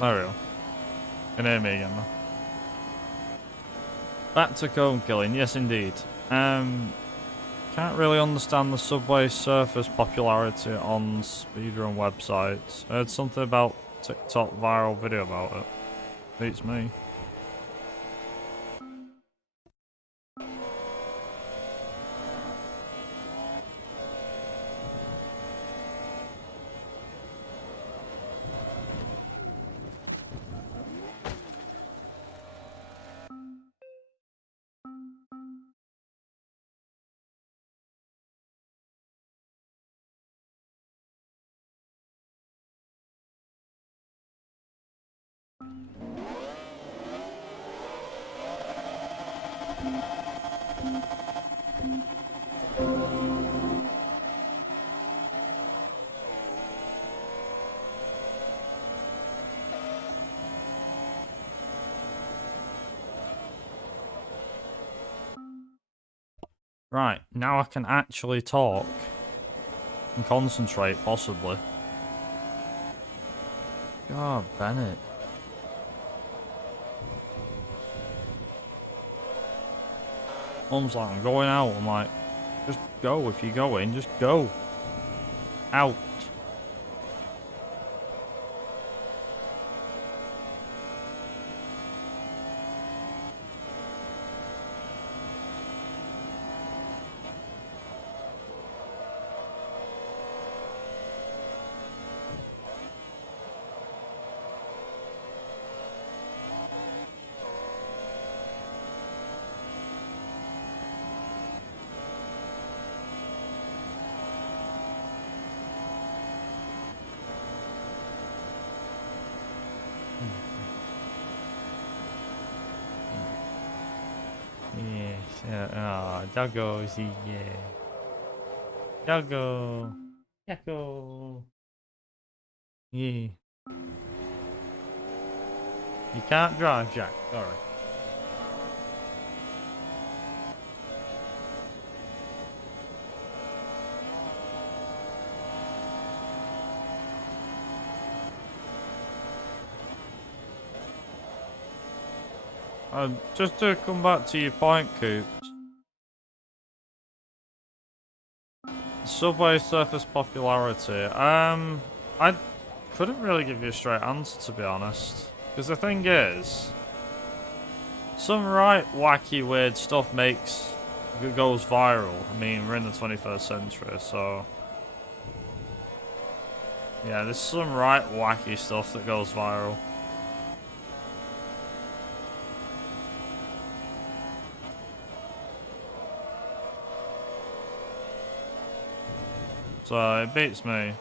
There we go. Can hear me again now. Back to cone killing, yes indeed. Can't really understand the Subway Surfers popularity on speedrun websites. I heard something about TikTok viral video about it. Beats me. Right, now I can actually talk and concentrate, possibly. God, Bennett. Mum's like, I'm going out. I'm like, just go. If you're going, just go. Out. Yes, doggo, yeah. Doggo. Doggo. Yeah. You can't drive, Jack. Sorry. Just to come back to your point, Coops. Subway Surfers popularity. I couldn't really give you a straight answer, to be honest. Because the thing is, some right wacky weird stuff goes viral. I mean, we're in the 21st century, so yeah, there's some right wacky stuff that goes viral. So it beats me.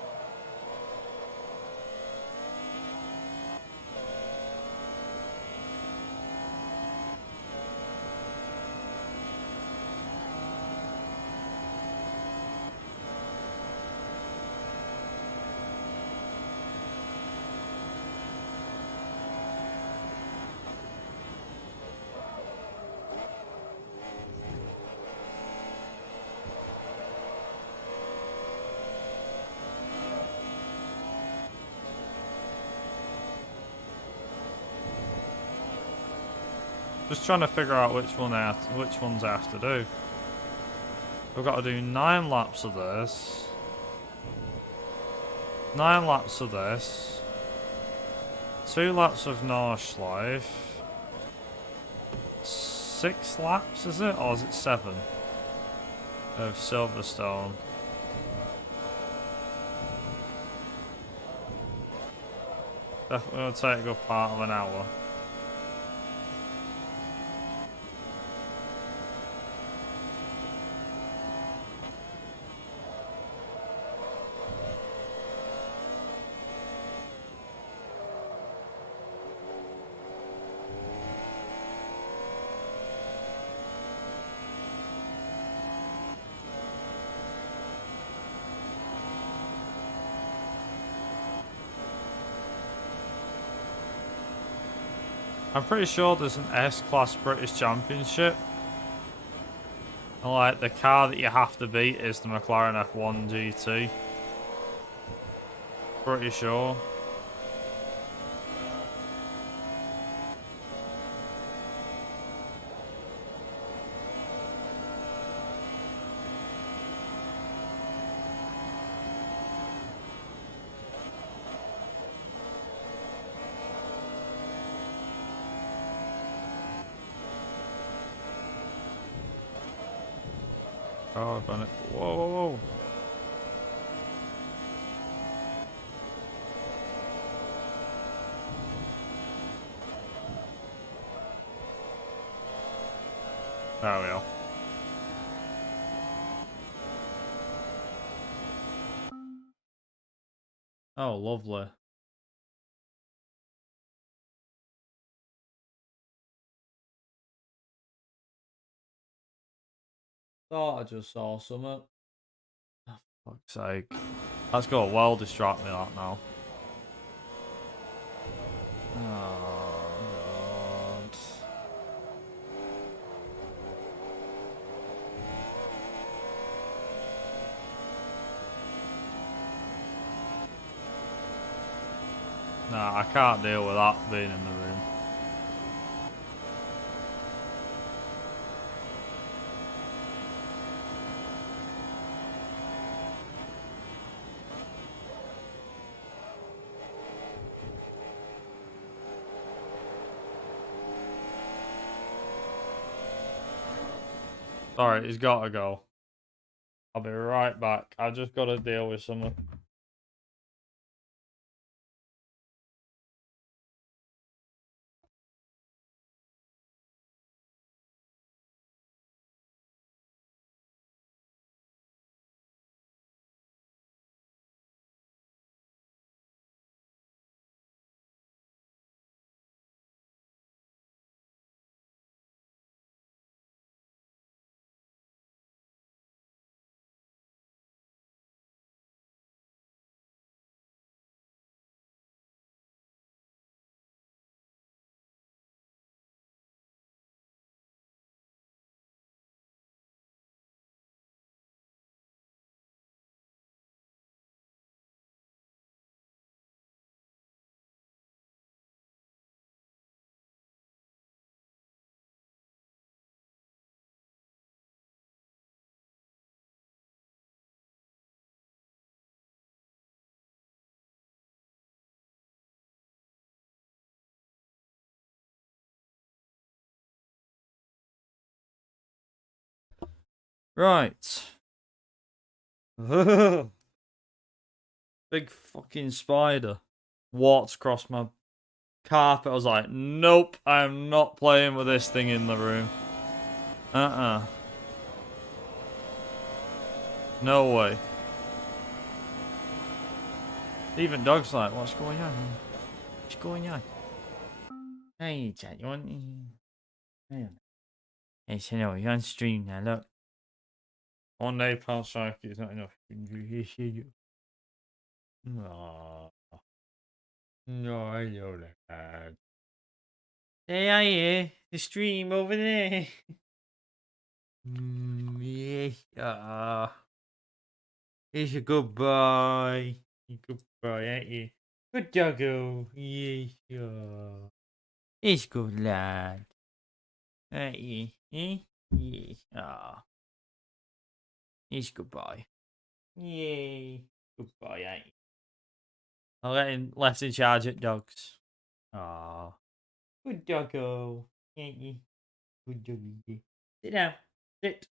Just trying to figure out which ones I have to do. We've got to do 9 laps of this. 9 laps of this. 2 laps of Nordschleife. 6 laps, is it? Or is it 7? Of Silverstone. Definitely going to take a good part of an hour. I'm pretty sure there's an S-Class British Championship. And like, the car that you have to beat is the McLaren F1 GT. Pretty sure. Oh, I've done it. Whoa, whoa, whoa. There we go. Oh, lovely. Thought I just saw something. Oh, fuck's sake. That's got to well distract me that now. Oh, God. Nah, I can't deal with that being in the room. Sorry, he's got to go. I'll be right back. I just got to deal with something. Right. Big fucking spider walked across my carpet. I was like, nope, I'm not playing with this thing in the room. No way. Even Doug's like, what's going on? What's going on? Hey, Chad, you want... Hey, hello, you're on stream now, look. One day past strike is not enough. No, no, I know that. Hey, I hear the stream over there. Yes, he's a good boy. You're a good boy, ain't you? Good doggo. Yes, he's a good lad. Ain't you? Eh? Yes. He's a good boy. Yay. Good boy, ain't you? I'll let him left in charge at dogs. Ah, good doggo. Ain't you? Good doggy. Sit down. Sit.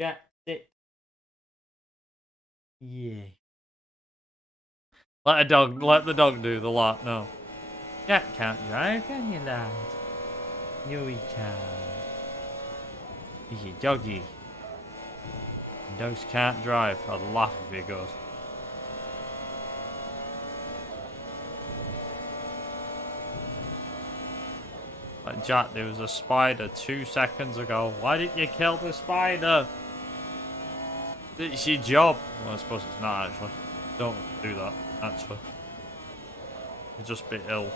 Jack, sit. Yeah. Let the dog do the lot. No. Jack can't drive, can you, lad? No, he can't. He's a doggy. And dogs can't drive. I'd laugh if he goes. Like, Jack, there was a spider 2 seconds ago. Why didn't you kill the spider? It's your job. Well, I suppose it's not, actually. Don't do that, actually. You'd just be ill.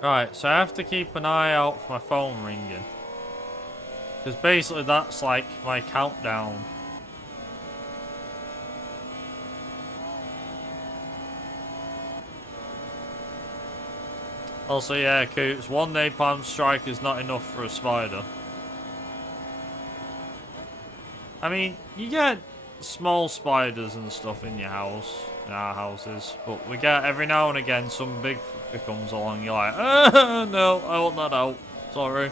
Right, so I have to keep an eye out for my phone ringing. Because basically that's like my countdown. Also, yeah, Coots, one napalm strike is not enough for a spider. I mean, you get small spiders and stuff in your house, in our houses, but we get every now and again some big fucker comes along, you're like, no, I want that out, sorry.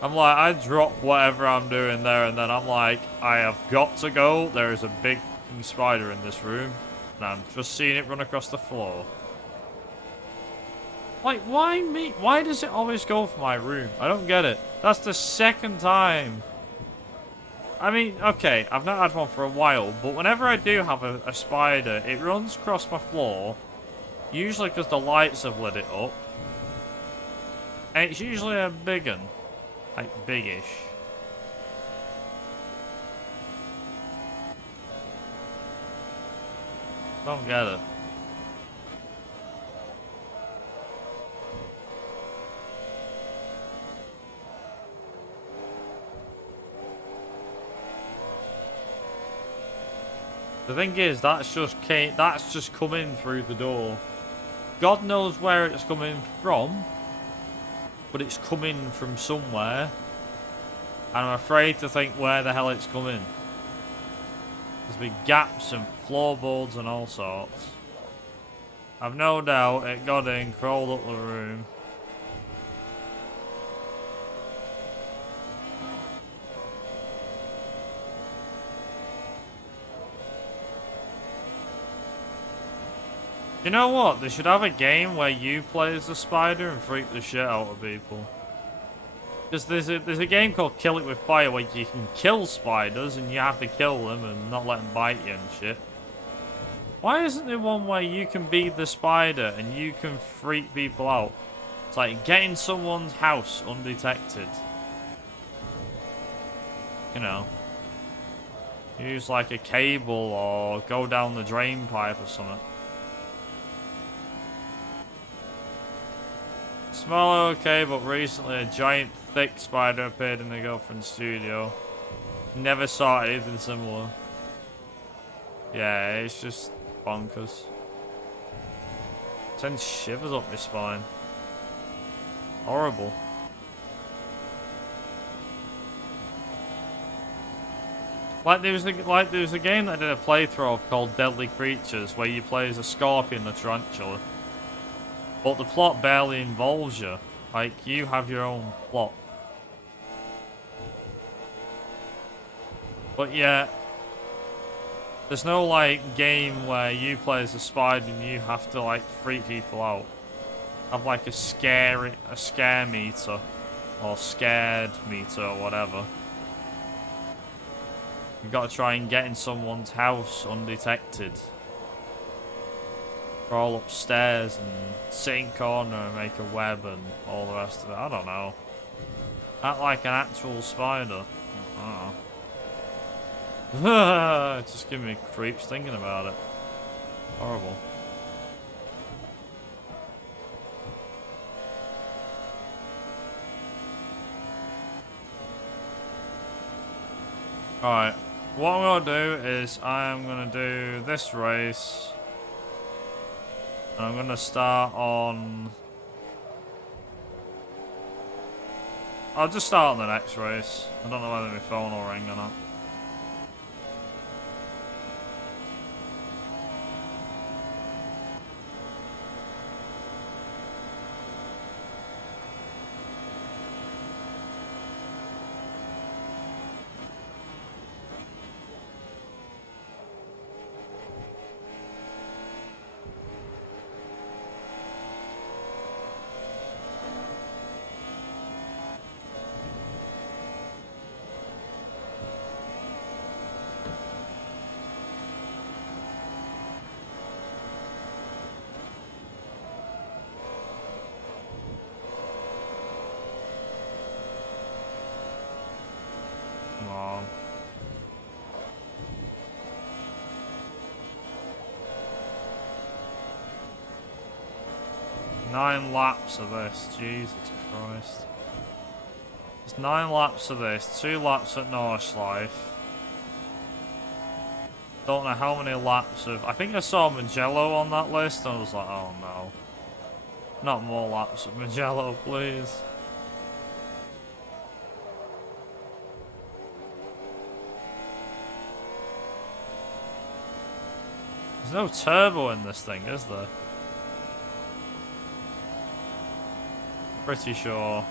I'm like, I drop whatever I'm doing there, and then I'm like, I have got to go. There is a big spider in this room, and I'm just seeing it run across the floor. Like, why me? Why does it always go for my room? I don't get it. That's the second time. I mean, okay, I've not had one for a while, but whenever I do have a spider, it runs across my floor, usually because the lights have lit it up, and it's usually a big one, like biggish. Don't get it. The thing is, that's just coming through the door. God knows where it's coming from, but it's coming from somewhere. And I'm afraid to think where the hell it's coming. There's been gaps and floorboards and all sorts. I've no doubt it got in, crawled up the room. You know what? They should have a game where you play as the spider and freak the shit out of people. Because there's a game called Kill It With Fire where you can kill spiders and you have to kill them and not let them bite you and shit. Why isn't there one where you can be the spider and you can freak people out? It's like getting someone's house undetected. You know. Use like a cable or go down the drain pipe or something. Small okay, but recently a giant thick spider appeared in the girlfriend's studio. Never saw anything similar. Yeah, it's just bonkers. Sends shivers up my spine. Horrible. Like there was a game that I did a playthrough of called Deadly Creatures where you play as a scorpion and a tarantula. But the plot barely involves you. Like, you have your own plot. But yeah, there's no, like, game where you play as a spider and you have to, like, freak people out. Have, like, a scare meter. Or scared meter or whatever. You've got to try and get in someone's house undetected. Crawl upstairs and sit in corner and make a web and all the rest of it. I don't know. Act like an actual spider. I don't know. It's just giving me creeps thinking about it. Horrible. Alright. What I'm going to do is I'm going to do this race. I'm going to start on... I'll just start on the next race. I don't know whether my phone will ring or not. Come on. Nine laps of this, Jesus Christ. There's 9 laps of this, 2 laps at Nordschleife. Don't know how many laps of... I think I saw Mugello on that list and I was like, oh no. Not more laps of Mugello, please. There's no turbo in this thing, is there? Pretty sure.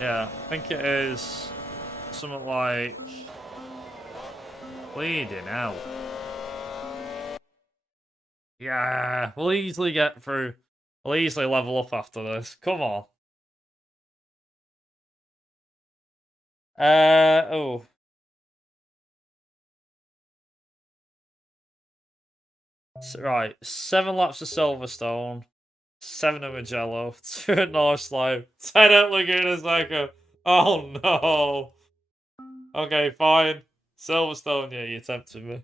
Yeah, I think it is something like bleeding out. Yeah, we'll easily get through. We'll easily level up after this. Come on. Oh. Right, 7 laps of Silverstone, 7 at Magello, 2 at North Slope, 10 at Laguna Seca. Oh no. Okay, fine. Silverstone, yeah, you tempted me.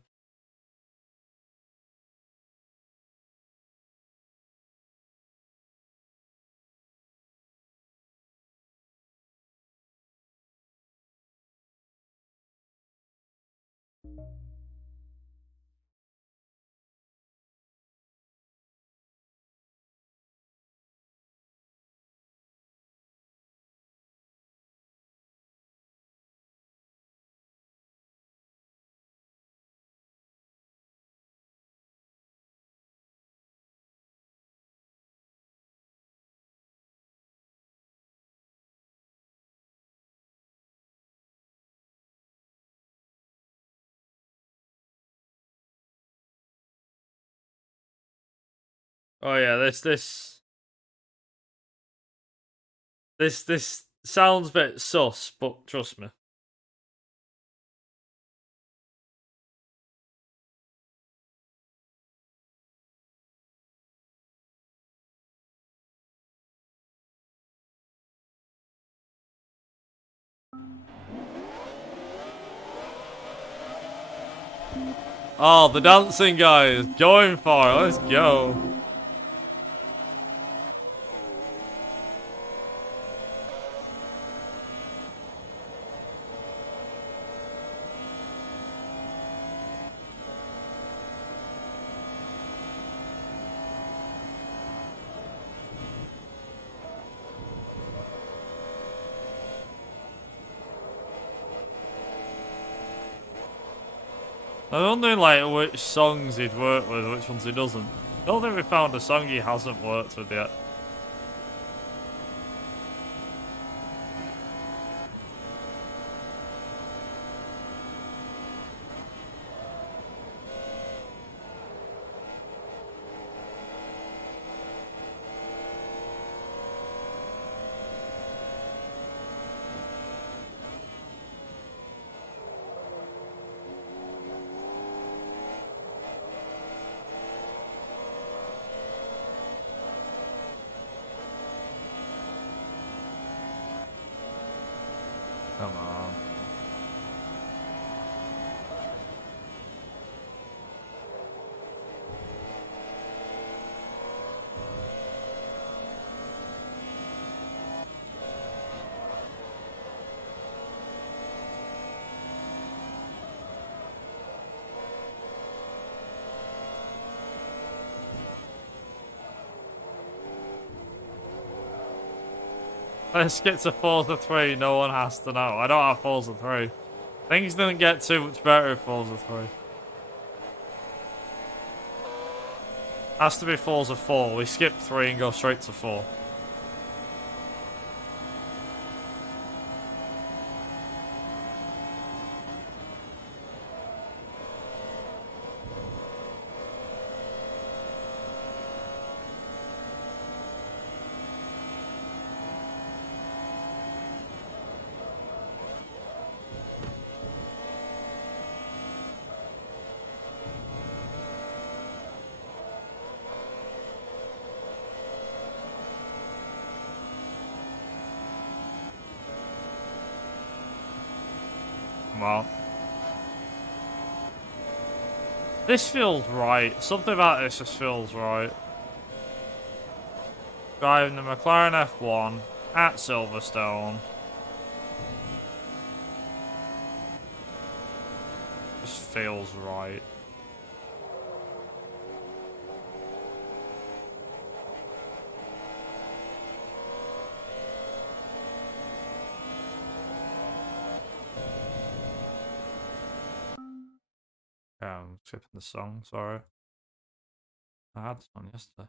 Oh yeah, this sounds a bit sus, but trust me. Oh, the dancing guy is going for it. Let's go. I'm wondering like which songs he'd work with, which ones he doesn't. I don't think we found a song he hasn't worked with yet. Come on. Let's get to Forza 3, no one has to know. I don't have Forza 3. Things didn't get too much better with Forza 3. Has to be Forza 4. We skip 3 and go straight to 4. Come on. This feels right. Something about this just feels right. Driving the McLaren F1 at Silverstone. Just feels right. I'm skipping the song, sorry. I had this one yesterday.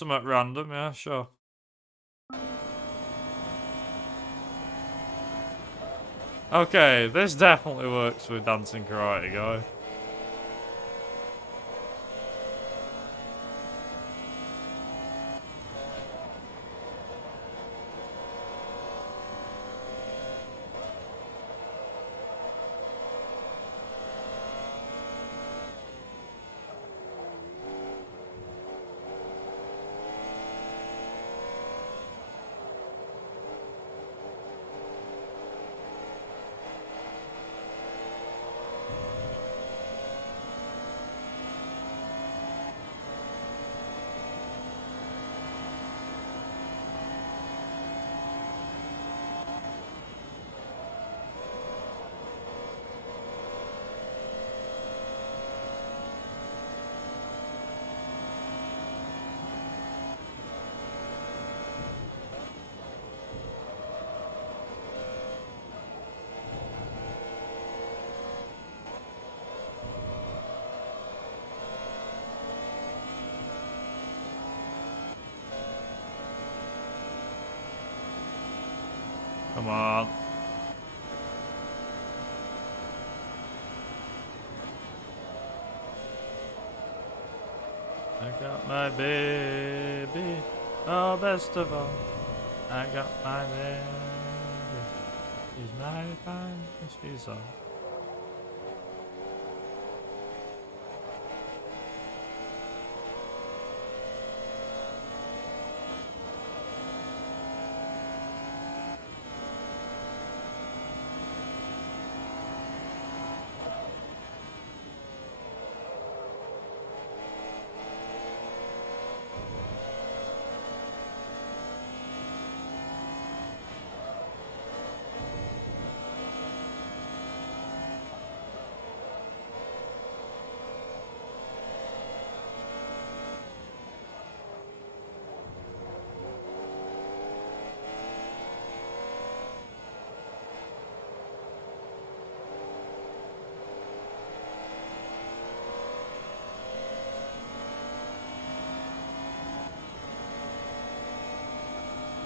Somewhat random, yeah, sure. Okay, this definitely works with Dancing Karate Guy. Come on. I got my baby. Oh, best of all. I got my baby. She's mighty fine. She's all.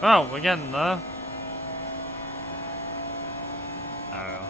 Oh, we're getting there. Oh.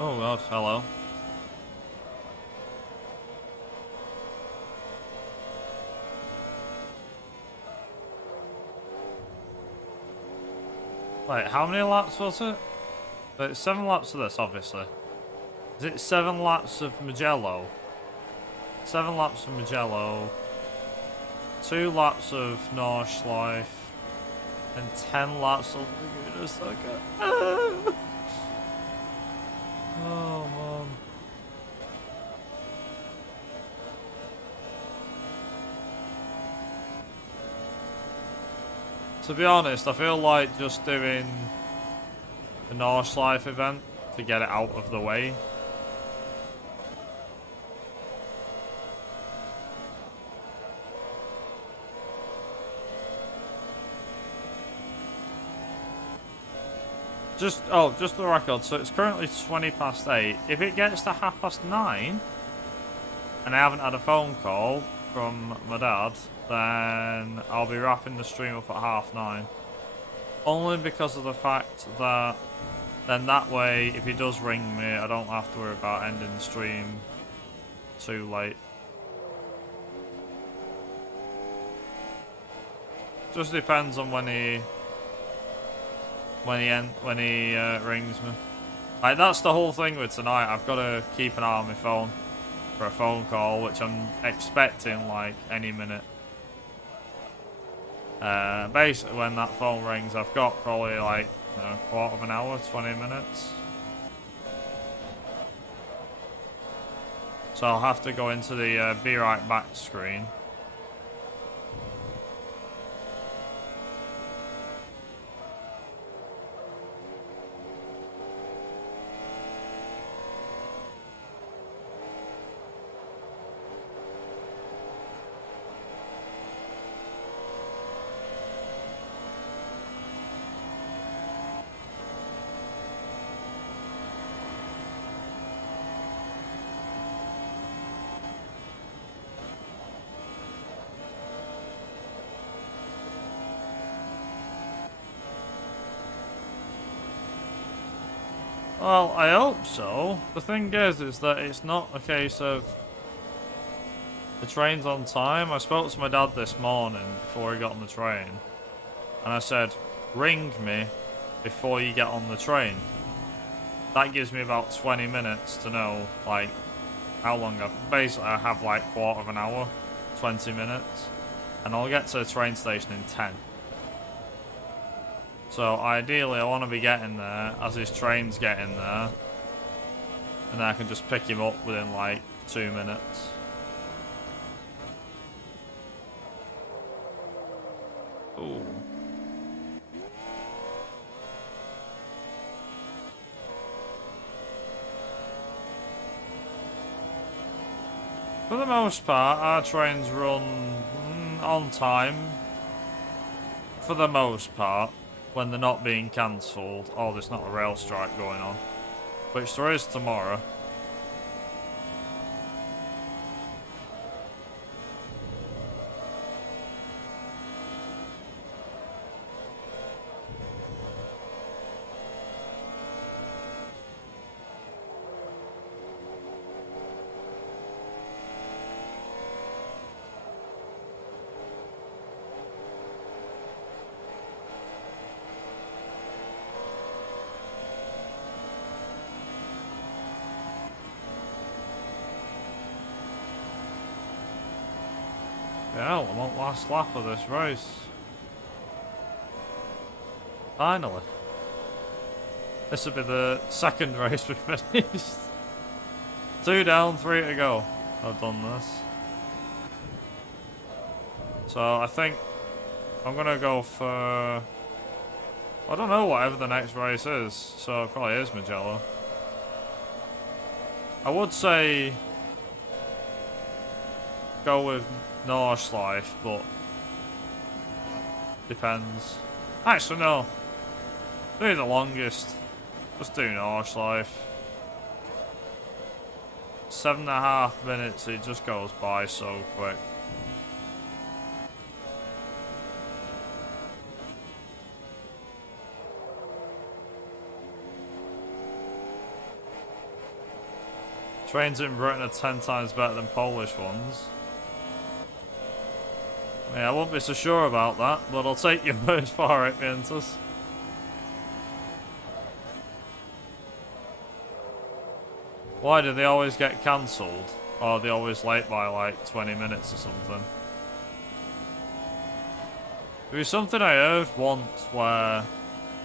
Oh, gosh, hello. Wait, how many laps was it? It's 7 laps of this, obviously. Is it 7 laps of Mugello? 7 laps of Mugello. 2 laps of Nordschleife. And 10 laps of Laguna Seca. Oh, man. To be honest, I feel like just doing the Nordschleife event to get it out of the way. Just for the record, so it's currently 20 past 8. If it gets to 9:30 and I haven't had a phone call, from my dad, then I'll be wrapping the stream up at 9:30. Only because of the fact that then that way, if he does ring me, I don't have to worry about ending the stream too late. Just depends on when he rings me. Like, that's the whole thing with tonight. I've got to keep an eye on my phone for a phone call, which I'm expecting like any minute. Basically, when that phone rings, I've got probably like a quarter of an hour, 20 minutes. So I'll have to go into the be right back screen. Well, I hope so. The thing is that it's not a case of the train's on time. I spoke to my dad this morning before he got on the train, and I said, ring me before you get on the train. That gives me about 20 minutes to know, like, how long basically I have like quarter of an hour, 20 minutes, and I'll get to the train station in 10. So ideally I want to be getting there as his train's getting there, and then I can just pick him up within like 2 minutes. Ooh. For the most part, our trains run on time. For the most part, when they're not being cancelled, or there's not a rail strike going on, which there is tomorrow. Yeah, I'm on last lap of this race. Finally. This will be the second race we've finished. 2 down, 3 to go. I've done this. So I think I'm going to go for... I don't know whatever the next race is, so it probably is Magello. I would say go with Nordschleife, but depends. Actually, no. Do the longest. Just do Nordschleife. 7.5 minutes, it just goes by so quick. Trains in Britain are 10 times better than Polish ones. Yeah, I won't be so sure about that, but I'll take your word for it, Vientus. Why do they always get cancelled? Or are they always late by like 20 minutes or something? There was something I heard once where I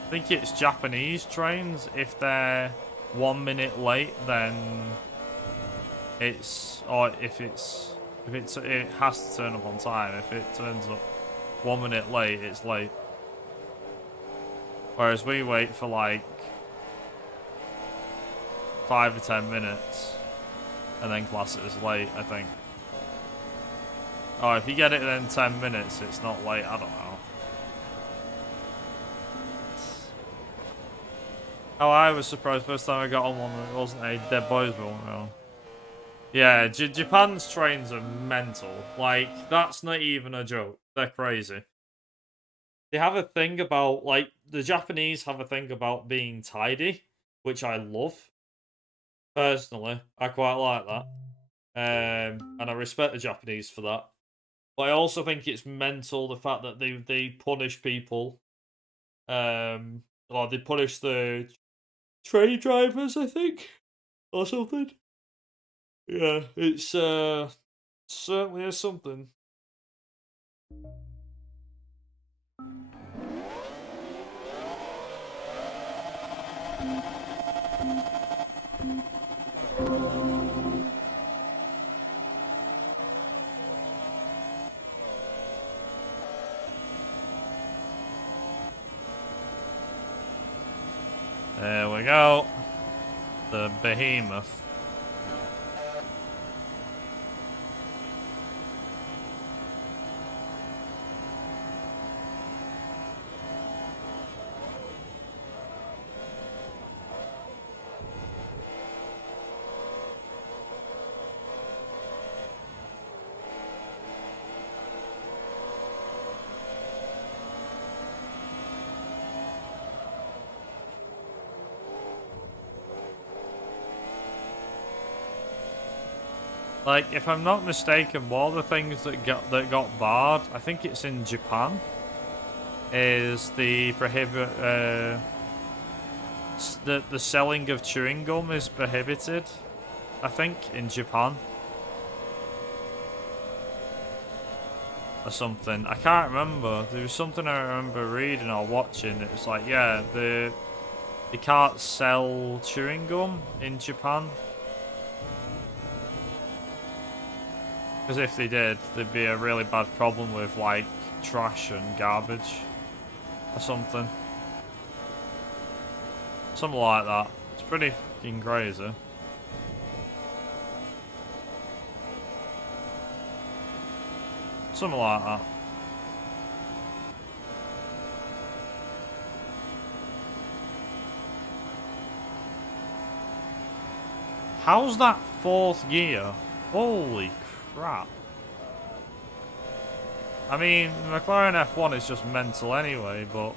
think it's Japanese trains, if they're 1 minute late, then it's, or if it has to turn up on time. If it turns up 1 minute late, it's late. Whereas we wait for like 5 or 10 minutes and then class it as late, I think. Oh, if you get it within 10 minutes, it's not late, I don't know. Oh, I was surprised first time I got on one that wasn't a Dead Boys one. No. Yeah, Japan's trains are mental. Like, that's not even a joke. They're crazy. They have a thing about, like, the Japanese have a thing about being tidy, which I love. Personally, I quite like that. And I respect the Japanese for that. But I also think it's mental the fact that they punish people. Or they punish the train drivers, I think, or something. Yeah, it's certainly is something. There we go. The behemoth. Like, if I'm not mistaken, one of the things that got barred, I think it's in Japan, is the the selling of chewing gum is prohibited. I think in Japan or something. I can't remember. There was something I remember reading or watching. It was like, yeah, they can't sell chewing gum in Japan. Because if they did, there'd be a really bad problem with, like, trash and garbage or something. Something like that. It's pretty fucking crazy. Something like that. How's that fourth gear? Holy crap. I mean, McLaren F1 is just mental anyway, but...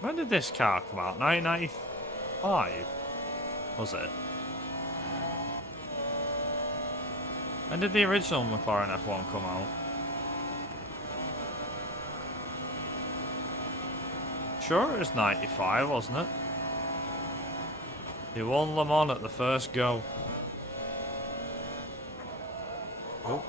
When did this car come out? 1995? Was it? When did the original McLaren F1 come out? Sure it was 95, wasn't it? He won Le Mans at the first go. Oh.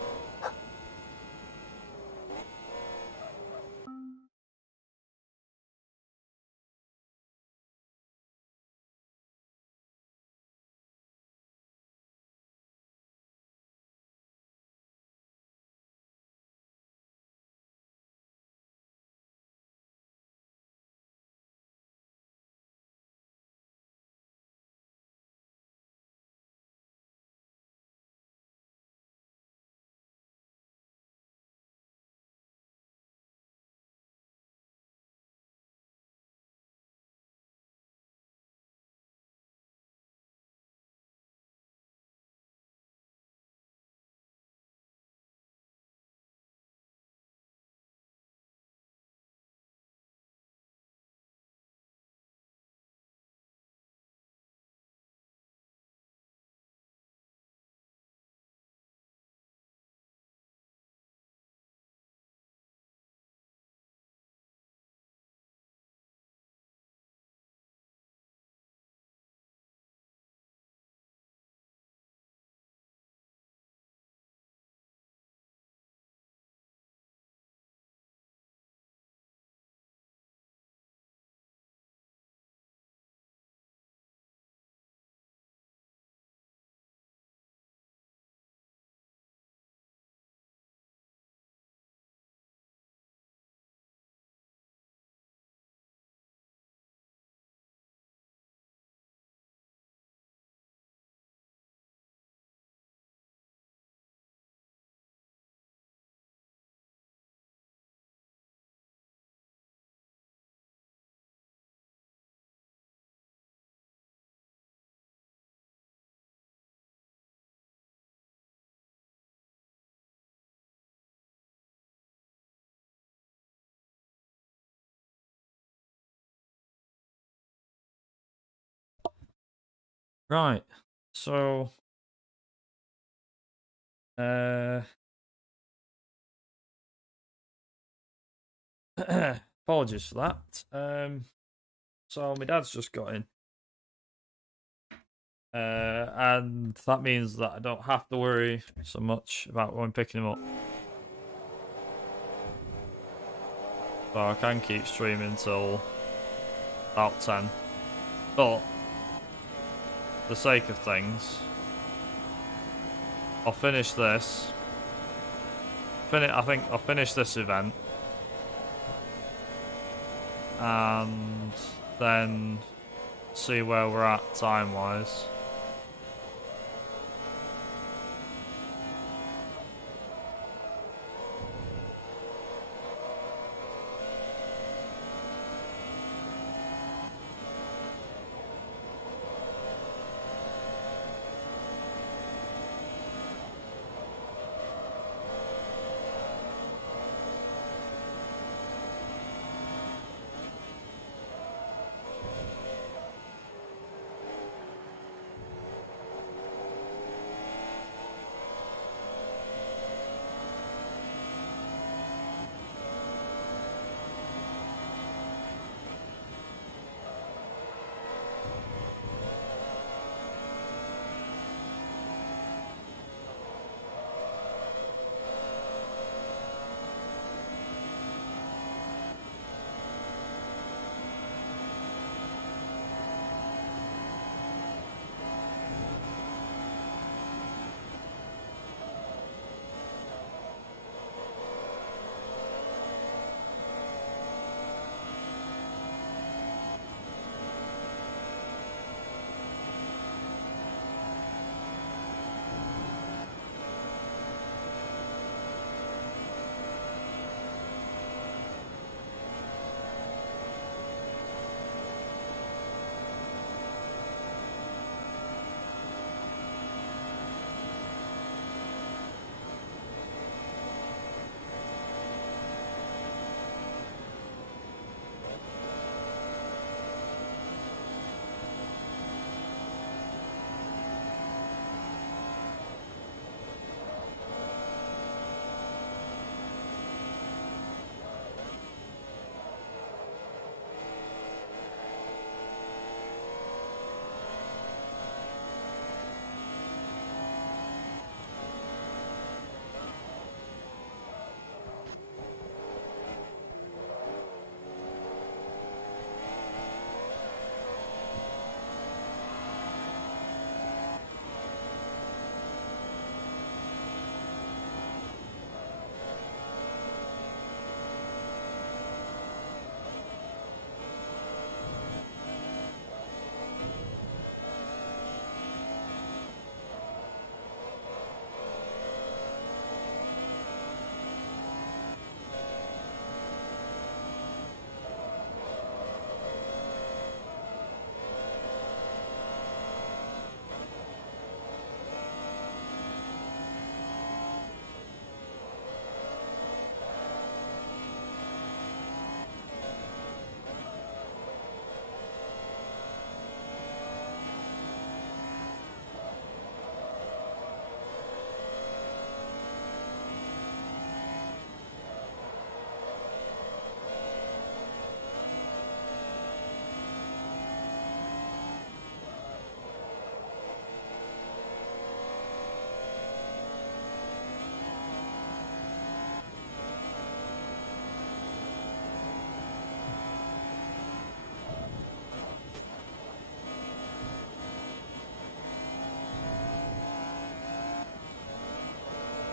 Right. So, apologies for that. So my dad's just got in. And that means that I don't have to worry so much about when picking him up. So I can keep streaming till about 10. But, for the sake of things, I'll finish this. I think I'll finish this event. And then see where we're at time-wise.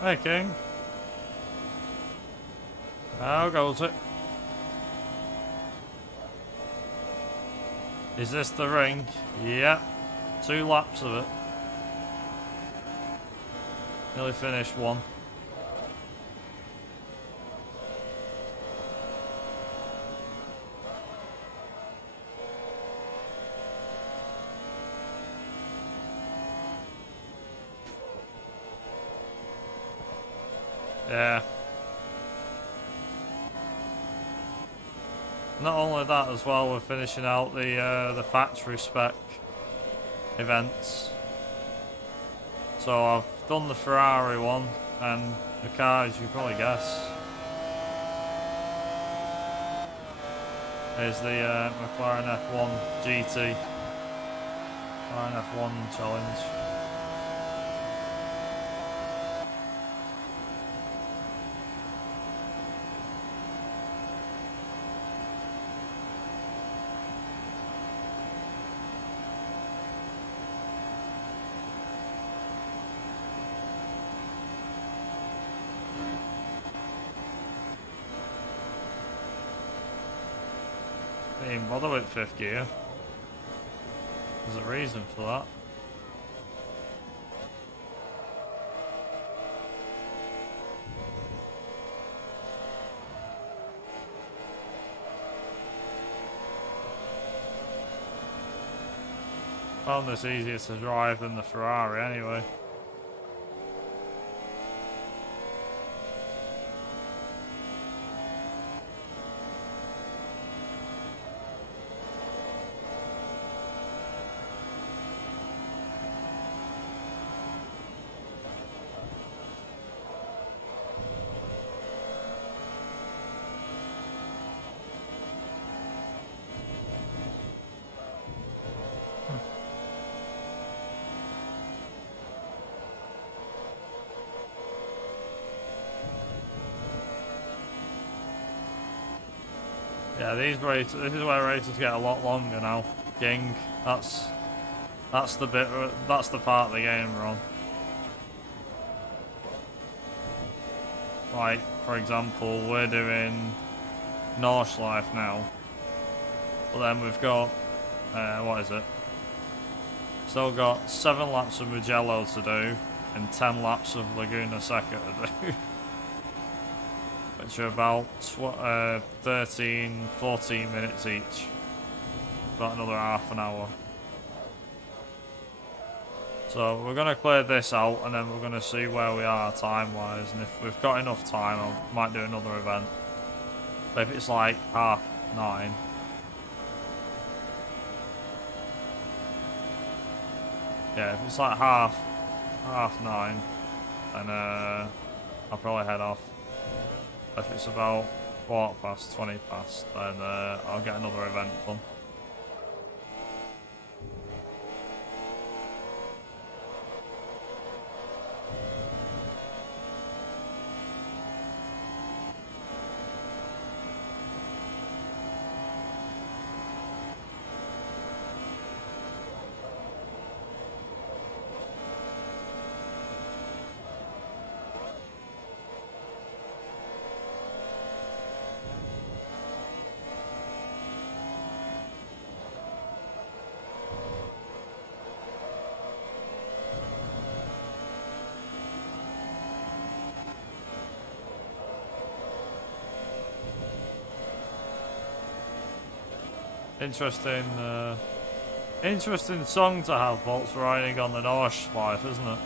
Hey, King. How goes it? Is this the ring? Yep. 2 laps of it. Nearly finished one. Yeah. Not only that as well, we're finishing out the factory spec events. So I've done the Ferrari one, and the car, as you can probably guess, is the McLaren F1 GT. McLaren F1 Challenge. Didn't even bother with 5th gear. There's a reason for that. Found this easier to drive than the Ferrari anyway. Yeah, these races. This is where races get a lot longer now. King, that's the bit. That's the part of the game we're on. Like, for example, we're doing Nordschleife now, but then we've got what is it? Still got 7 laps of Mugello to do and 10 laps of Laguna Seca to do. Which are about 13, 14 minutes each. About another half an hour. So we're going to clear this out and then we're going to see where we are time-wise. And if we've got enough time, I might do another event. But if it's like 9:30. Yeah, if it's like half 9, then I'll probably head off. If it's about 20 past, then I'll get another event done. Interesting song to have Bolts riding on the Nordschleife, isn't it?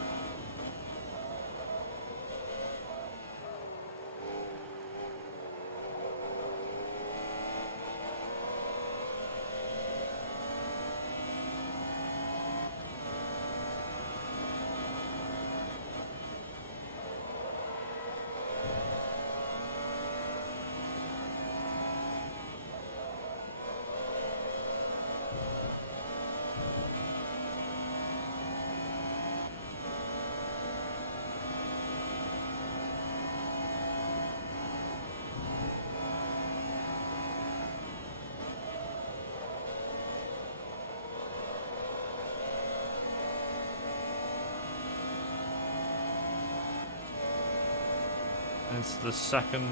It's the second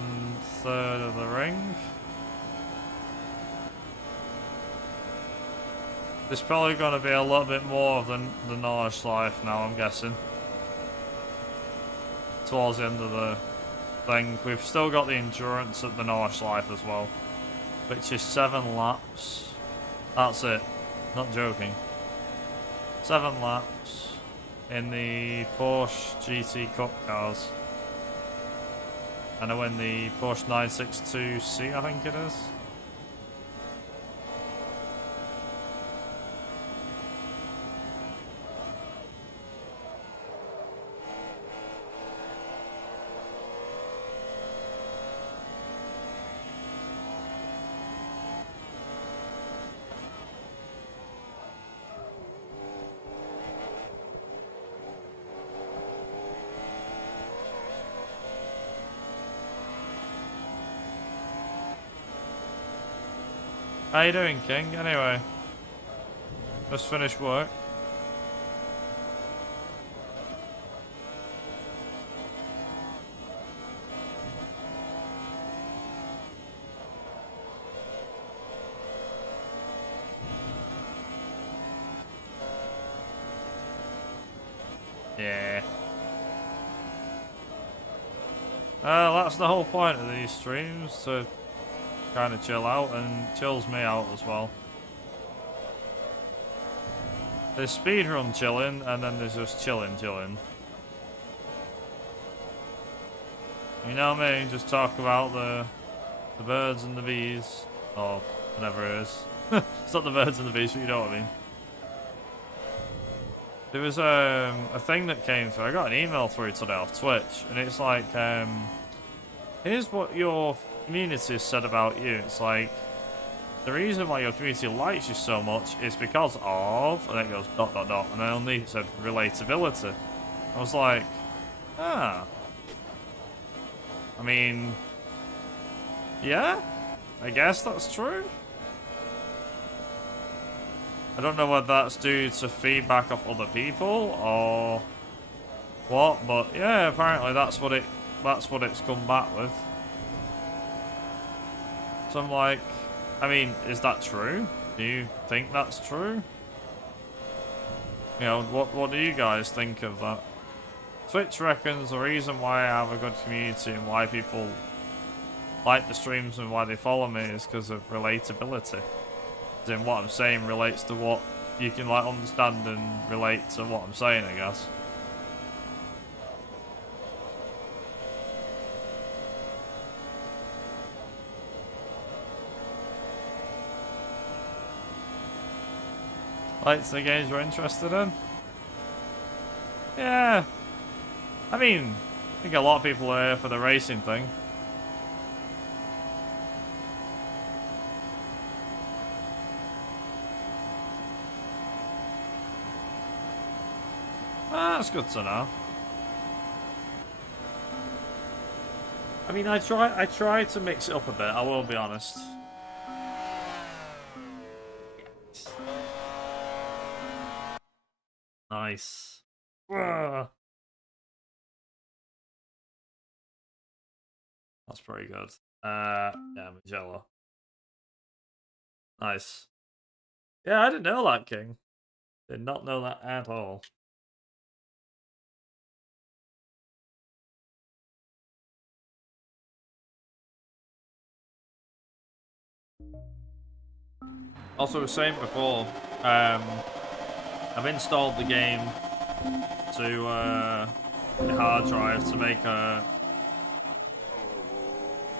third of the ring. There's probably going to be a little bit more of the Nordschleife now, I'm guessing. Towards the end of the thing. We've still got the endurance at the Nordschleife as well, which is 7 laps. That's it. Not joking. 7 laps in the Porsche GT Cup cars. And I win the Porsche 962C, I think it is. How you doing, King? Anyway, just finished work. Yeah. That's the whole point of these streams, to kind of chill out, and chills me out as well. There's speedrun chilling, and then there's just chilling. You know what I mean? Just talk about the birds and the bees, or whatever it is. It's not the birds and the bees, but you know what I mean. There was a thing that came through. I got an email through today off Twitch, and it's like, here's what your community said about you. It's like, the reason why your community likes you so much is because of, and then it goes ... and then underneath it said relatability. I was like, ah. I mean, yeah, I guess that's true. I don't know whether that's due to feedback of other people or what, but yeah, apparently that's what it's come back with. So I'm like, I mean, is that true? Do you think that's true? You know, what do you guys think of that? Twitch reckons the reason why I have a good community and why people like the streams and why they follow me is because of relatability. Then what I'm saying relates to what you can like understand and relate to what I'm saying, I guess. Lights the games you're interested in? Yeah. I mean, I think a lot of people are here for the racing thing. That's good to know. I mean, I try to mix it up a bit, I will be honest. Nice. That's pretty good. Yeah, Magello. Nice. Yeah, I didn't know that, King. Did not know that at all. Also, I was saying before, I've installed the game to the hard drive to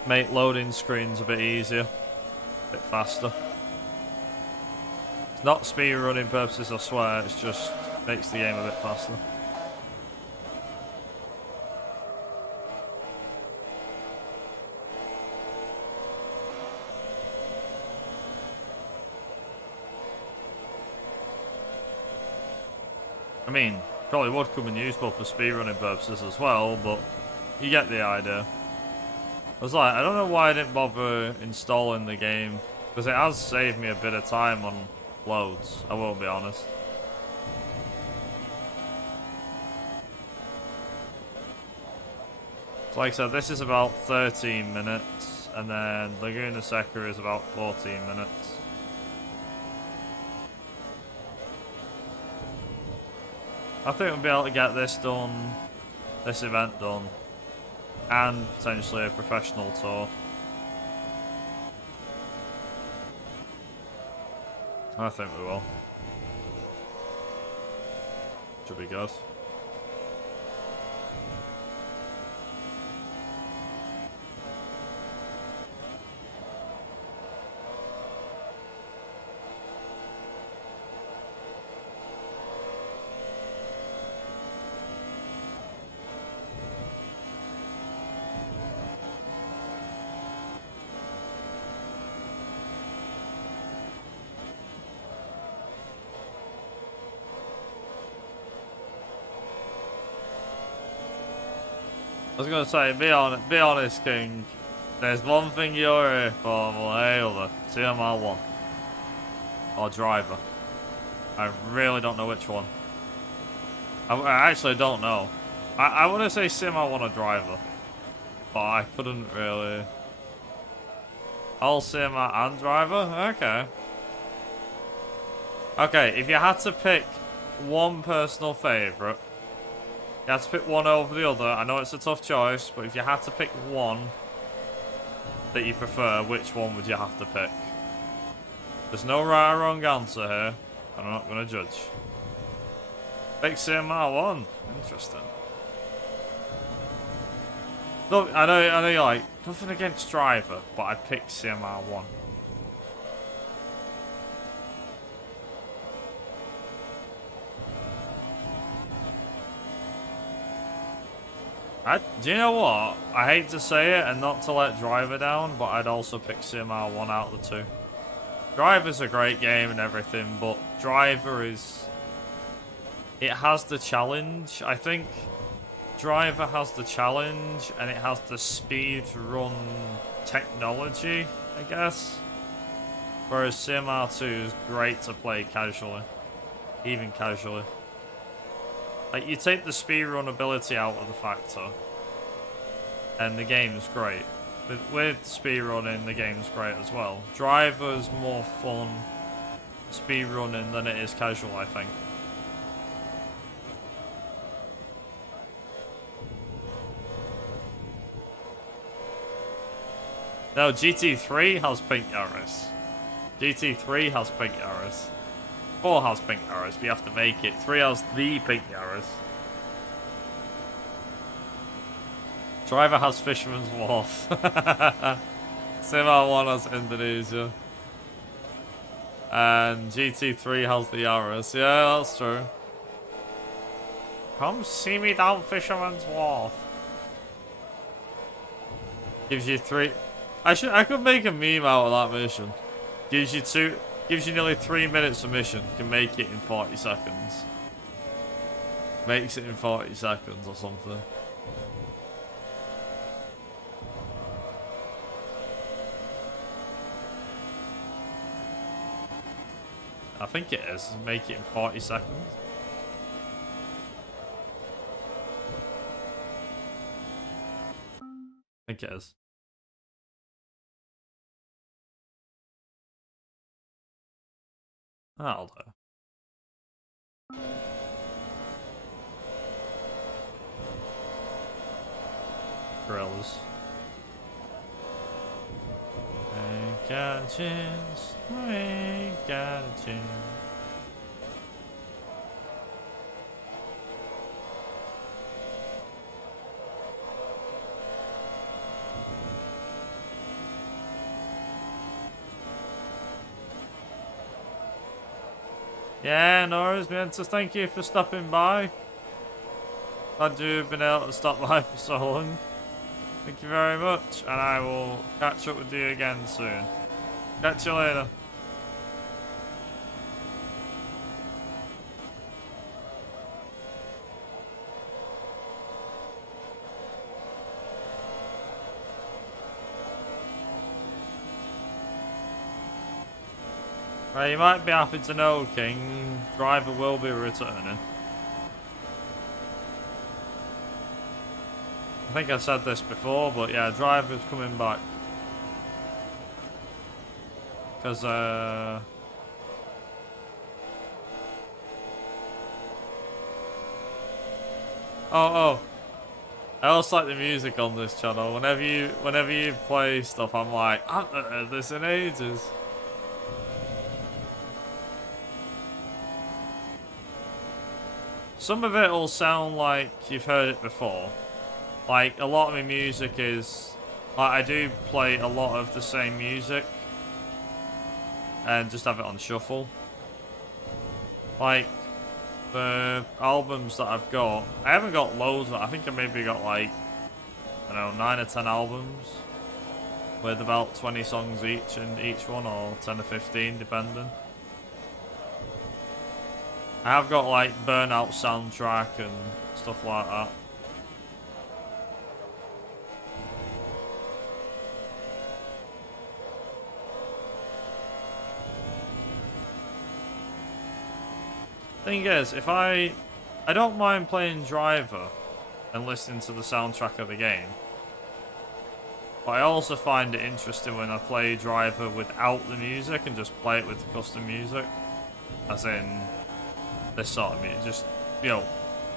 make loading screens a bit easier, a bit faster. It's not speed running purposes, I swear. It's just makes the game a bit faster. I mean, probably would come in useful for speedrunning purposes as well, but you get the idea. I was like, I don't know why I didn't bother installing the game, because it has saved me a bit of time on loads, I will be honest. So like I said, this is about 13 minutes, and then Laguna Seca is about 14 minutes. I think we'll be able to get this done, this event done, and potentially a professional tour. I think we will. Should be good. I was gonna say, be honest, King. There's one thing you're here for, more than the other. TMR1. or driver. I really don't know which one. I actually don't know. I want to say sim, I want a driver. But I couldn't really. All sim and driver? Okay. Okay, if you had to pick one personal favourite, you had to pick one over the other. I know it's a tough choice, but if you had to pick one that you prefer, which one would you have to pick? There's no right or wrong answer here, and I'm not going to judge. Pick sim R1. Interesting. Look, I know you're like, nothing against driver, but I'd pick sim R1. Do you know what? I hate to say it and not to let Driver down, but I'd also pick Sim R1 out of the two. Driver's a great game and everything, but Driver is... It has the challenge. I think Driver has the challenge and it has the speed run technology, I guess. Whereas Sim R2 is great to play casually. Even casually. Like, you take the speedrun ability out of the factor, and the game's great. With speedrunning, the game's great as well. Driver's more fun speedrunning than it is casual, I think. No, GT3 has pink arrows. GT3 has pink arrows. 4 has pink arrows, but you have to make it. 3 has the pink arrows. Driver has Fisherman's Wharf. Sim R1 has Indonesia. And GT3 has the arrows. Yeah, that's true. Come see me down Fisherman's Wharf. Gives you 3... I could make a meme out of that mission. Gives you nearly 3 minutes of mission. Can make it in 40 seconds. Makes it in 40 seconds or something. I think it is. Make it in 40 seconds. I think it is. That'll do. Grills. We got a chance. We got a chance. Yeah, no worries, man. So thank you for stopping by. Glad you've been able to stop by for so long. Thank you very much, and I will catch up with you again soon. Catch you later. Right, you might be happy to know, King. Driver will be returning. I think I said this before, but yeah, Driver's coming back. Because, Oh. I also like the music on this channel. Whenever you play stuff, I'm like, I haven't heard this in ages. Some of it will sound like you've heard it before. Like, a lot of my music is... Like, I do play a lot of the same music. And just have it on shuffle. Like, the albums that I've got... I haven't got loads of it. I think I maybe got like... I don't know, 9 or 10 albums. With about 20 songs each in each one, or 10 or 15, depending. I have got like Burnout soundtrack and stuff like that. Thing is, if I don't mind playing Driver and listening to the soundtrack of the game, but I also find it interesting when I play Driver without the music and just play it with the custom music, as in this sort of music, just, you know,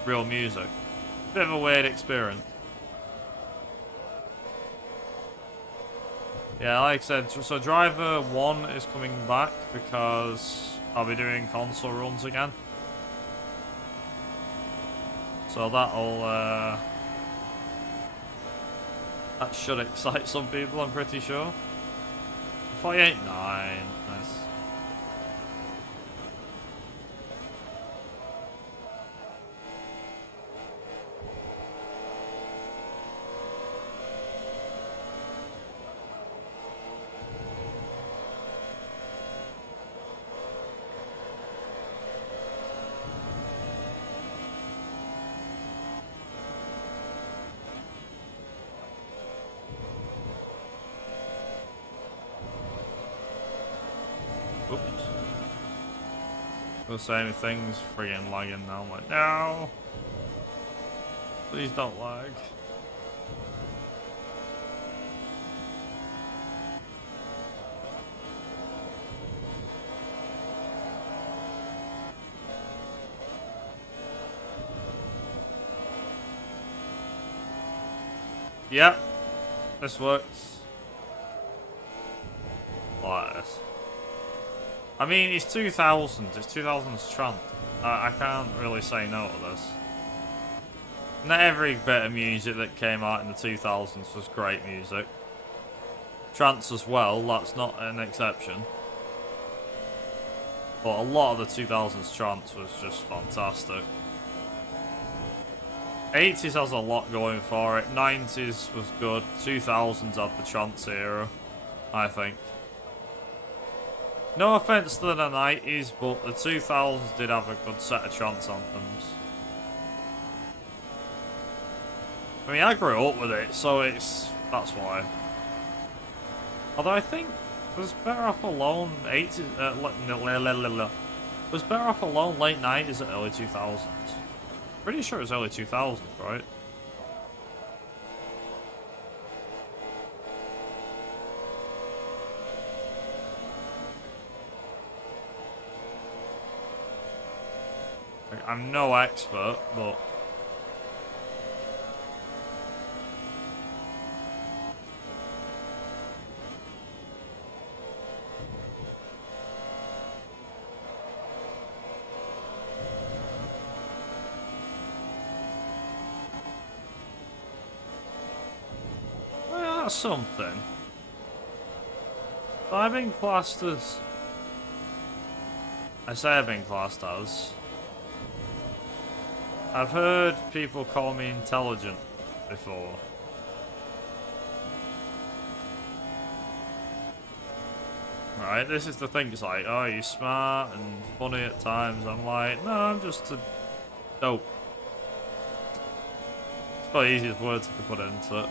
real music. Bit of a weird experience. Yeah, like I said, so Driver 1 is coming back because I'll be doing console runs again. So that'll, that should excite some people, I'm pretty sure. 48.9, nice. Oops. The same thing's friggin' lagging now. I'm like, no! Please don't lag. Yep. This works. Like this. I mean, it's 2000s. It's 2000s Trant. I can't really say no to this. Not every bit of music that came out in the 2000s was great music. Trance as well, that's not an exception. But a lot of the 2000s trance was just fantastic. 80s has a lot going for it. 90s was good. 2000s had the trance era, I think. No offense to the 90s, but the 2000s did have a good set of trance anthems. I mean, I grew up with it, so that's why. Although I think was Better Off Alone 80s, was Better Off Alone late 90s or early 2000s? Pretty sure it was early 2000s, right? I'm no expert, but well, that's something. I've been classed as, I say I've been classed as, I've heard people call me intelligent before. Right, this is the thing, it's like, oh, you're smart and funny at times. I'm like, no, I'm just a dope. It's probably the easiest words I could put into it.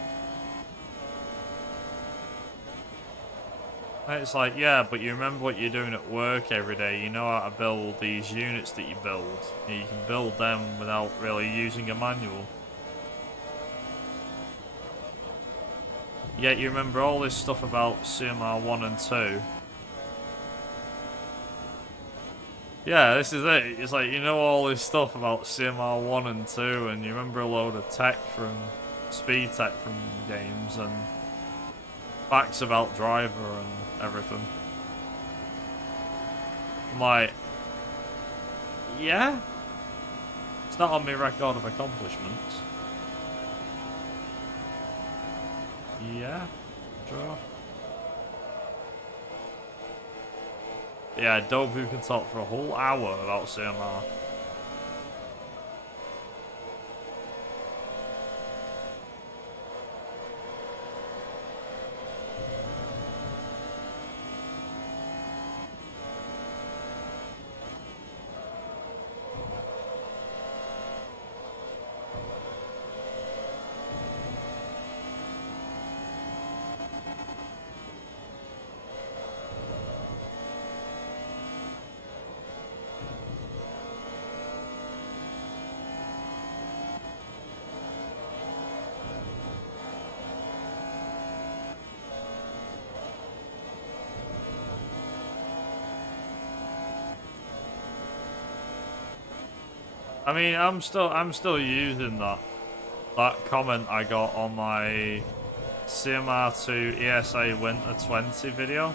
And it's like, yeah, but you remember what you're doing at work every day. You know how to build these units that you build. You can build them without really using a manual. Yet you remember all this stuff about CMR 1 and 2. Yeah, this is it. It's like, you know all this stuff about CMR 1 and 2, and you remember a load of tech from speed tech from games, and facts about Driver and everything. I'm like, yeah? It's not on my record of accomplishments. Yeah, sure. Yeah, dope who can talk for a whole hour about CMR. I mean, I'm still using that comment I got on my CMR2 ESA Winter 20 video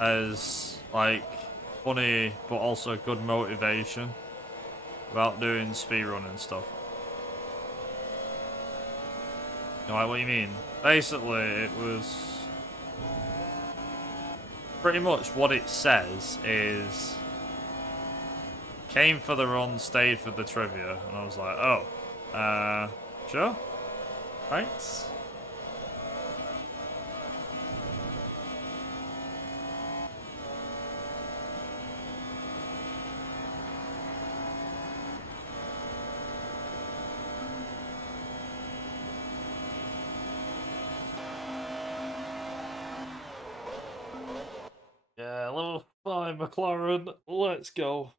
as like funny but also good motivation about doing speedrun and stuff. You know, like, what do you mean? Basically, it was pretty much what it says is came for the run, stayed for the trivia, and I was like, oh, sure, thanks. Yeah, level 5 McLaren, let's go.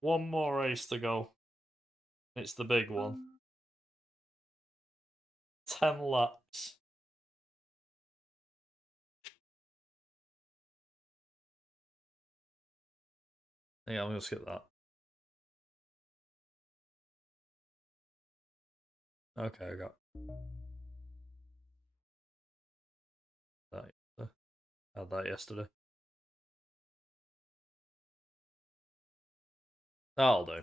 One more race to go. It's the big one. 10 laps. Yeah, I'm gonna skip that. Okay, I got that. Had that yesterday. That'll do.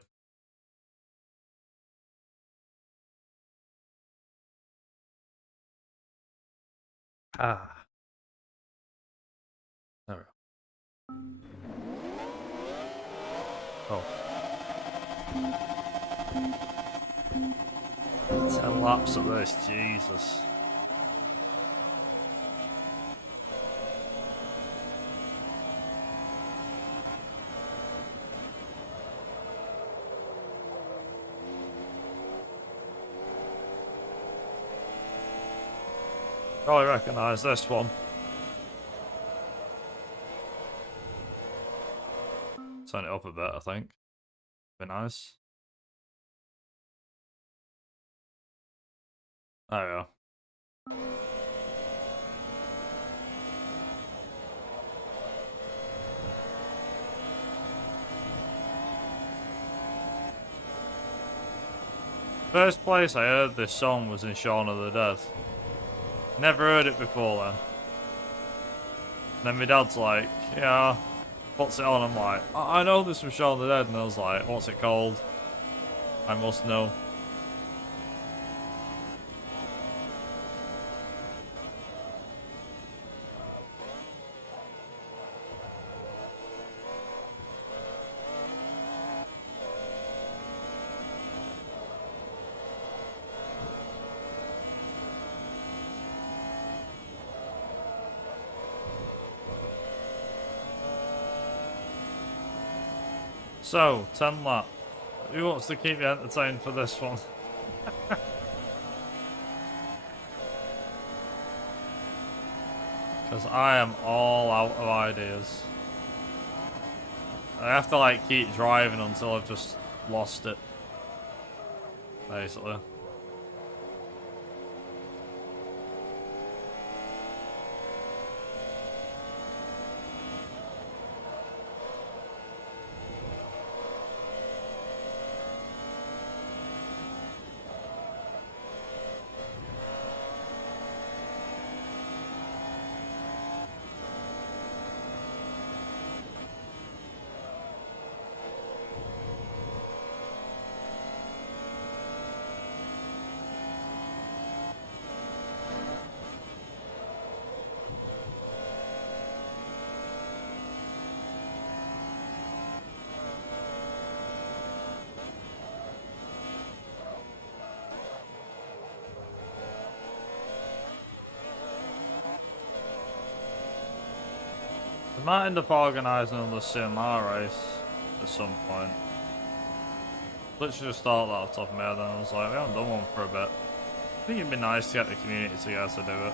Ah. There we go. Oh. 10 laps of this, Jesus. Probably recognise this one. Turn it up a bit, I think. Be nice. There we go. First place I heard this song was in Shaun of the Dead. Never heard it before then. Then my dad's like, yeah, puts it on. I'm like, I know this from Shaun of the Dead. And I was like, what's it called? I must know. So, 10 lap. Who wants to keep me entertained for this one? Because I am all out of ideas. I have to like keep driving until I've just lost it. Basically. We might end up organising another CMR race at some point. Literally just thought that off the top of my head and I was like, we haven't done one for a bit. I think it'd be nice to get the community together to do it.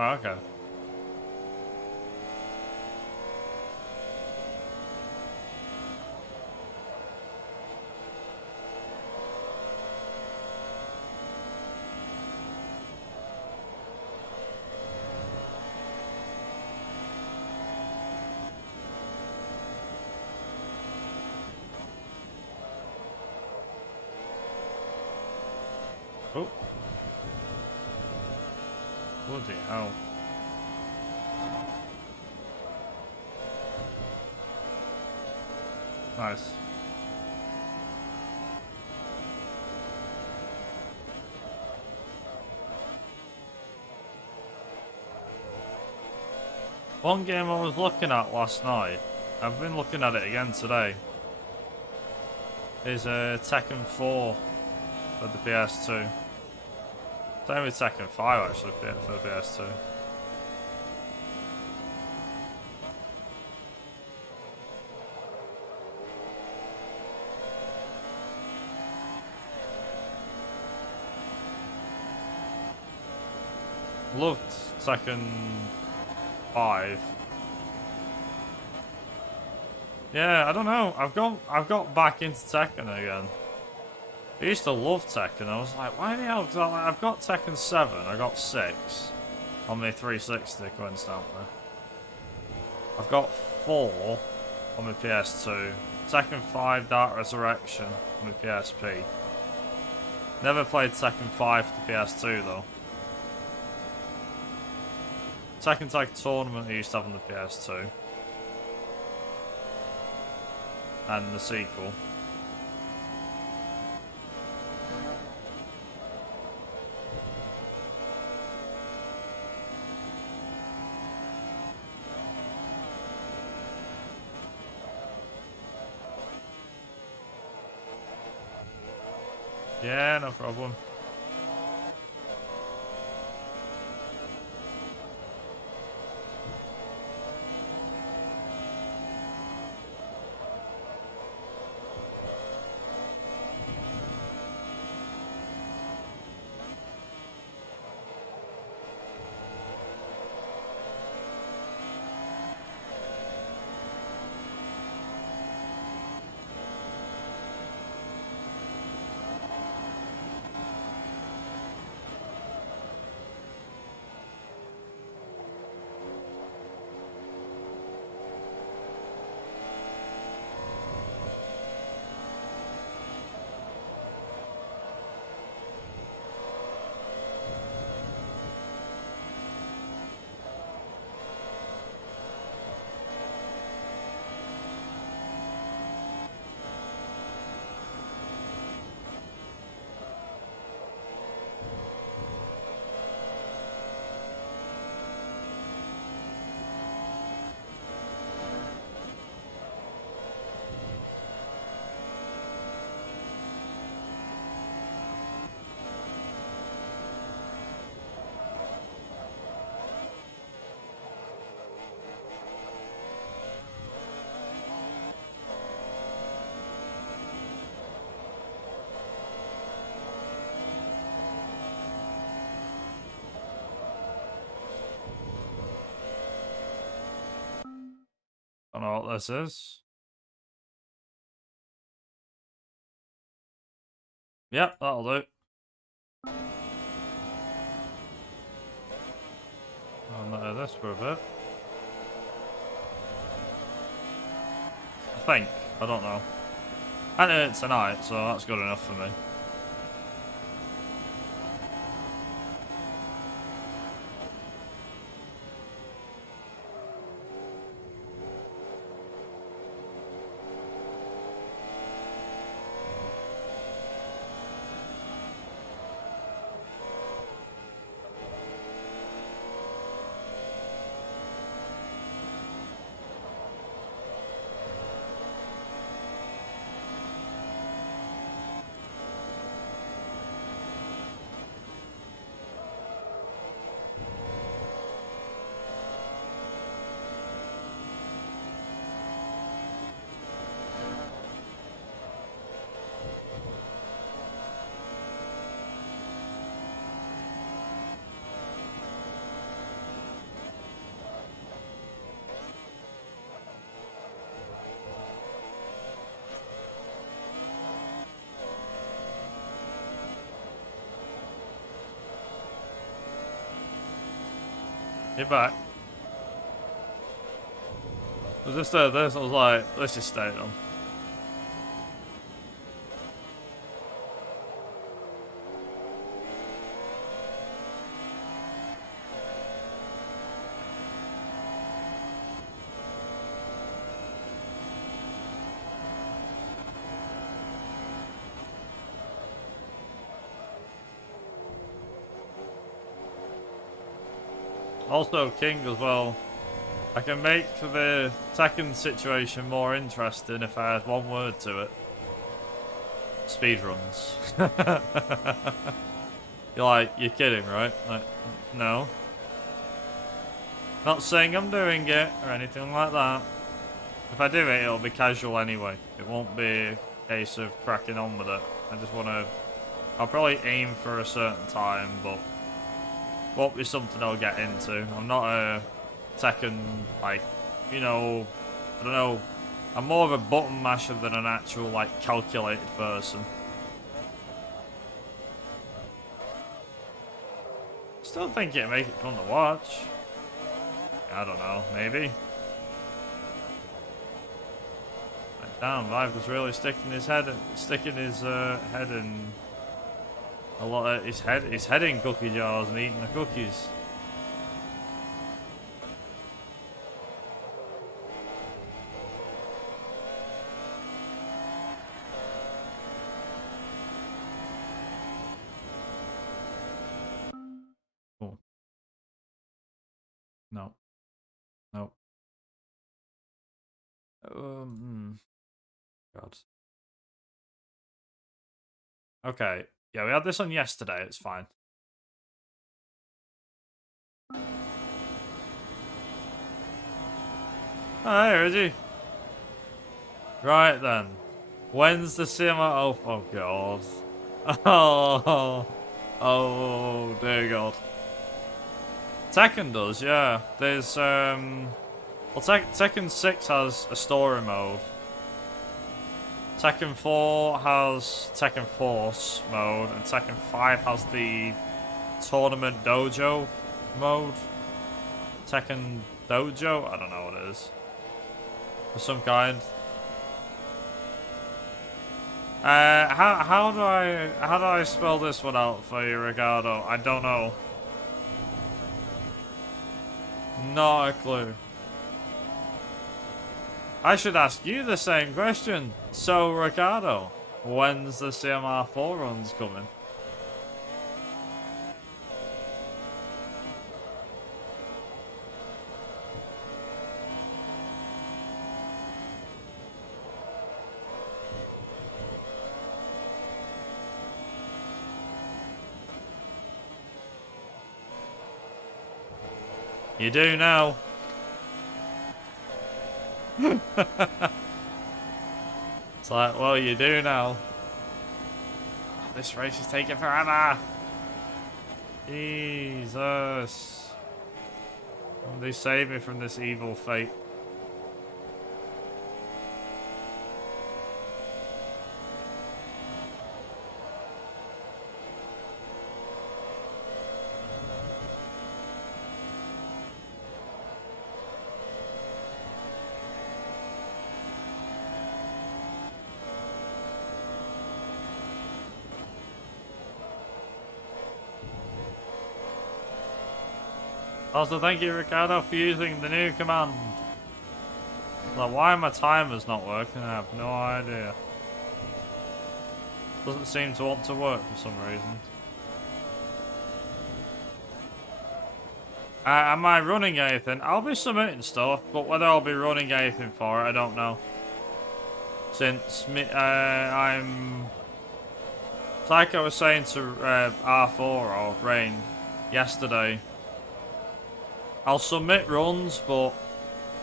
Oh, okay. Oh. Bloody hell. Nice. One game I was looking at last night, I've been looking at it again today, is Tekken 4 for the PS2. Same with Tekken 5 actually for the PS2. Loved Tekken 5. Yeah, I don't know. I've got back into Tekken again. I used to love Tekken. I was like, why the hell? Because I've got Tekken 7. I got 6 on my 360 coincidentally. I've got 4 on my PS2. Tekken 5 Dark Resurrection on my PSP. Never played Tekken 5 for the PS2 though. Tekken Tag Tournament I used to have on the PS2. And the sequel. Yeah, no problem. Don't know what this is. Yep, that'll do. I'll know this for a bit. I think. I don't know. I did it tonight, so that's good enough for me. Get back. Was this this? I was like, let's just stay on. Also, King as well. I can make the second situation more interesting if I add one word to it. Speedruns. You're kidding, right? Like, no. Not saying I'm doing it or anything like that. If I do it, it'll be casual anyway. It won't be a case of cracking on with it. I just want to... I'll probably aim for a certain time, but... won't be something I'll get into. I'm not a Tekken, like, you know... I don't know. I'm more of a button masher than an actual, like, calculated person. Still think it'd make it fun to watch. I don't know, maybe. Like, damn, Vive was really sticking his head in a lot of his head in cookie jars and eating the cookies. Oh. No. No. God. Okay. Yeah, we had this on yesterday. It's fine. Oh, here is he. Right then. When's the cinema? Oh God. Oh. Oh dear God. Tekken does, yeah. There's well, Tekken 6 has a story mode. Tekken 4 has Tekken Force mode, and Tekken 5 has the Tournament Dojo mode. Tekken Dojo? I don't know what it is. Of some kind. How do I spell this one out for you, Ricardo? I don't know. Not a clue. I should ask you the same question. So, Ricardo, when's the CMR4 runs coming? You do now. It's like, well, you do now. This race is taking forever. Jesus. They save me from this evil fate. Also, thank you, Ricardo, for using the new command. Like, why my timer's not working? I have no idea. Doesn't seem to want to work for some reason. Am I running anything? I'll be submitting stuff, but whether I'll be running anything for it, I don't know. Since I'm... Like I was saying to R4 or Rain yesterday, I'll submit runs, but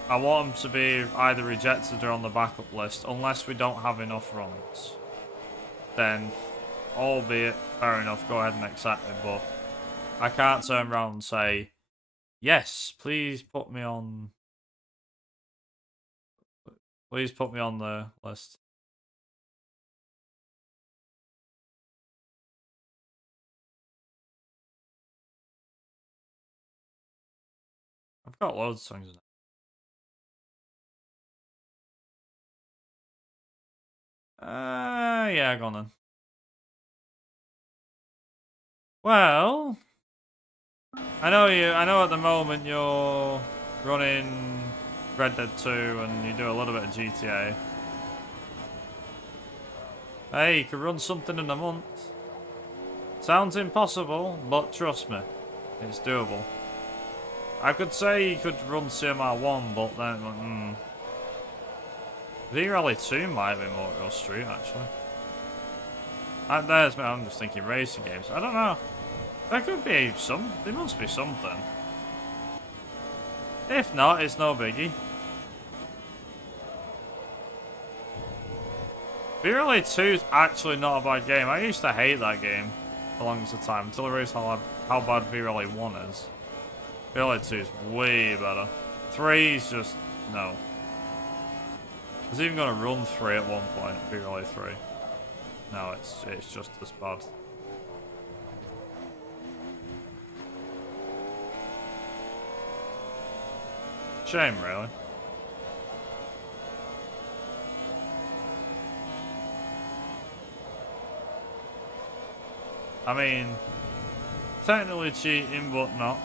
I want them to be either rejected or on the backup list, unless we don't have enough runs. Then, albeit, fair enough, go ahead and accept it, but I can't turn around and say, yes, please put me on the list. I've got loads of songs in it. Yeah, go on then. Well, I know at the moment you're running Red Dead 2 and you do a little bit of GTA. Hey, you could run something in a month. Sounds impossible, but trust me, it's doable. I could say you could run CMR 1, but then, V-Rally 2 might be more your street, actually. There's me, I'm just thinking racing games. I don't know. There could be some. There must be something. If not, it's no biggie. V-Rally 2 is actually not a bad game. I used to hate that game for the longest of time until I realized how bad V-Rally 1 is. V-Rally 2 is way better. 3 is just, no. I was even going to run 3 at one point, V-Rally 3. No, it's just as bad. Shame, really. I mean, technically cheating, but not.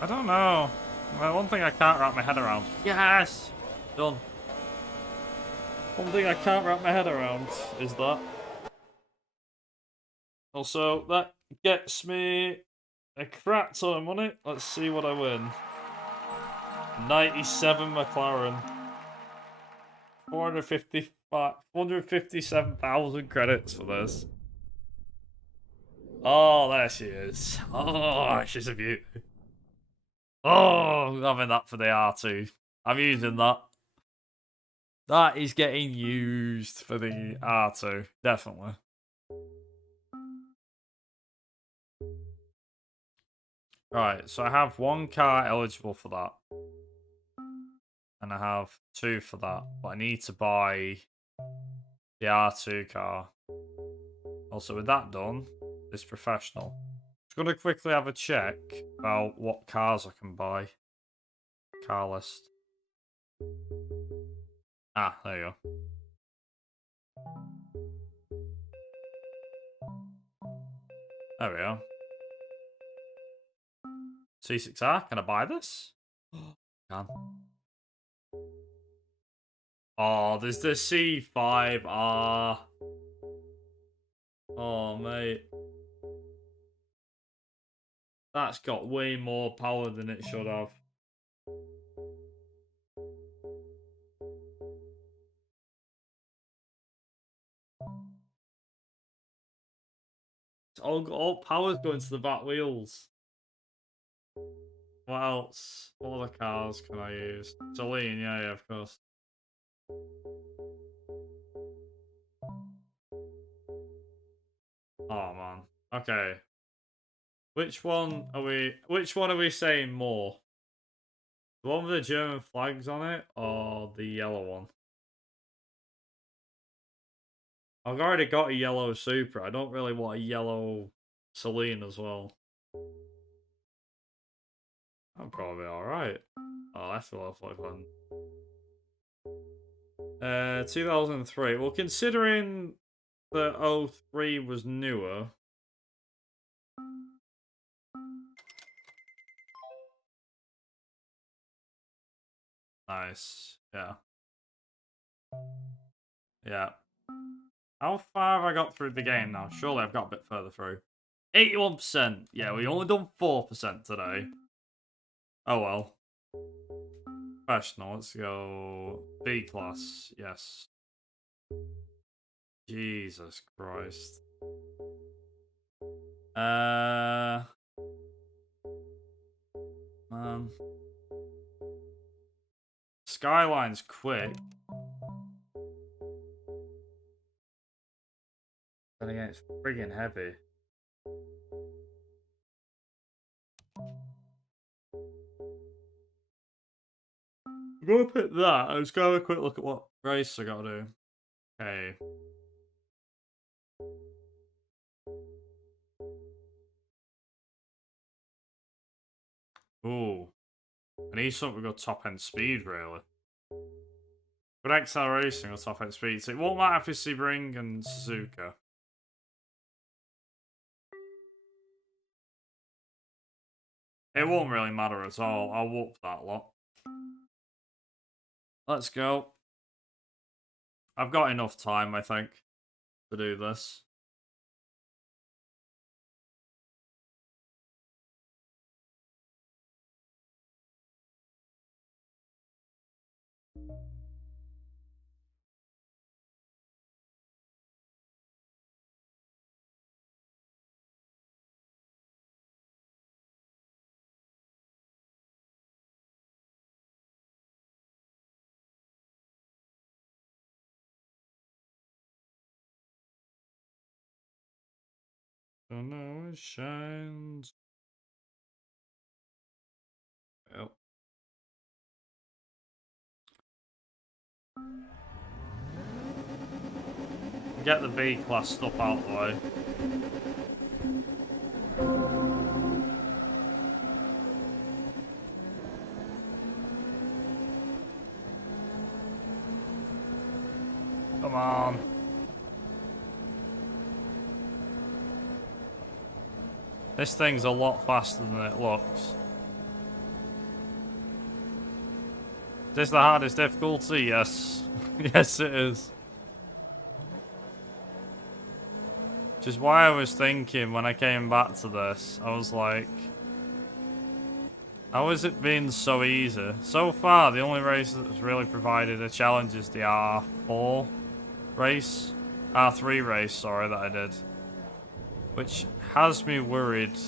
I don't know. Well, one thing I can't wrap my head around. Yes! Done. One thing I can't wrap my head around is that. Also, that gets me a crap ton of money. Let's see what I win. 97 McLaren. 457,000 credits for this. Oh, there she is. Oh, she's a beauty. Oh, I'm having that for the R2. I'm using that. That is getting used for the R2, definitely. Right, so I have 1 car eligible for that. And I have 2 for that. But I need to buy the R2 car. Also, with that done, it's professional. Just going to quickly have a check about what cars I can buy. Car list. Ah, there you go. There we go. C6R, can I buy this? Can. Oh, there's the C5R. Oh, mate. That's got way more power than it should have. All power's going to the back wheels. What else? What other cars can I use? Celine, yeah, of course. Oh man. Okay. Which one are we saying more? The one with the German flags on it or the yellow one? I've already got a yellow Supra. I don't really want a yellow Celine as well. I'm probably alright. Oh, that's a lot of fun. 2003. Well, considering the 03 was newer. Nice. Yeah. Yeah. How far have I got through the game now? Surely I've got a bit further through. 81%. Yeah, we only done 4% today. Oh well. Professional. Let's go B class. Yes. Jesus Christ. Skyline's quick. Then again, it's friggin' heavy. I'm gonna pick that. I'm just gonna have a quick look at what race I gotta do. Okay. Ooh. I need something with top end speed, really. Good acceleration or top end speed. So it won't matter if it's Sebring and Suzuka. It won't really matter at all. I'll whoop that lot. Let's go. I've got enough time, I think, to do this. Don't know it shines. Yep. Get the B-class stuff out of the way. Come on. This thing's a lot faster than it looks. Is this the hardest difficulty? Yes. Yes, it is. Which is why I was thinking when I came back to this, I was like, how has it been so easy? So far, the only race that's really provided a challenge is the R3 race, sorry, that I did. Which has me worried.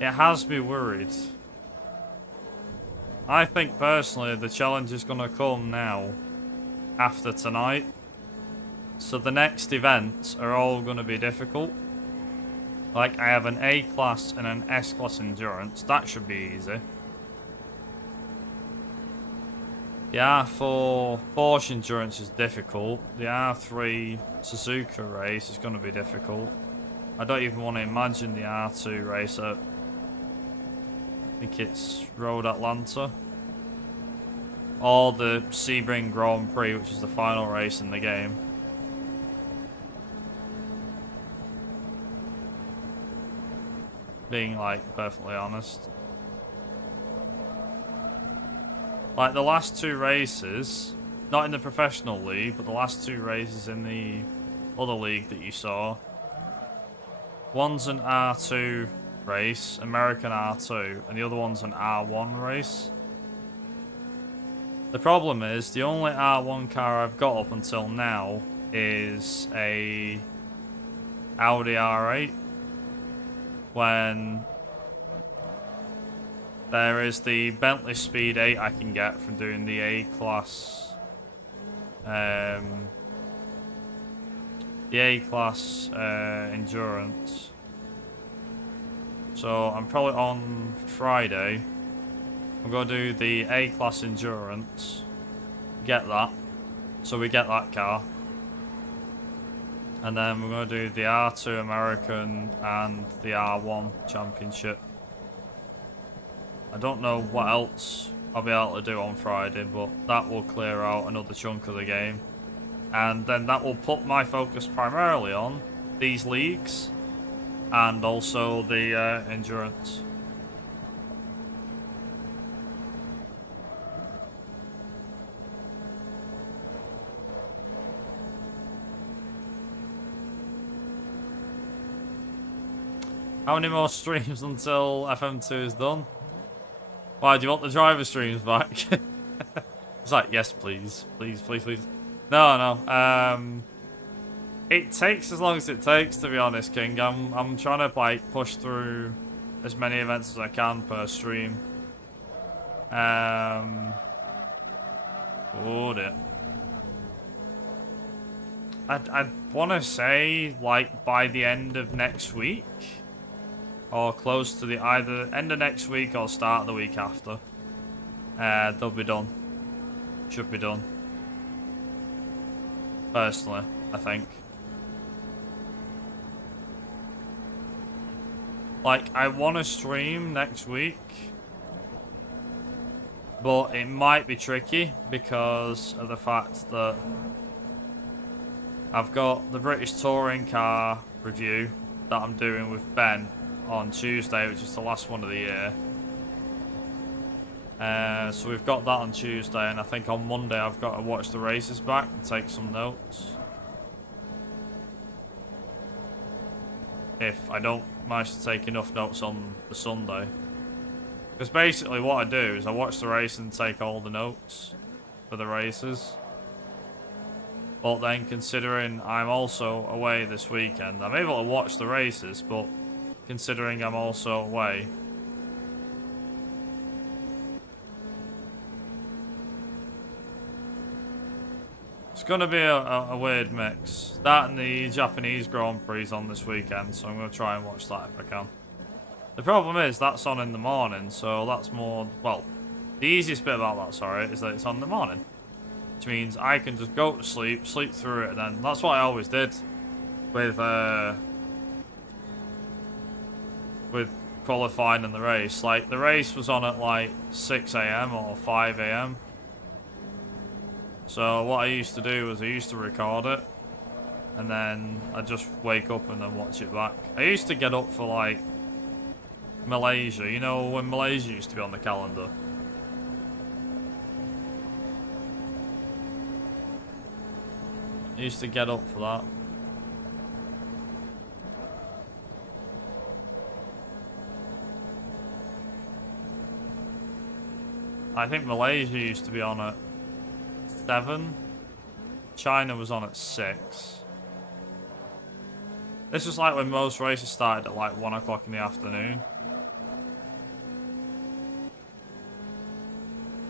It has me worried. I think personally the challenge is going to come now, after tonight. So the next events are all going to be difficult. Like, I have an A-class and an S-class endurance. That should be easy. The R4 Porsche endurance is difficult. The R3 Suzuka race is going to be difficult. I don't even want to imagine the R2 race at, I think it's Road Atlanta. Or the Sebring Grand Prix, which is the final race in the game. Being, like, perfectly honest. Like, the last two races, not in the professional league, but the last two races in the other league that you saw. One's an R2 race, American R2, and the other one's an R1 race. The problem is, the only R1 car I've got up until now is a Audi R8. When there is the Bentley Speed 8 I can get from doing the A-class endurance. So I'm probably on Friday. I'm going to do the A-class endurance. Get that. So we get that car. And then we're going to do the R2 American and the R1 Championship. I don't know what else I'll be able to do on Friday, but that will clear out another chunk of the game. And then that will put my focus primarily on these leagues and also the endurance. How many more streams until FM2 is done? Why, do you want the driver streams back? It's like, yes, please. Please, please, please. No. It takes as long as it takes, to be honest, King. I'm trying to, like, push through as many events as I can per stream. Hold it. I'd want to say, like, by the end of next week. Or close to the either end of next week or start of the week after. They'll be done. Should be done. Personally, I think. Like, I want to stream next week, but it might be tricky because of the fact that I've got the British Touring Car review that I'm doing with Ben on Tuesday, which is the last one of the year. So we've got that on Tuesday, and I think on Monday I've got to watch the races back and take some notes. If I don't manage to take enough notes on the Sunday. Because basically what I do is I watch the race and take all the notes for the races. But then considering I'm also away this weekend, I'm able to watch the races, but considering I'm also away, it's going to be a weird mix. That and the Japanese Grand Prix on this weekend, so I'm going to try and watch that if I can. The problem is that's on in the morning, so that's more... Well, the easiest bit about that, sorry, is that it's on in the morning. Which means I can just go to sleep, sleep through it, and then... That's what I always did with qualifying in the race. Like, the race was on at like 6 AM or 5 AM. So what I used to do was I used to record it, and then I'd just wake up and then watch it back. I used to get up for like Malaysia, you know when Malaysia used to be on the calendar? I used to get up for that. I think Malaysia used to be on at 7. China was on at 6. This was like when most races started at like 1 o'clock in the afternoon.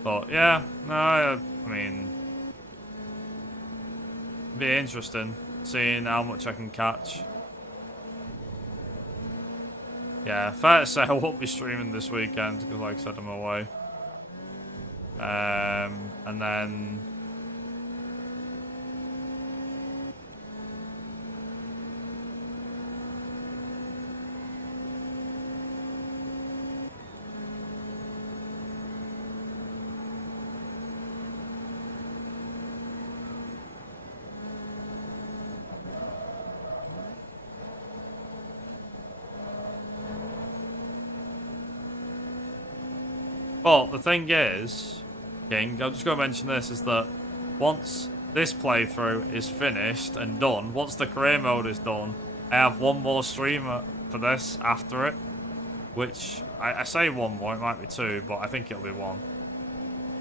But yeah, no, I mean, it'd be interesting seeing how much I can catch. Yeah, fair to say I won't be streaming this weekend because, like I said, I'm away. And then well, the thing is, King, I'm just going to mention this, is that once this playthrough is finished and done, once the career mode is done, I have one more streamer for this after it, which, I say one more, it might be 2, but I think it'll be 1.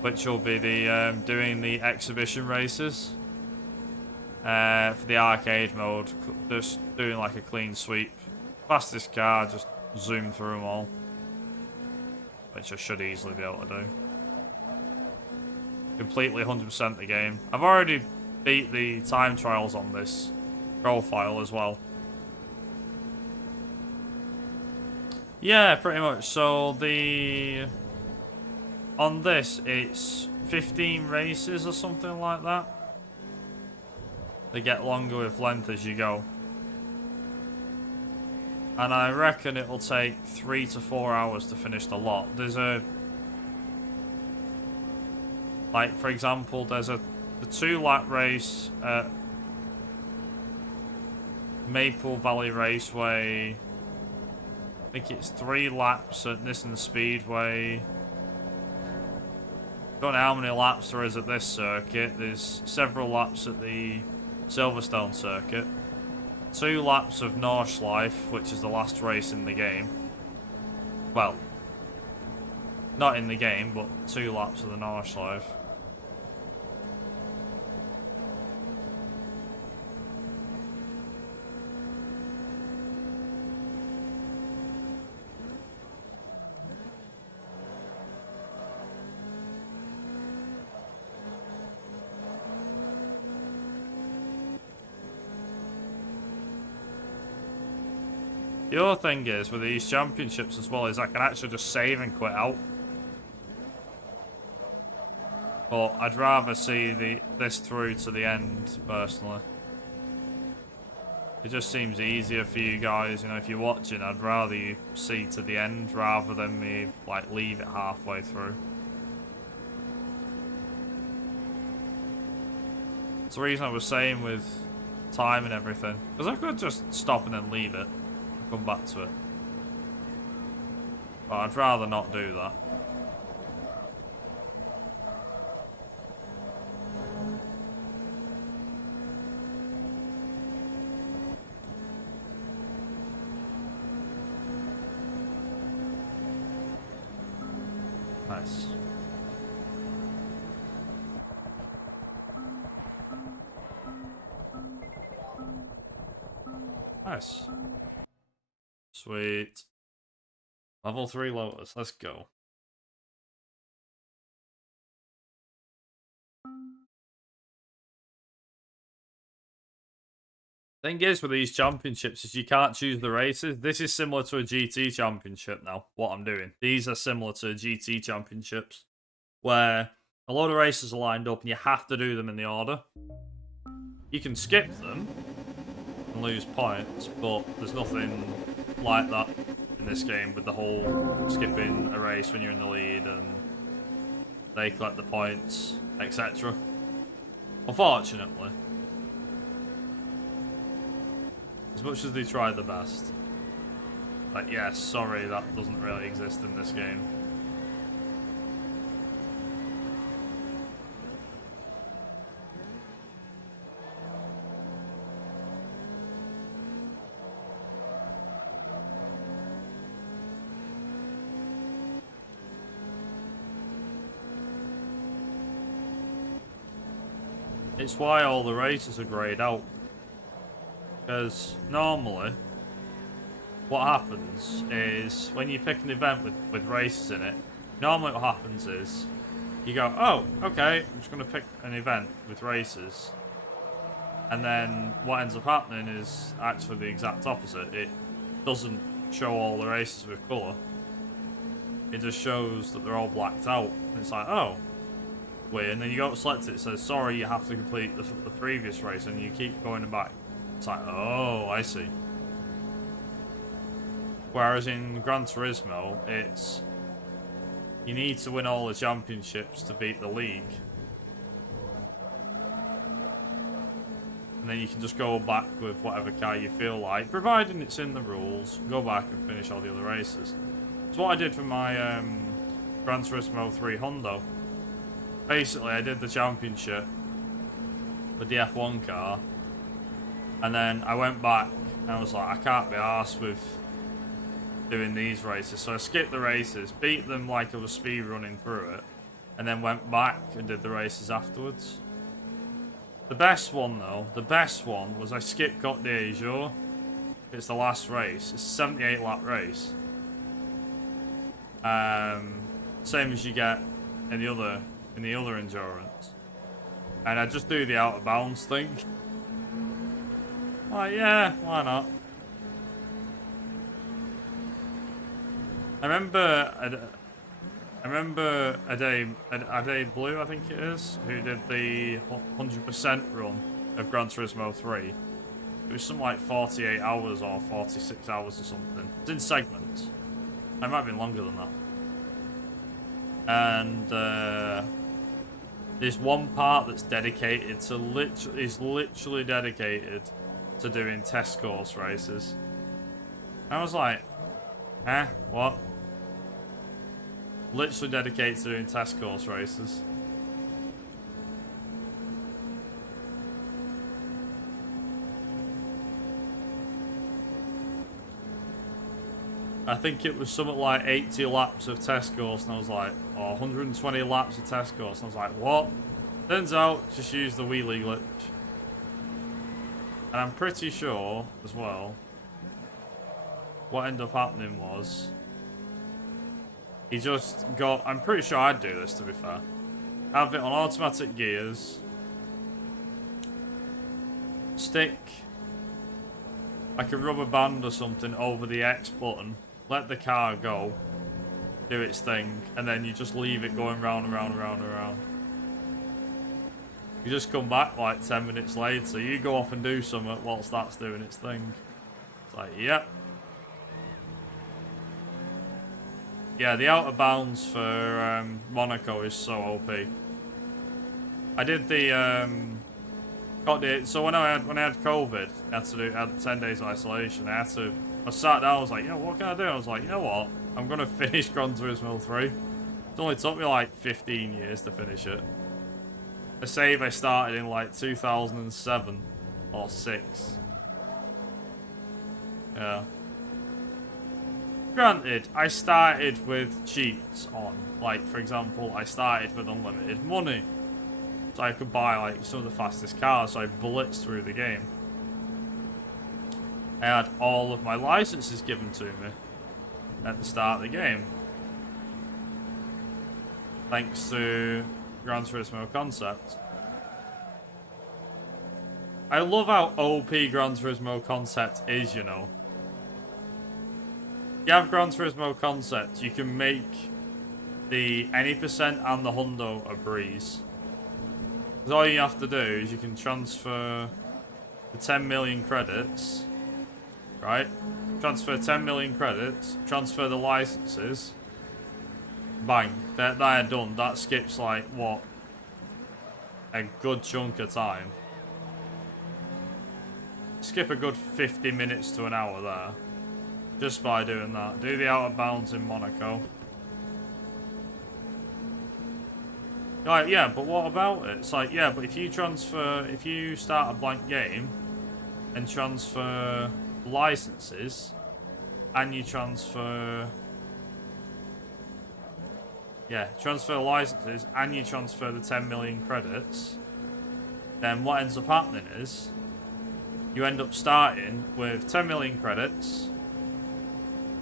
Which will be the doing the exhibition races for the arcade mode, just doing like a clean sweep. Fastest car, just zoom through them all. Which I should easily be able to do. Completely 100% the game. I've already beat the time trials on this profile as well. Yeah, pretty much. So on this, it's 15 races or something like that. They get longer with length as you go. And I reckon it'll take 3 to 4 hours to finish the lot. There's like, for example, there's the 2-lap race at Maple Valley Raceway. I think it's 3 laps at Nissan Speedway. Don't know how many laps there is at this circuit. There's several laps at the Silverstone circuit. 2 laps of Nordschleife, which is the last race in the game. Well, not in the game, but 2 laps of the Nordschleife. The other thing is, with these championships as well, is I can actually just save and quit out. But I'd rather see this through to the end, personally. It just seems easier for you guys, you know, if you're watching, I'd rather you see to the end rather than me, like, leave it halfway through. It's the reason I was saying with time and everything. Because I could just stop and then leave it and come back to it. But I'd rather not do that. Nice. Nice. Sweet. Level 3 Lotus, let's go. Thing is with these championships is you can't choose the races. This is similar to a GT championship now, what I'm doing. These are similar to GT championships, where a lot of races are lined up and you have to do them in the order. You can skip them and lose points, but there's nothing like that in this game with the whole skipping a race when you're in the lead and they collect the points, etc. Unfortunately. As much as they try the best. Like, yeah, sorry, that doesn't really exist in this game. It's why all the races are grayed out. Because normally, what happens is when you pick an event with races in it, normally what happens is you go, oh, okay, I'm just going to pick an event with races. And then what ends up happening is actually the exact opposite. It doesn't show all the races with colour. It just shows that they're all blacked out. And it's like, oh, weird. And then you go to select it, it says, sorry, you have to complete the previous race, and you keep going back. It's like, oh, I see. Whereas in Gran Turismo, it's you need to win all the championships to beat the league. And then you can just go back with whatever car you feel like, providing it's in the rules, go back and finish all the other races. It's what I did for my Gran Turismo 3 Hondo. Basically, I did the championship with the F1 car, and then I went back and I was like, I can't be arsed with doing these races. So I skipped the races, beat them like I was speed running through it, and then went back and did the races afterwards. The best one though, the best one was I skipped Côte d'Azur. It's the last race. It's a 78 lap race. Same as you get in the other endurance. And I just do the out of bounds thing. Like, yeah, why not? I remember Ade Blue, I think it is, who did the 100% run of Gran Turismo 3. It was something like 48 hours or 46 hours or something. It's in segments. It might have been longer than that. And there's one part that's dedicated to literally dedicated to doing test course races. I was like, what? Literally dedicated to doing test course races. I think it was something like 80 laps of test course, and I was like, oh, 120 laps of test course, and I was like, what? Turns out, just use the wheelie glitch. And I'm pretty sure, as well, what ended up happening was, he just got, I'm pretty sure I'd do this to be fair, have it on automatic gears, stick like a rubber band or something over the X button, let the car go, do its thing, and then you just leave it going round and round and round and round. You just come back like 10 minutes later. You go off and do something whilst that's doing its thing. It's like, yep. Yeah, the outer bounds for Monaco is so OP. I did the so when I had COVID, I had 10 days isolation. I sat down. I was like, you know, what can I do? I was like, you know what? I'm gonna finish Gran Turismo 3. It only took me like 15 years to finish it. A save I started in like 2007 or 6. Yeah. Granted, I started with cheats on. Like, for example, I started with unlimited money. So I could buy like some of the fastest cars, so I blitzed through the game. I had all of my licenses given to me at the start of the game. Thanks to Gran Turismo Concept. I love how OP Gran Turismo Concept is, you know. You have Gran Turismo Concept, you can make the any percent and the hundo a breeze. Because all you have to do is you can transfer the 10 million credits, right? Transfer 10 million credits, transfer the licenses, bang, they're done. That skips like, what, a good chunk of time. Skip a good 50 minutes to an hour there, just by doing that. Do the outer bounds in Monaco. Like, yeah, but what about it? It's like, yeah, but if you start a blank game and transfer licenses and you transfer licenses and you transfer the 10 million credits, then what ends up happening is you end up starting with 10 million credits,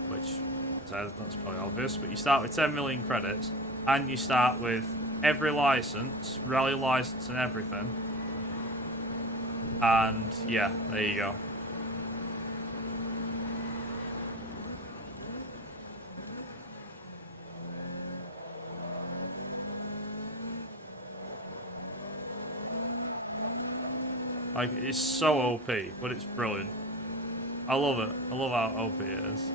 which that's probably obvious, but you start with 10 million credits and you start with every license, rally license and everything. And yeah, there you go. Like, it's so OP, but it's brilliant. I love it. I love how OP it is.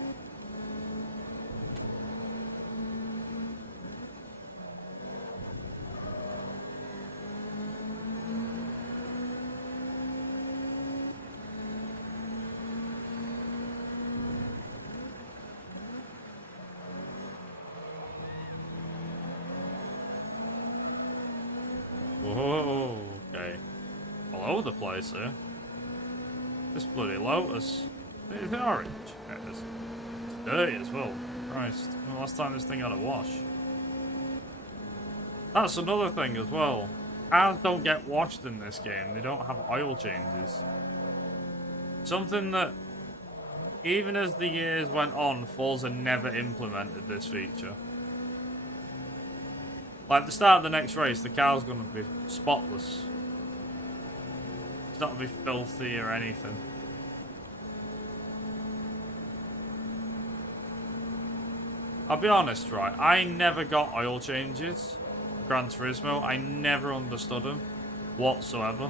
Whoa, okay. All over the place here. This bloody Lotus. It's orange. It's dirty as well. Christ. When the last time this thing had a wash? That's another thing as well. Cars don't get washed in this game. They don't have oil changes. Something that, even as the years went on, Forza never implemented this feature. Like, at the start of the next race, the car's going to be spotless. It's not going to be filthy or anything. I'll be honest, right? I never got oil changes. Gran Turismo, I never understood them whatsoever.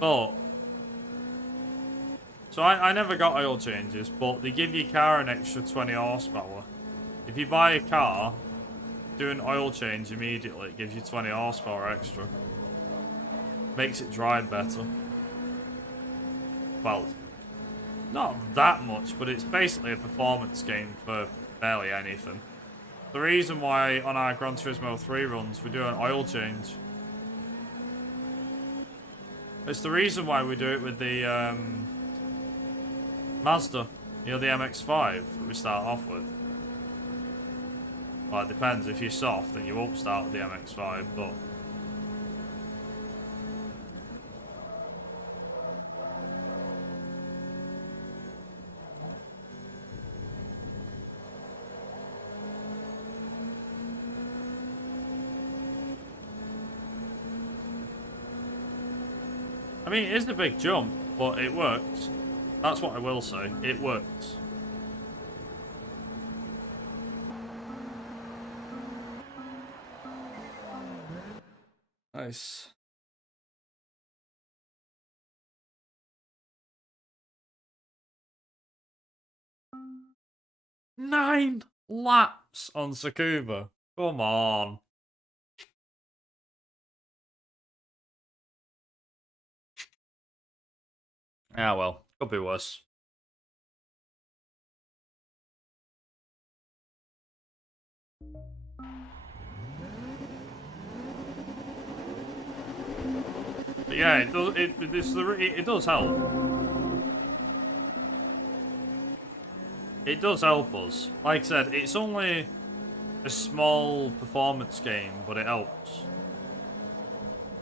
But so I never got oil changes, but they give your car an extra 20 horsepower. If you buy a car, do an oil change immediately, it gives you 20 horsepower extra. Makes it drive better. Well, not that much, but it's basically a performance game for barely anything. The reason why on our Gran Turismo 3 runs we do an oil change. It's the reason why we do it with the Mazda, you know, the MX-5 that we start off with. Well, it depends. If you're soft, then you won't start with the MX-5, but I mean, it is a big jump, but it works. That's what I will say. It works. Nice. Nine laps on Tsukuba. Come on. Ah, well. Could be worse. But yeah, it does. It does help. It does help us. Like I said, it's only a small performance game, but it helps.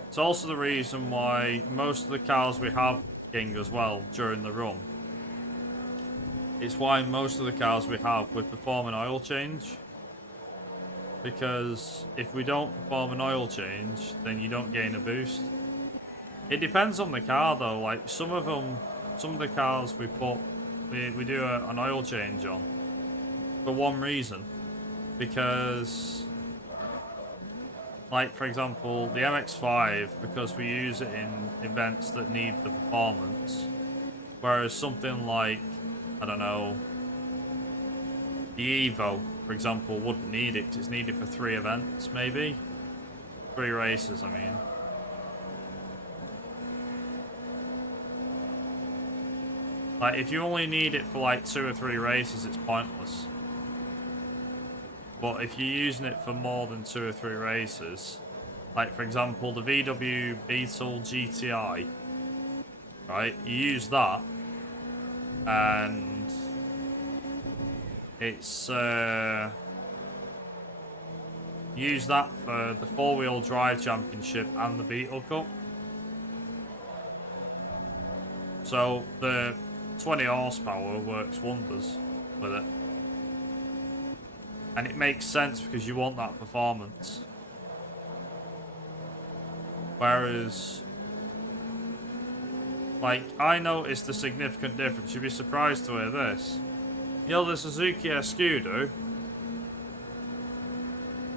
It's also the reason why most of the cars we have King as well during the run. It's why most of the cars we have would perform an oil change. Because if we don't perform an oil change, then you don't gain a boost. It depends on the car though. Like some of the cars we do an oil change on for one reason, because like for example the MX-5, because we use it in events that need the performance, whereas something like, I don't know, the Evo for example wouldn't need it because it's needed for 3 events, maybe 3 races, I mean. Like, if you only need it for, like, 2 or 3 races, it's pointless. But if you're using it for more than 2 or 3 races, like, for example, the VW Beetle GTI, right? You use that, and it's, use that for the 4-wheel drive championship and the Beetle Cup. So, the 20 horsepower works wonders with it. And it makes sense because you want that performance. Whereas, like, I noticed a significant difference. You'd be surprised to hear this. You know the Suzuki Escudo?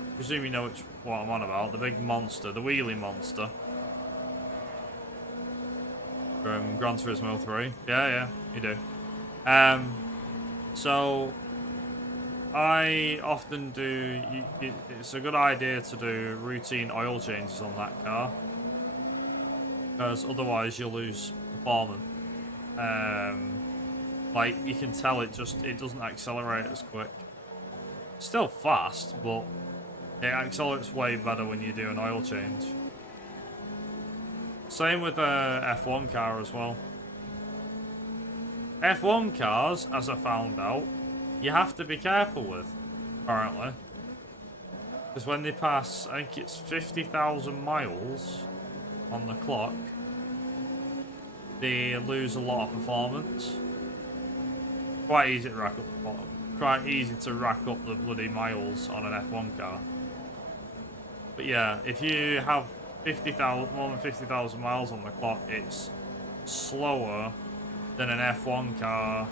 I presume you know what I'm on about. The big monster, the wheelie monster. From Gran Turismo 3. Yeah, you do. So I often do. It's a good idea to do routine oil changes on that car, because otherwise you'll lose performance. Like you can tell, it doesn't accelerate as quick. Still fast, but it accelerates way better when you do an oil change. Same with a F1 car as well. F1 cars, as I found out, you have to be careful with, apparently. Because when they pass, I think it's 50,000 miles on the clock, they lose a lot of performance. Quite easy to rack up the bloody miles on an F1 car. But yeah, if you have more than 50,000 miles on the clock, it's slower than an F1 car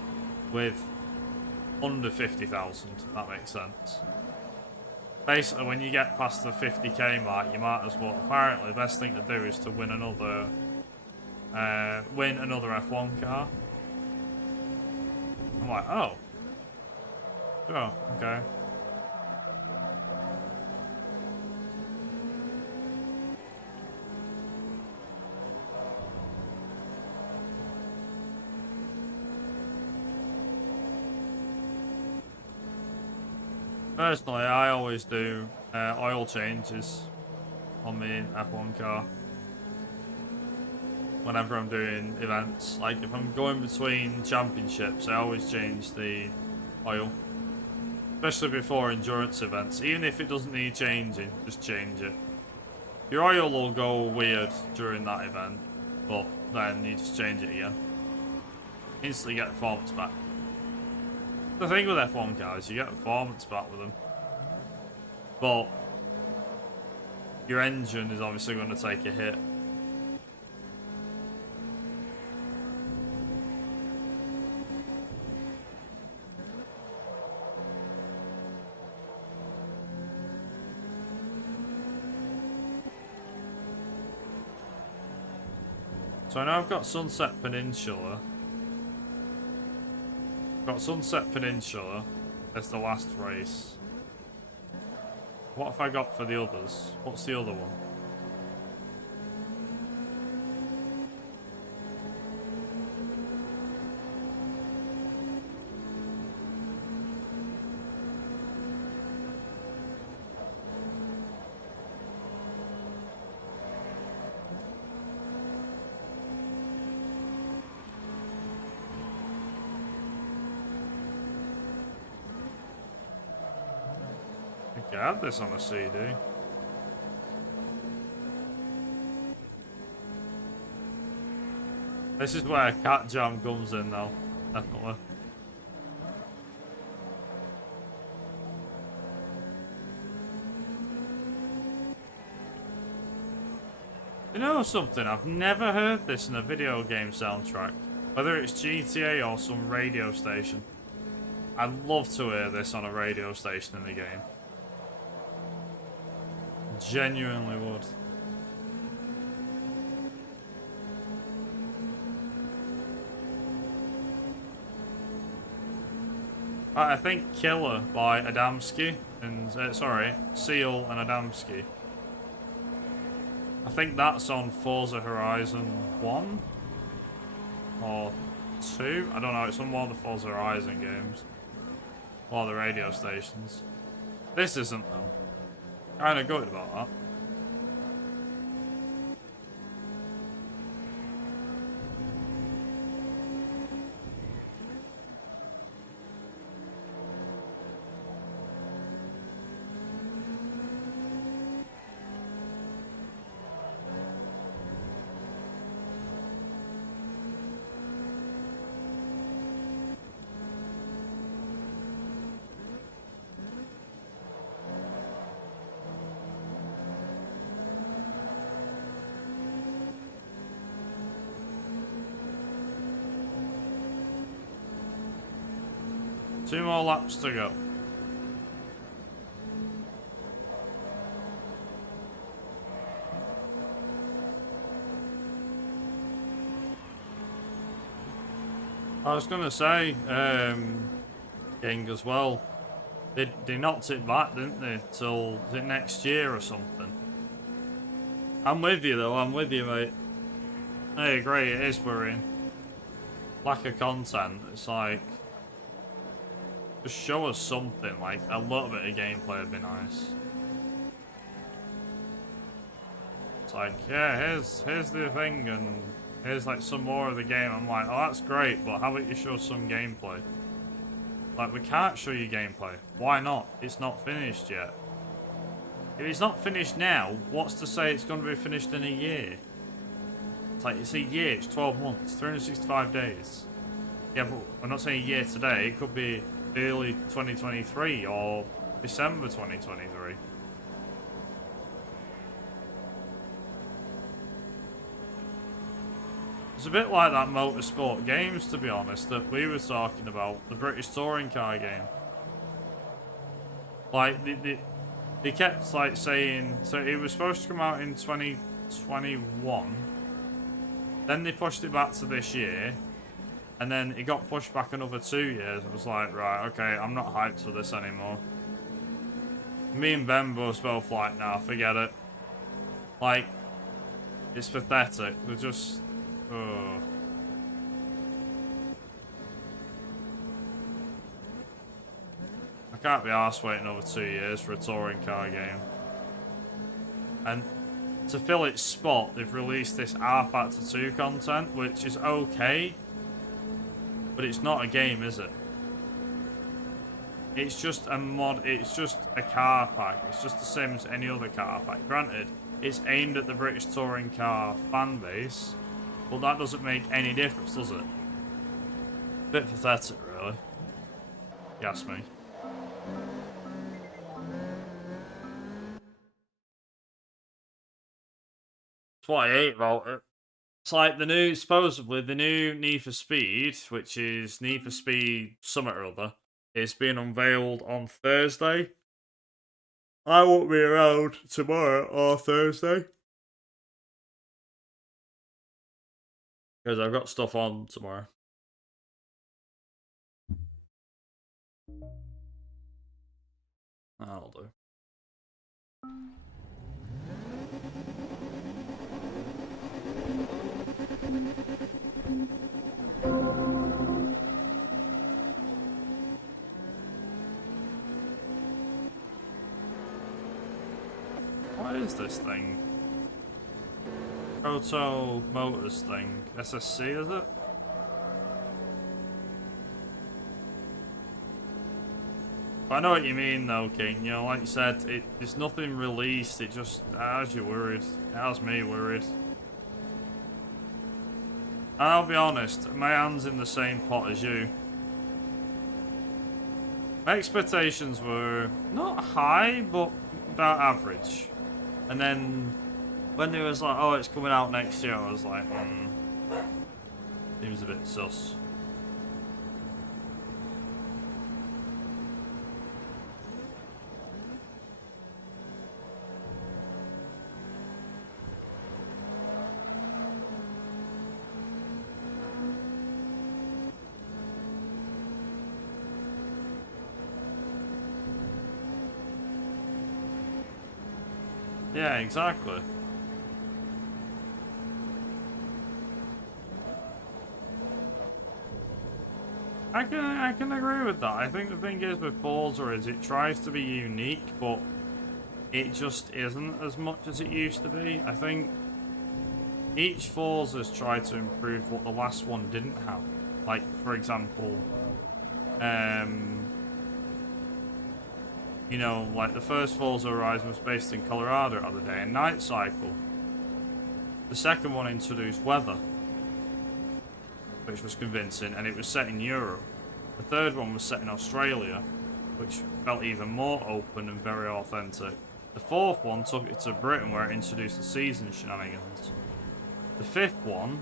with under 50,000, if that makes sense. Basically, when you get past the 50k mark, you might as well. Apparently, the best thing to do is to win another F1 car. I'm like, oh, okay. Personally, I always do oil changes on my F1 car whenever I'm doing events. Like if I'm going between championships, I always change the oil, especially before endurance events. Even if it doesn't need changing, just change it. Your oil will go weird during that event, but then you just change it again. Instantly get performance back. The thing with F1 cars, you get performance back with them, but your engine is obviously going to take a hit. So I know I've got Sunset Peninsula. Got Sunset Peninsula as the last race. What have I got for the others? What's the other one? I think I had this on a CD. This is where Cat Jam comes in now, definitely. You know something? I've never heard this in a video game soundtrack. Whether it's GTA or some radio station. I'd love to hear this on a radio station in the game. Genuinely would. I think Killer by Adamski and sorry, Seal and Adamski. I think that's on Forza Horizon 1 or 2. I don't know. It's on one of the Forza Horizon games or the radio stations. This isn't though. Kind of gutted about that. Two more laps to go. I was gonna say, King as well. They knocked it back, didn't they? Till is it next year or something? I'm with you though. I'm with you, mate. I agree. It is worrying. Lack of content. It's like. Just show us something, like a little bit of gameplay would be nice. It's like, yeah, here's the thing, and here's like some more of the game. I'm like, oh, that's great, but how about you show some gameplay? Like, we can't show you gameplay. Why not? It's not finished yet. If it's not finished now, what's to say it's going to be finished in a year? It's like, it's a year, it's 12 months, 365 days. Yeah, but we're not saying a year today, it could be early 2023 or December 2023. It's a bit like that Motorsport games, to be honest, that we were talking about, the British touring car game. Like, they kept like saying, so it was supposed to come out in 2021, then they pushed it back to this year, and then it got pushed back another 2 years. It was like, right, okay, I'm not hyped for this anymore. Me and Ben was both like, nah, forget it. Like, it's pathetic. They're just, oh. I can't be arsed waiting over 2 years for a touring car game. And to fill its spot, they've released this R Factor 2 content, which is okay. But it's not a game, is it? It's just a mod, it's just a car pack. It's just the same as any other car pack. Granted, it's aimed at the British touring car fan base, but that doesn't make any difference, does it? Bit pathetic, really. You ask me. That's what I hate about it. It's like the new, supposedly, the new Need for Speed, which is Need for Speed Summit or other, is being unveiled on Thursday. I won't be around tomorrow or Thursday. Because I've got stuff on tomorrow. That'll do. What is this thing? Proto Motors thing. SSC, is it? I know what you mean though, King. You know, like you said, there's nothing released. It just has you worried. It has me worried. And I'll be honest, my hand's in the same pot as you. My expectations were not high, but about average. And then when it was like, oh, it's coming out next year, I was like, seems a bit sus. Yeah, exactly. I can agree with that. I think the thing is with Forza is it tries to be unique, but it just isn't as much as it used to be. I think each Forza's tried to improve what the last one didn't have. Like, for example, you know, like the first Forza Horizon was based in Colorado the other day, a night cycle. The second one introduced weather, which was convincing, and it was set in Europe. The third one was set in Australia, which felt even more open and very authentic. The fourth one took it to Britain, where it introduced the season shenanigans. The fifth one,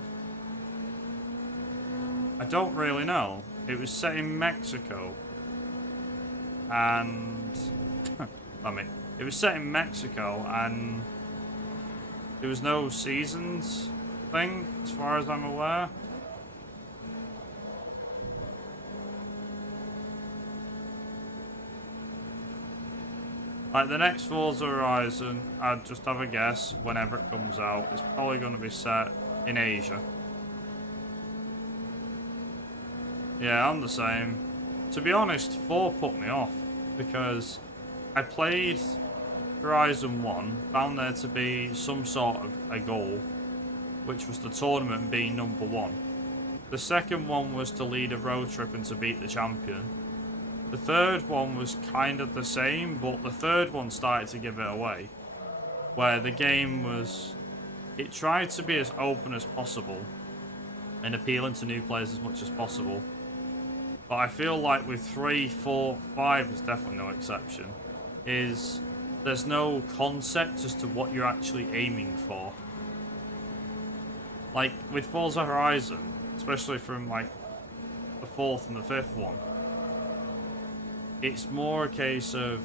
I don't really know. It was set in Mexico, and it was set in Mexico, and there was no seasons thing, as far as I'm aware. Like the next Forza Horizon, I'd just have a guess, whenever it comes out, it's probably going to be set in Asia. Yeah, I'm the same. To be honest, 4 put me off, because I played Horizon 1, found there to be some sort of a goal, which was the tournament being number 1. The second one was to lead a road trip and to beat the champion. The third one was kind of the same, but the third one started to give it away. Where the game was... It tried to be as open as possible and appealing to new players as much as possible. But I feel like with 3, 4, 5 is definitely no exception, is there's no concept as to what you're actually aiming for. Like with Forza Horizon, especially from like the 4th and the 5th one, it's more a case of,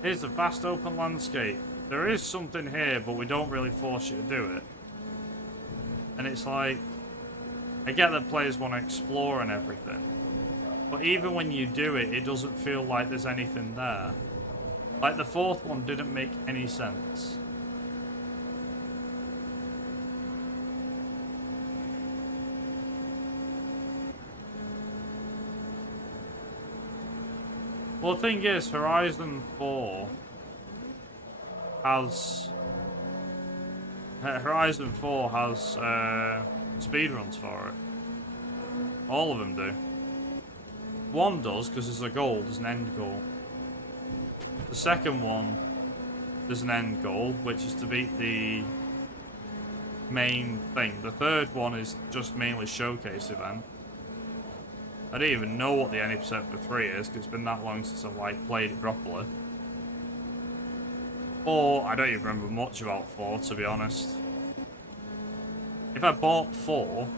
here's a vast open landscape. There is something here, but we don't really force you to do it. And it's like, I get that players want to explore and everything, but even when you do it, it doesn't feel like there's anything there. Like the 4th one didn't make any sense. Well, the thing is, Horizon 4 has... Horizon 4 has speedruns for it. All of them do. One does, because there's a goal, there's an end goal. The second one, there's an end goal, which is to beat the main thing. The third one is just mainly showcase event. I don't even know what the 90% for 3 is, because it's been that long since I've like played it properly. 4, I don't even remember much about 4, to be honest. If I bought 4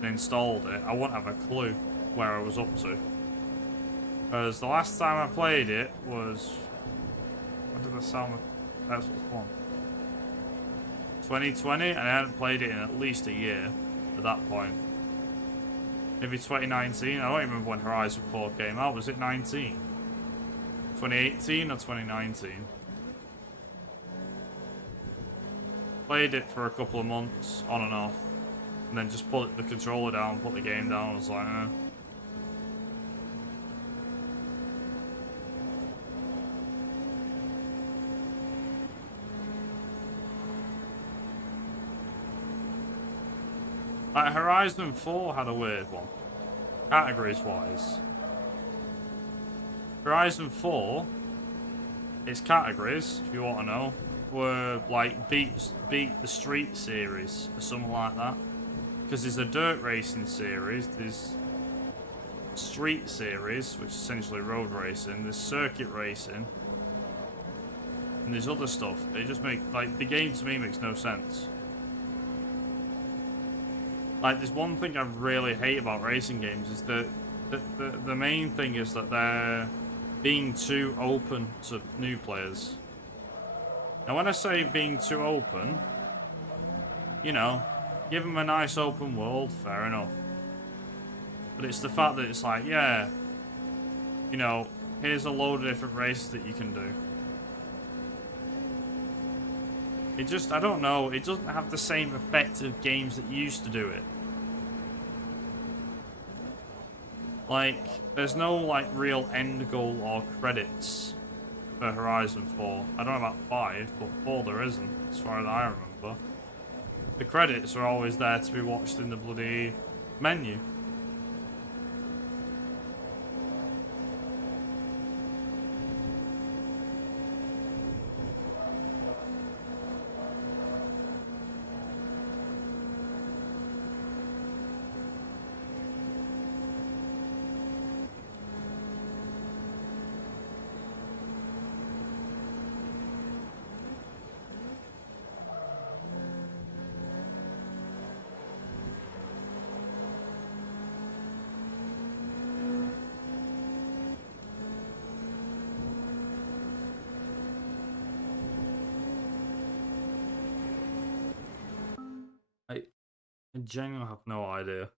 and installed it, I wouldn't have a clue where I was up to. Because the last time I played it was... When did the sound... That's what's one. 2020, and I hadn't played it in at least a year. at that point. Maybe 2019. I don't even remember when Horizon 4 came out. Was it 19? 2018 or 2019? Played it for a couple of months, on and off. And then just put the controller down, put the game down. I was like, eh. Like, Horizon 4 had a weird one, categories-wise. Horizon 4, its categories, if you want to know, were like beat the Street series, or something like that. Because there's a dirt racing series, there's Street series, which is essentially road racing, there's circuit racing, and there's other stuff. They just make, like, the game to me makes no sense. Like, there's one thing I really hate about racing games is that the main thing is that they're being too open to new players. Now, when I say being too open, you know, give them a nice open world, fair enough. But it's the fact that it's like, yeah, you know, here's a load of different races that you can do. It just, I don't know, it doesn't have the same effect of games that used to do it. Like, there's no, like, real end goal or credits for Horizon 4. I don't know about 5, but 4 there isn't, as far as I remember. The credits are always there to be watched in the bloody menu. I genuinely have no idea.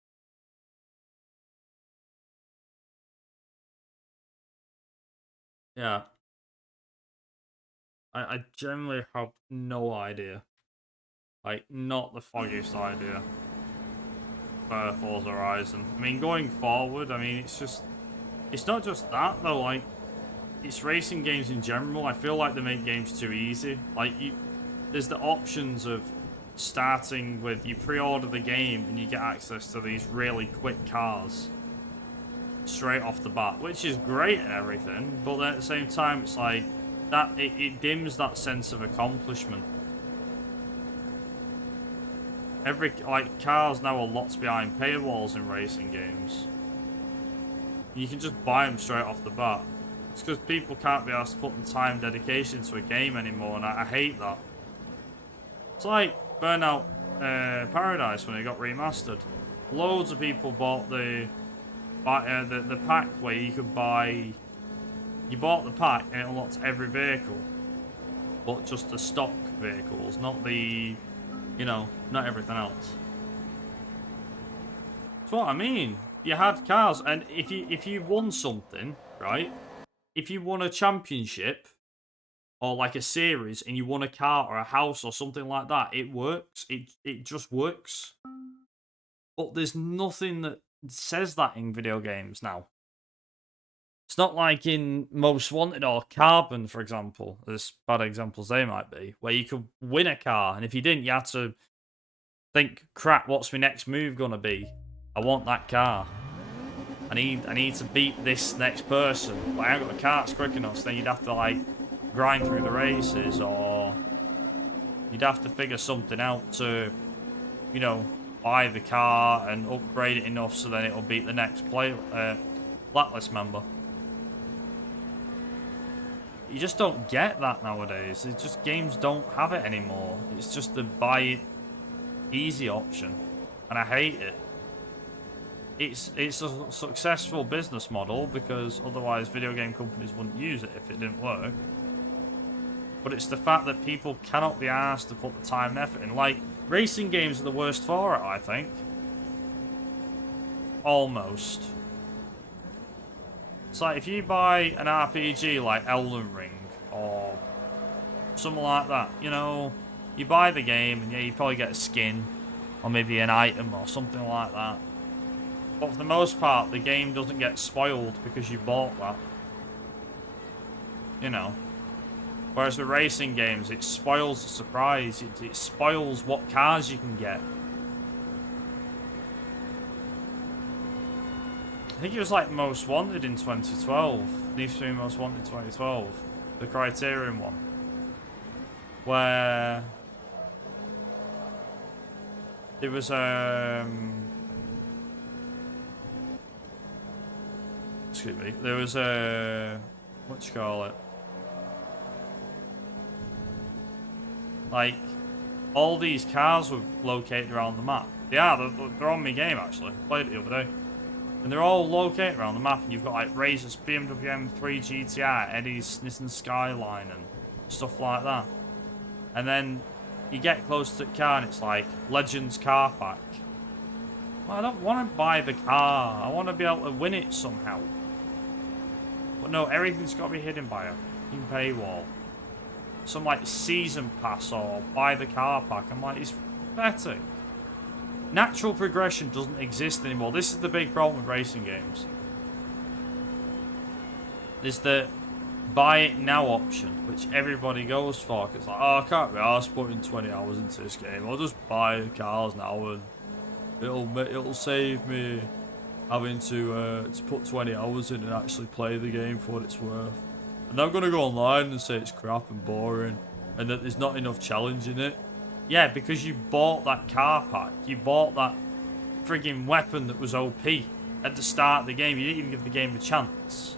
Yeah. I genuinely have no idea. Like, not the foggiest idea for Forza Horizon. I mean, going forward, I mean, it's just... It's not just that, though, like... It's racing games in general. I feel like they make games too easy. Like, there's the options of starting with you pre-order the game and you get access to these really quick cars straight off the bat, which is great and everything, but then at the same time it's like that it dims that sense of accomplishment. Like, cars now are lots behind paywalls in racing games. You can just buy them straight off the bat. It's because people can't be asked to put the time dedication to a game anymore, and I hate that. It's like Burnout Paradise when it got remastered. Loads of people bought the pack where you could buy... You bought the pack and it unlocked every vehicle. But just the stock vehicles, not the... You know, not everything else. That's what I mean. You had cars, and if you won something, right? If you won a championship, or like a series, and you won a car or a house or something like that, it works. It just works. But there's nothing that says that in video games now. It's not like in Most Wanted or Carbon, for example, as bad examples they might be, where you could win a car, and if you didn't, you had to think, crap, what's my next move gonna be? I want that car. I need to beat this next person. But I haven't got the car that's quick enough, so then you'd have to, like, grind through the races, or you'd have to figure something out to, you know, buy the car and upgrade it enough so then it'll beat the next blacklist member. You just don't get that nowadays. It's just, games don't have it anymore. It's just the buy it easy option, and I hate it. It's a successful business model because otherwise video game companies wouldn't use it if it didn't work. But it's the fact that people cannot be asked to put the time and effort in. Like, racing games are the worst for it, I think. almost. It's like if you buy an RPG like Elden Ring or something like that, you know, you buy the game and yeah, you probably get a skin or maybe an item or something like that. But for the most part, the game doesn't get spoiled because you bought that. You know. Whereas with racing games, it spoils the surprise. It spoils what cars you can get. I think it was like Most Wanted in 2012. Need for Speed Most Wanted 2012. The Criterion one. Where it was excuse me. There was a what you call it? Like all these cars were located around the map. Yeah, they're on my game actually. Played it the other day. And they're all located around the map, and you've got like Razors, BMW M3 GTI, Eddie's Nissan Skyline, and stuff like that. And then you get close to the car, and it's like Legends Car Pack. Well, I don't want to buy the car. I want to be able to win it somehow. But no, everything's got to be hidden by a fucking paywall. Some like season pass or buy the car pack. I'm like, it's pathetic. Natural progression doesn't exist anymore. This is the big problem with racing games. Is the buy it now option, which everybody goes for. It's like, oh, I can't be arsed putting 20 hours into this game. I'll just buy the cars now and it'll save me having to put 20 hours in and actually play the game for what it's worth. And I'm gonna go online and say it's crap and boring and that there's not enough challenge in it. Yeah, because you bought that car pack. You bought that frigging weapon that was OP at the start of the game. You didn't even give the game a chance.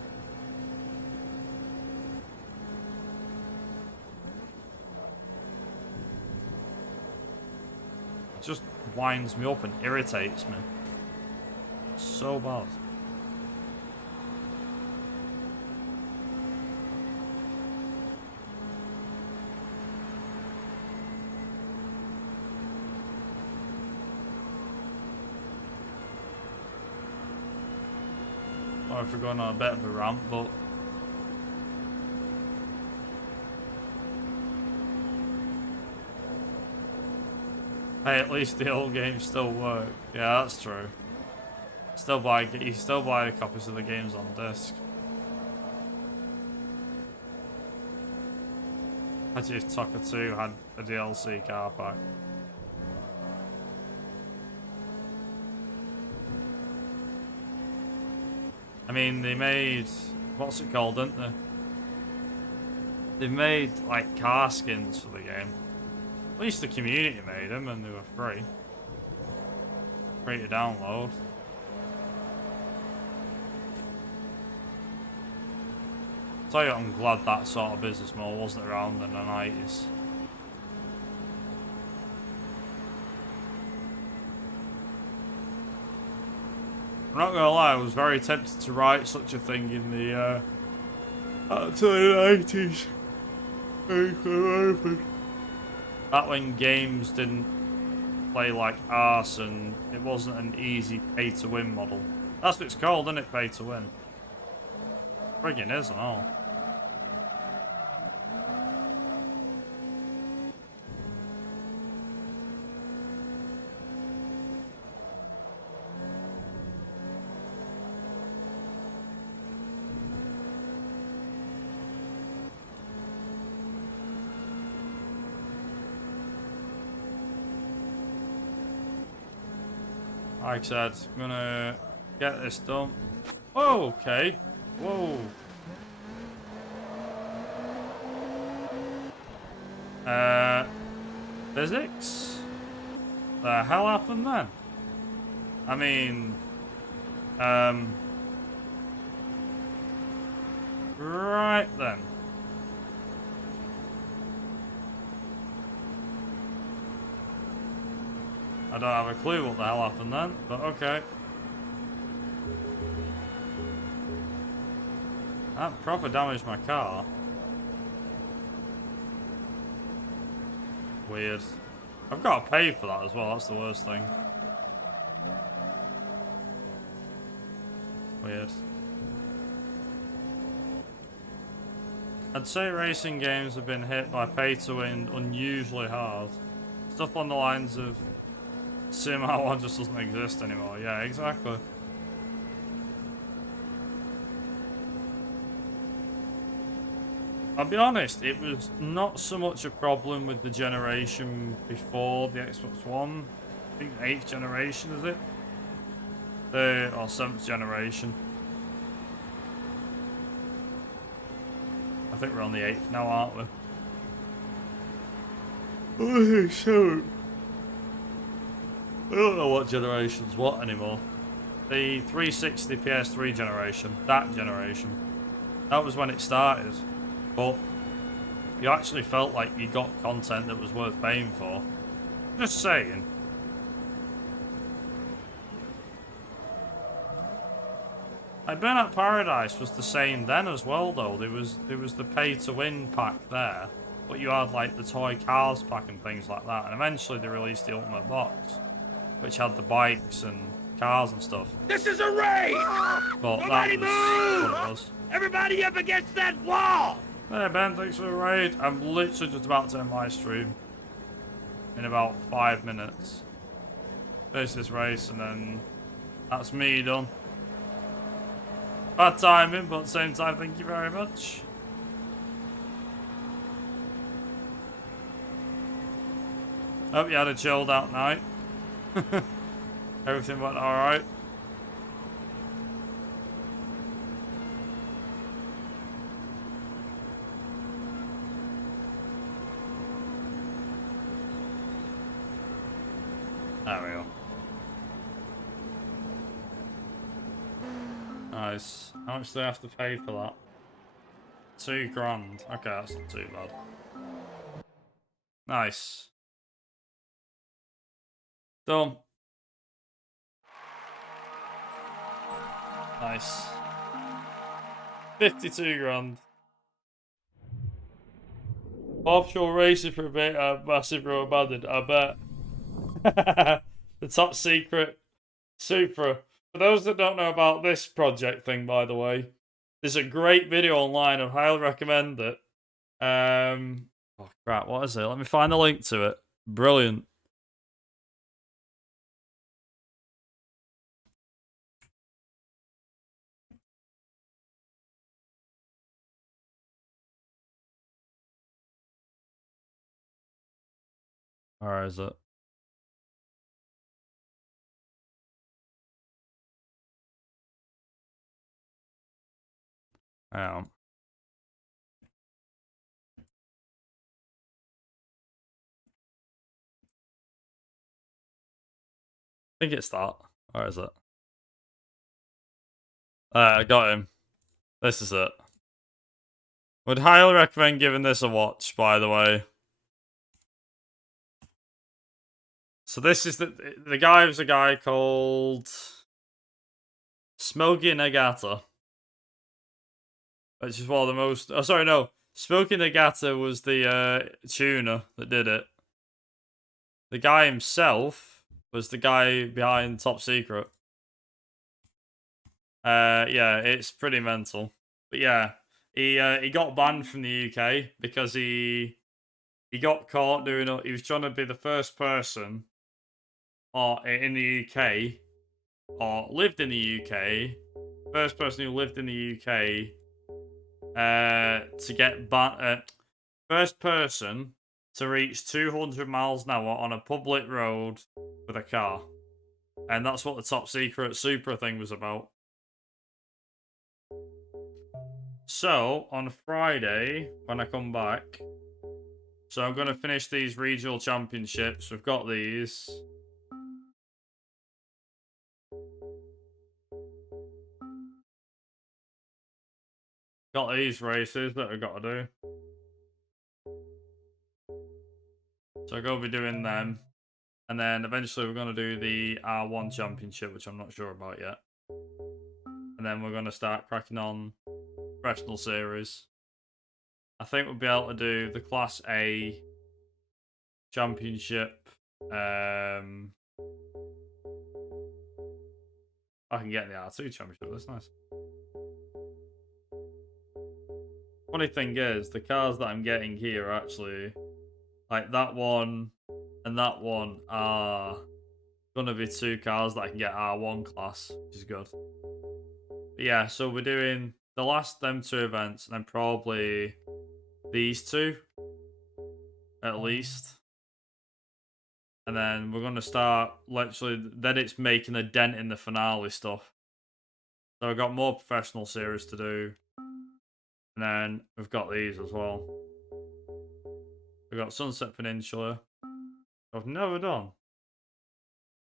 It just winds me up and irritates me. So bad. Or if we're going on a bit of a rant, but hey, at least the old games still work. Yeah, that's true. You still buy copies of the games on disc. Actually, if Tucker 2 had a DLC car pack. I mean, they made, what's it called, didn't they? They've made, like, car skins for the game. At least the community made them, and they were free. Free to download. Tell you, I'm glad that sort of business model wasn't around in the 90s. I'm not gonna lie, I was very tempted to write such a thing in the 80s. That when games didn't play like arse and it wasn't an easy pay to win model. That's what it's called, isn't it? Pay to win. Friggin' is and all. Like I said, I'm gonna get this done. Oh, okay. Whoa. Physics? The hell happened then? I mean, right then. I don't have a clue what the hell happened then, but okay. That proper damaged my car. Weird. I've got to pay for that as well, that's the worst thing. weird. I'd say racing games have been hit by pay to win unusually hard. Stuff on the lines of Sim R1 just doesn't exist anymore. Yeah, exactly. I'll be honest, it was not so much a problem with the generation before the Xbox One. I think 8th generation, is it? Or 7th generation. I think we're on the 8th now, aren't we? Oh, so I don't know what generation's what anymore. The 360 PS3 generation, that generation. That was when it started. But you actually felt like you got content that was worth paying for. Just saying. Like Burnout Paradise was the same then as well though. There was the pay to win pack there. But you had like the toy cars pack and things like that. And eventually they released the Ultimate Box, which had the bikes and cars and stuff. This is a raid! But Nobody that was move! what it was. Everybody up against that wall! Hey Ben, thanks for the raid. I'm literally just about to end my stream in about 5 minutes. Finish this race and then that's me done. Bad timing, but at the same time, thank you very much. Hope you had a chilled out night. Everything went alright. There we go. Nice. How much do I have to pay for that? £2 grand. Okay, that's not too bad. Nice. Done. Nice. 52 grand. Offshore racing for a bit, massive row abandoned, I bet. The top secret Supra. For those that don't know about this project thing, by the way, there's a great video online. I highly recommend it. Oh crap, what is it? Let me find the link to it. Brilliant. Where is it? Hang on. I think it's that. Where is it? I got him. This is it. Would highly recommend giving this a watch, by the way. So this is the guy was a guy called Smokey Nagata. Which is one of the most... Oh, sorry, no. Smokey Nagata was the tuner that did it. The guy himself was the guy behind Top Secret. Yeah, it's pretty mental. But yeah, he got banned from the UK because he got caught doing... He was trying to be the first person in the UK, or lived in the UK, first person who lived in the UK to get banned. First person to reach 200 miles an hour on a public road with a car. And that's what the Top Secret Supra thing was about. So, on Friday, when I come back, so I'm going to finish these regional championships. We've got these. Got these races that I've got to do. So I'm going to be doing them. And then eventually we're going to do the R1 Championship, which I'm not sure about yet. And then we're going to start cracking on Professional Series. I think we'll be able to do the Class A Championship. I can get in the R2 championship. That's nice. Funny thing is, the cars that I'm getting here are actually, like, that one and that one are gonna be 2 cars that I can get R1 class, which is good. But yeah, so we're doing the last them 2 events, and then probably these 2 at least. And then we're gonna start literally. Then it's making a dent in the finale stuff. So I've got more professional series to do, and then we've got these as well. We've got Sunset Peninsula. I've never done.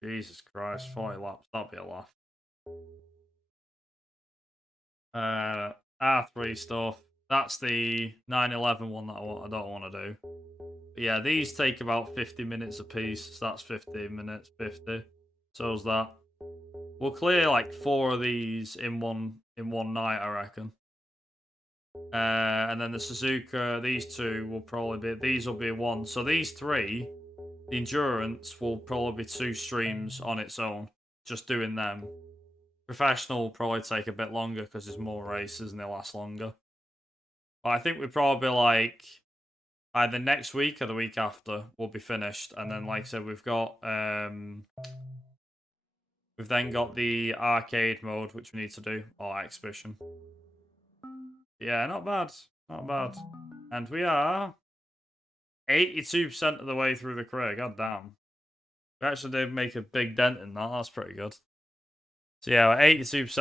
Jesus Christ, 40 laps. That'll be a laugh. R3 stuff. That's the 911 one that I don't want to do. But yeah, these take about 50 minutes a piece. So that's 15 minutes, 50. So's that. We'll clear like 4 of these in one night, I reckon. And then the Suzuka, these 2 will probably be. These will be 1. So these 3, the endurance will probably be 2 streams on its own. Just doing them. Professional will probably take a bit longer because there's more races and they last longer. But I think we probably like either next week or the week after we'll be finished. And then, like I said, we've then got the arcade mode, which we need to do, or exhibition. Yeah, not bad. Not bad. And we are 82% of the way through the career. God damn. We actually did make a big dent in that. That's pretty good. So yeah, we're 82%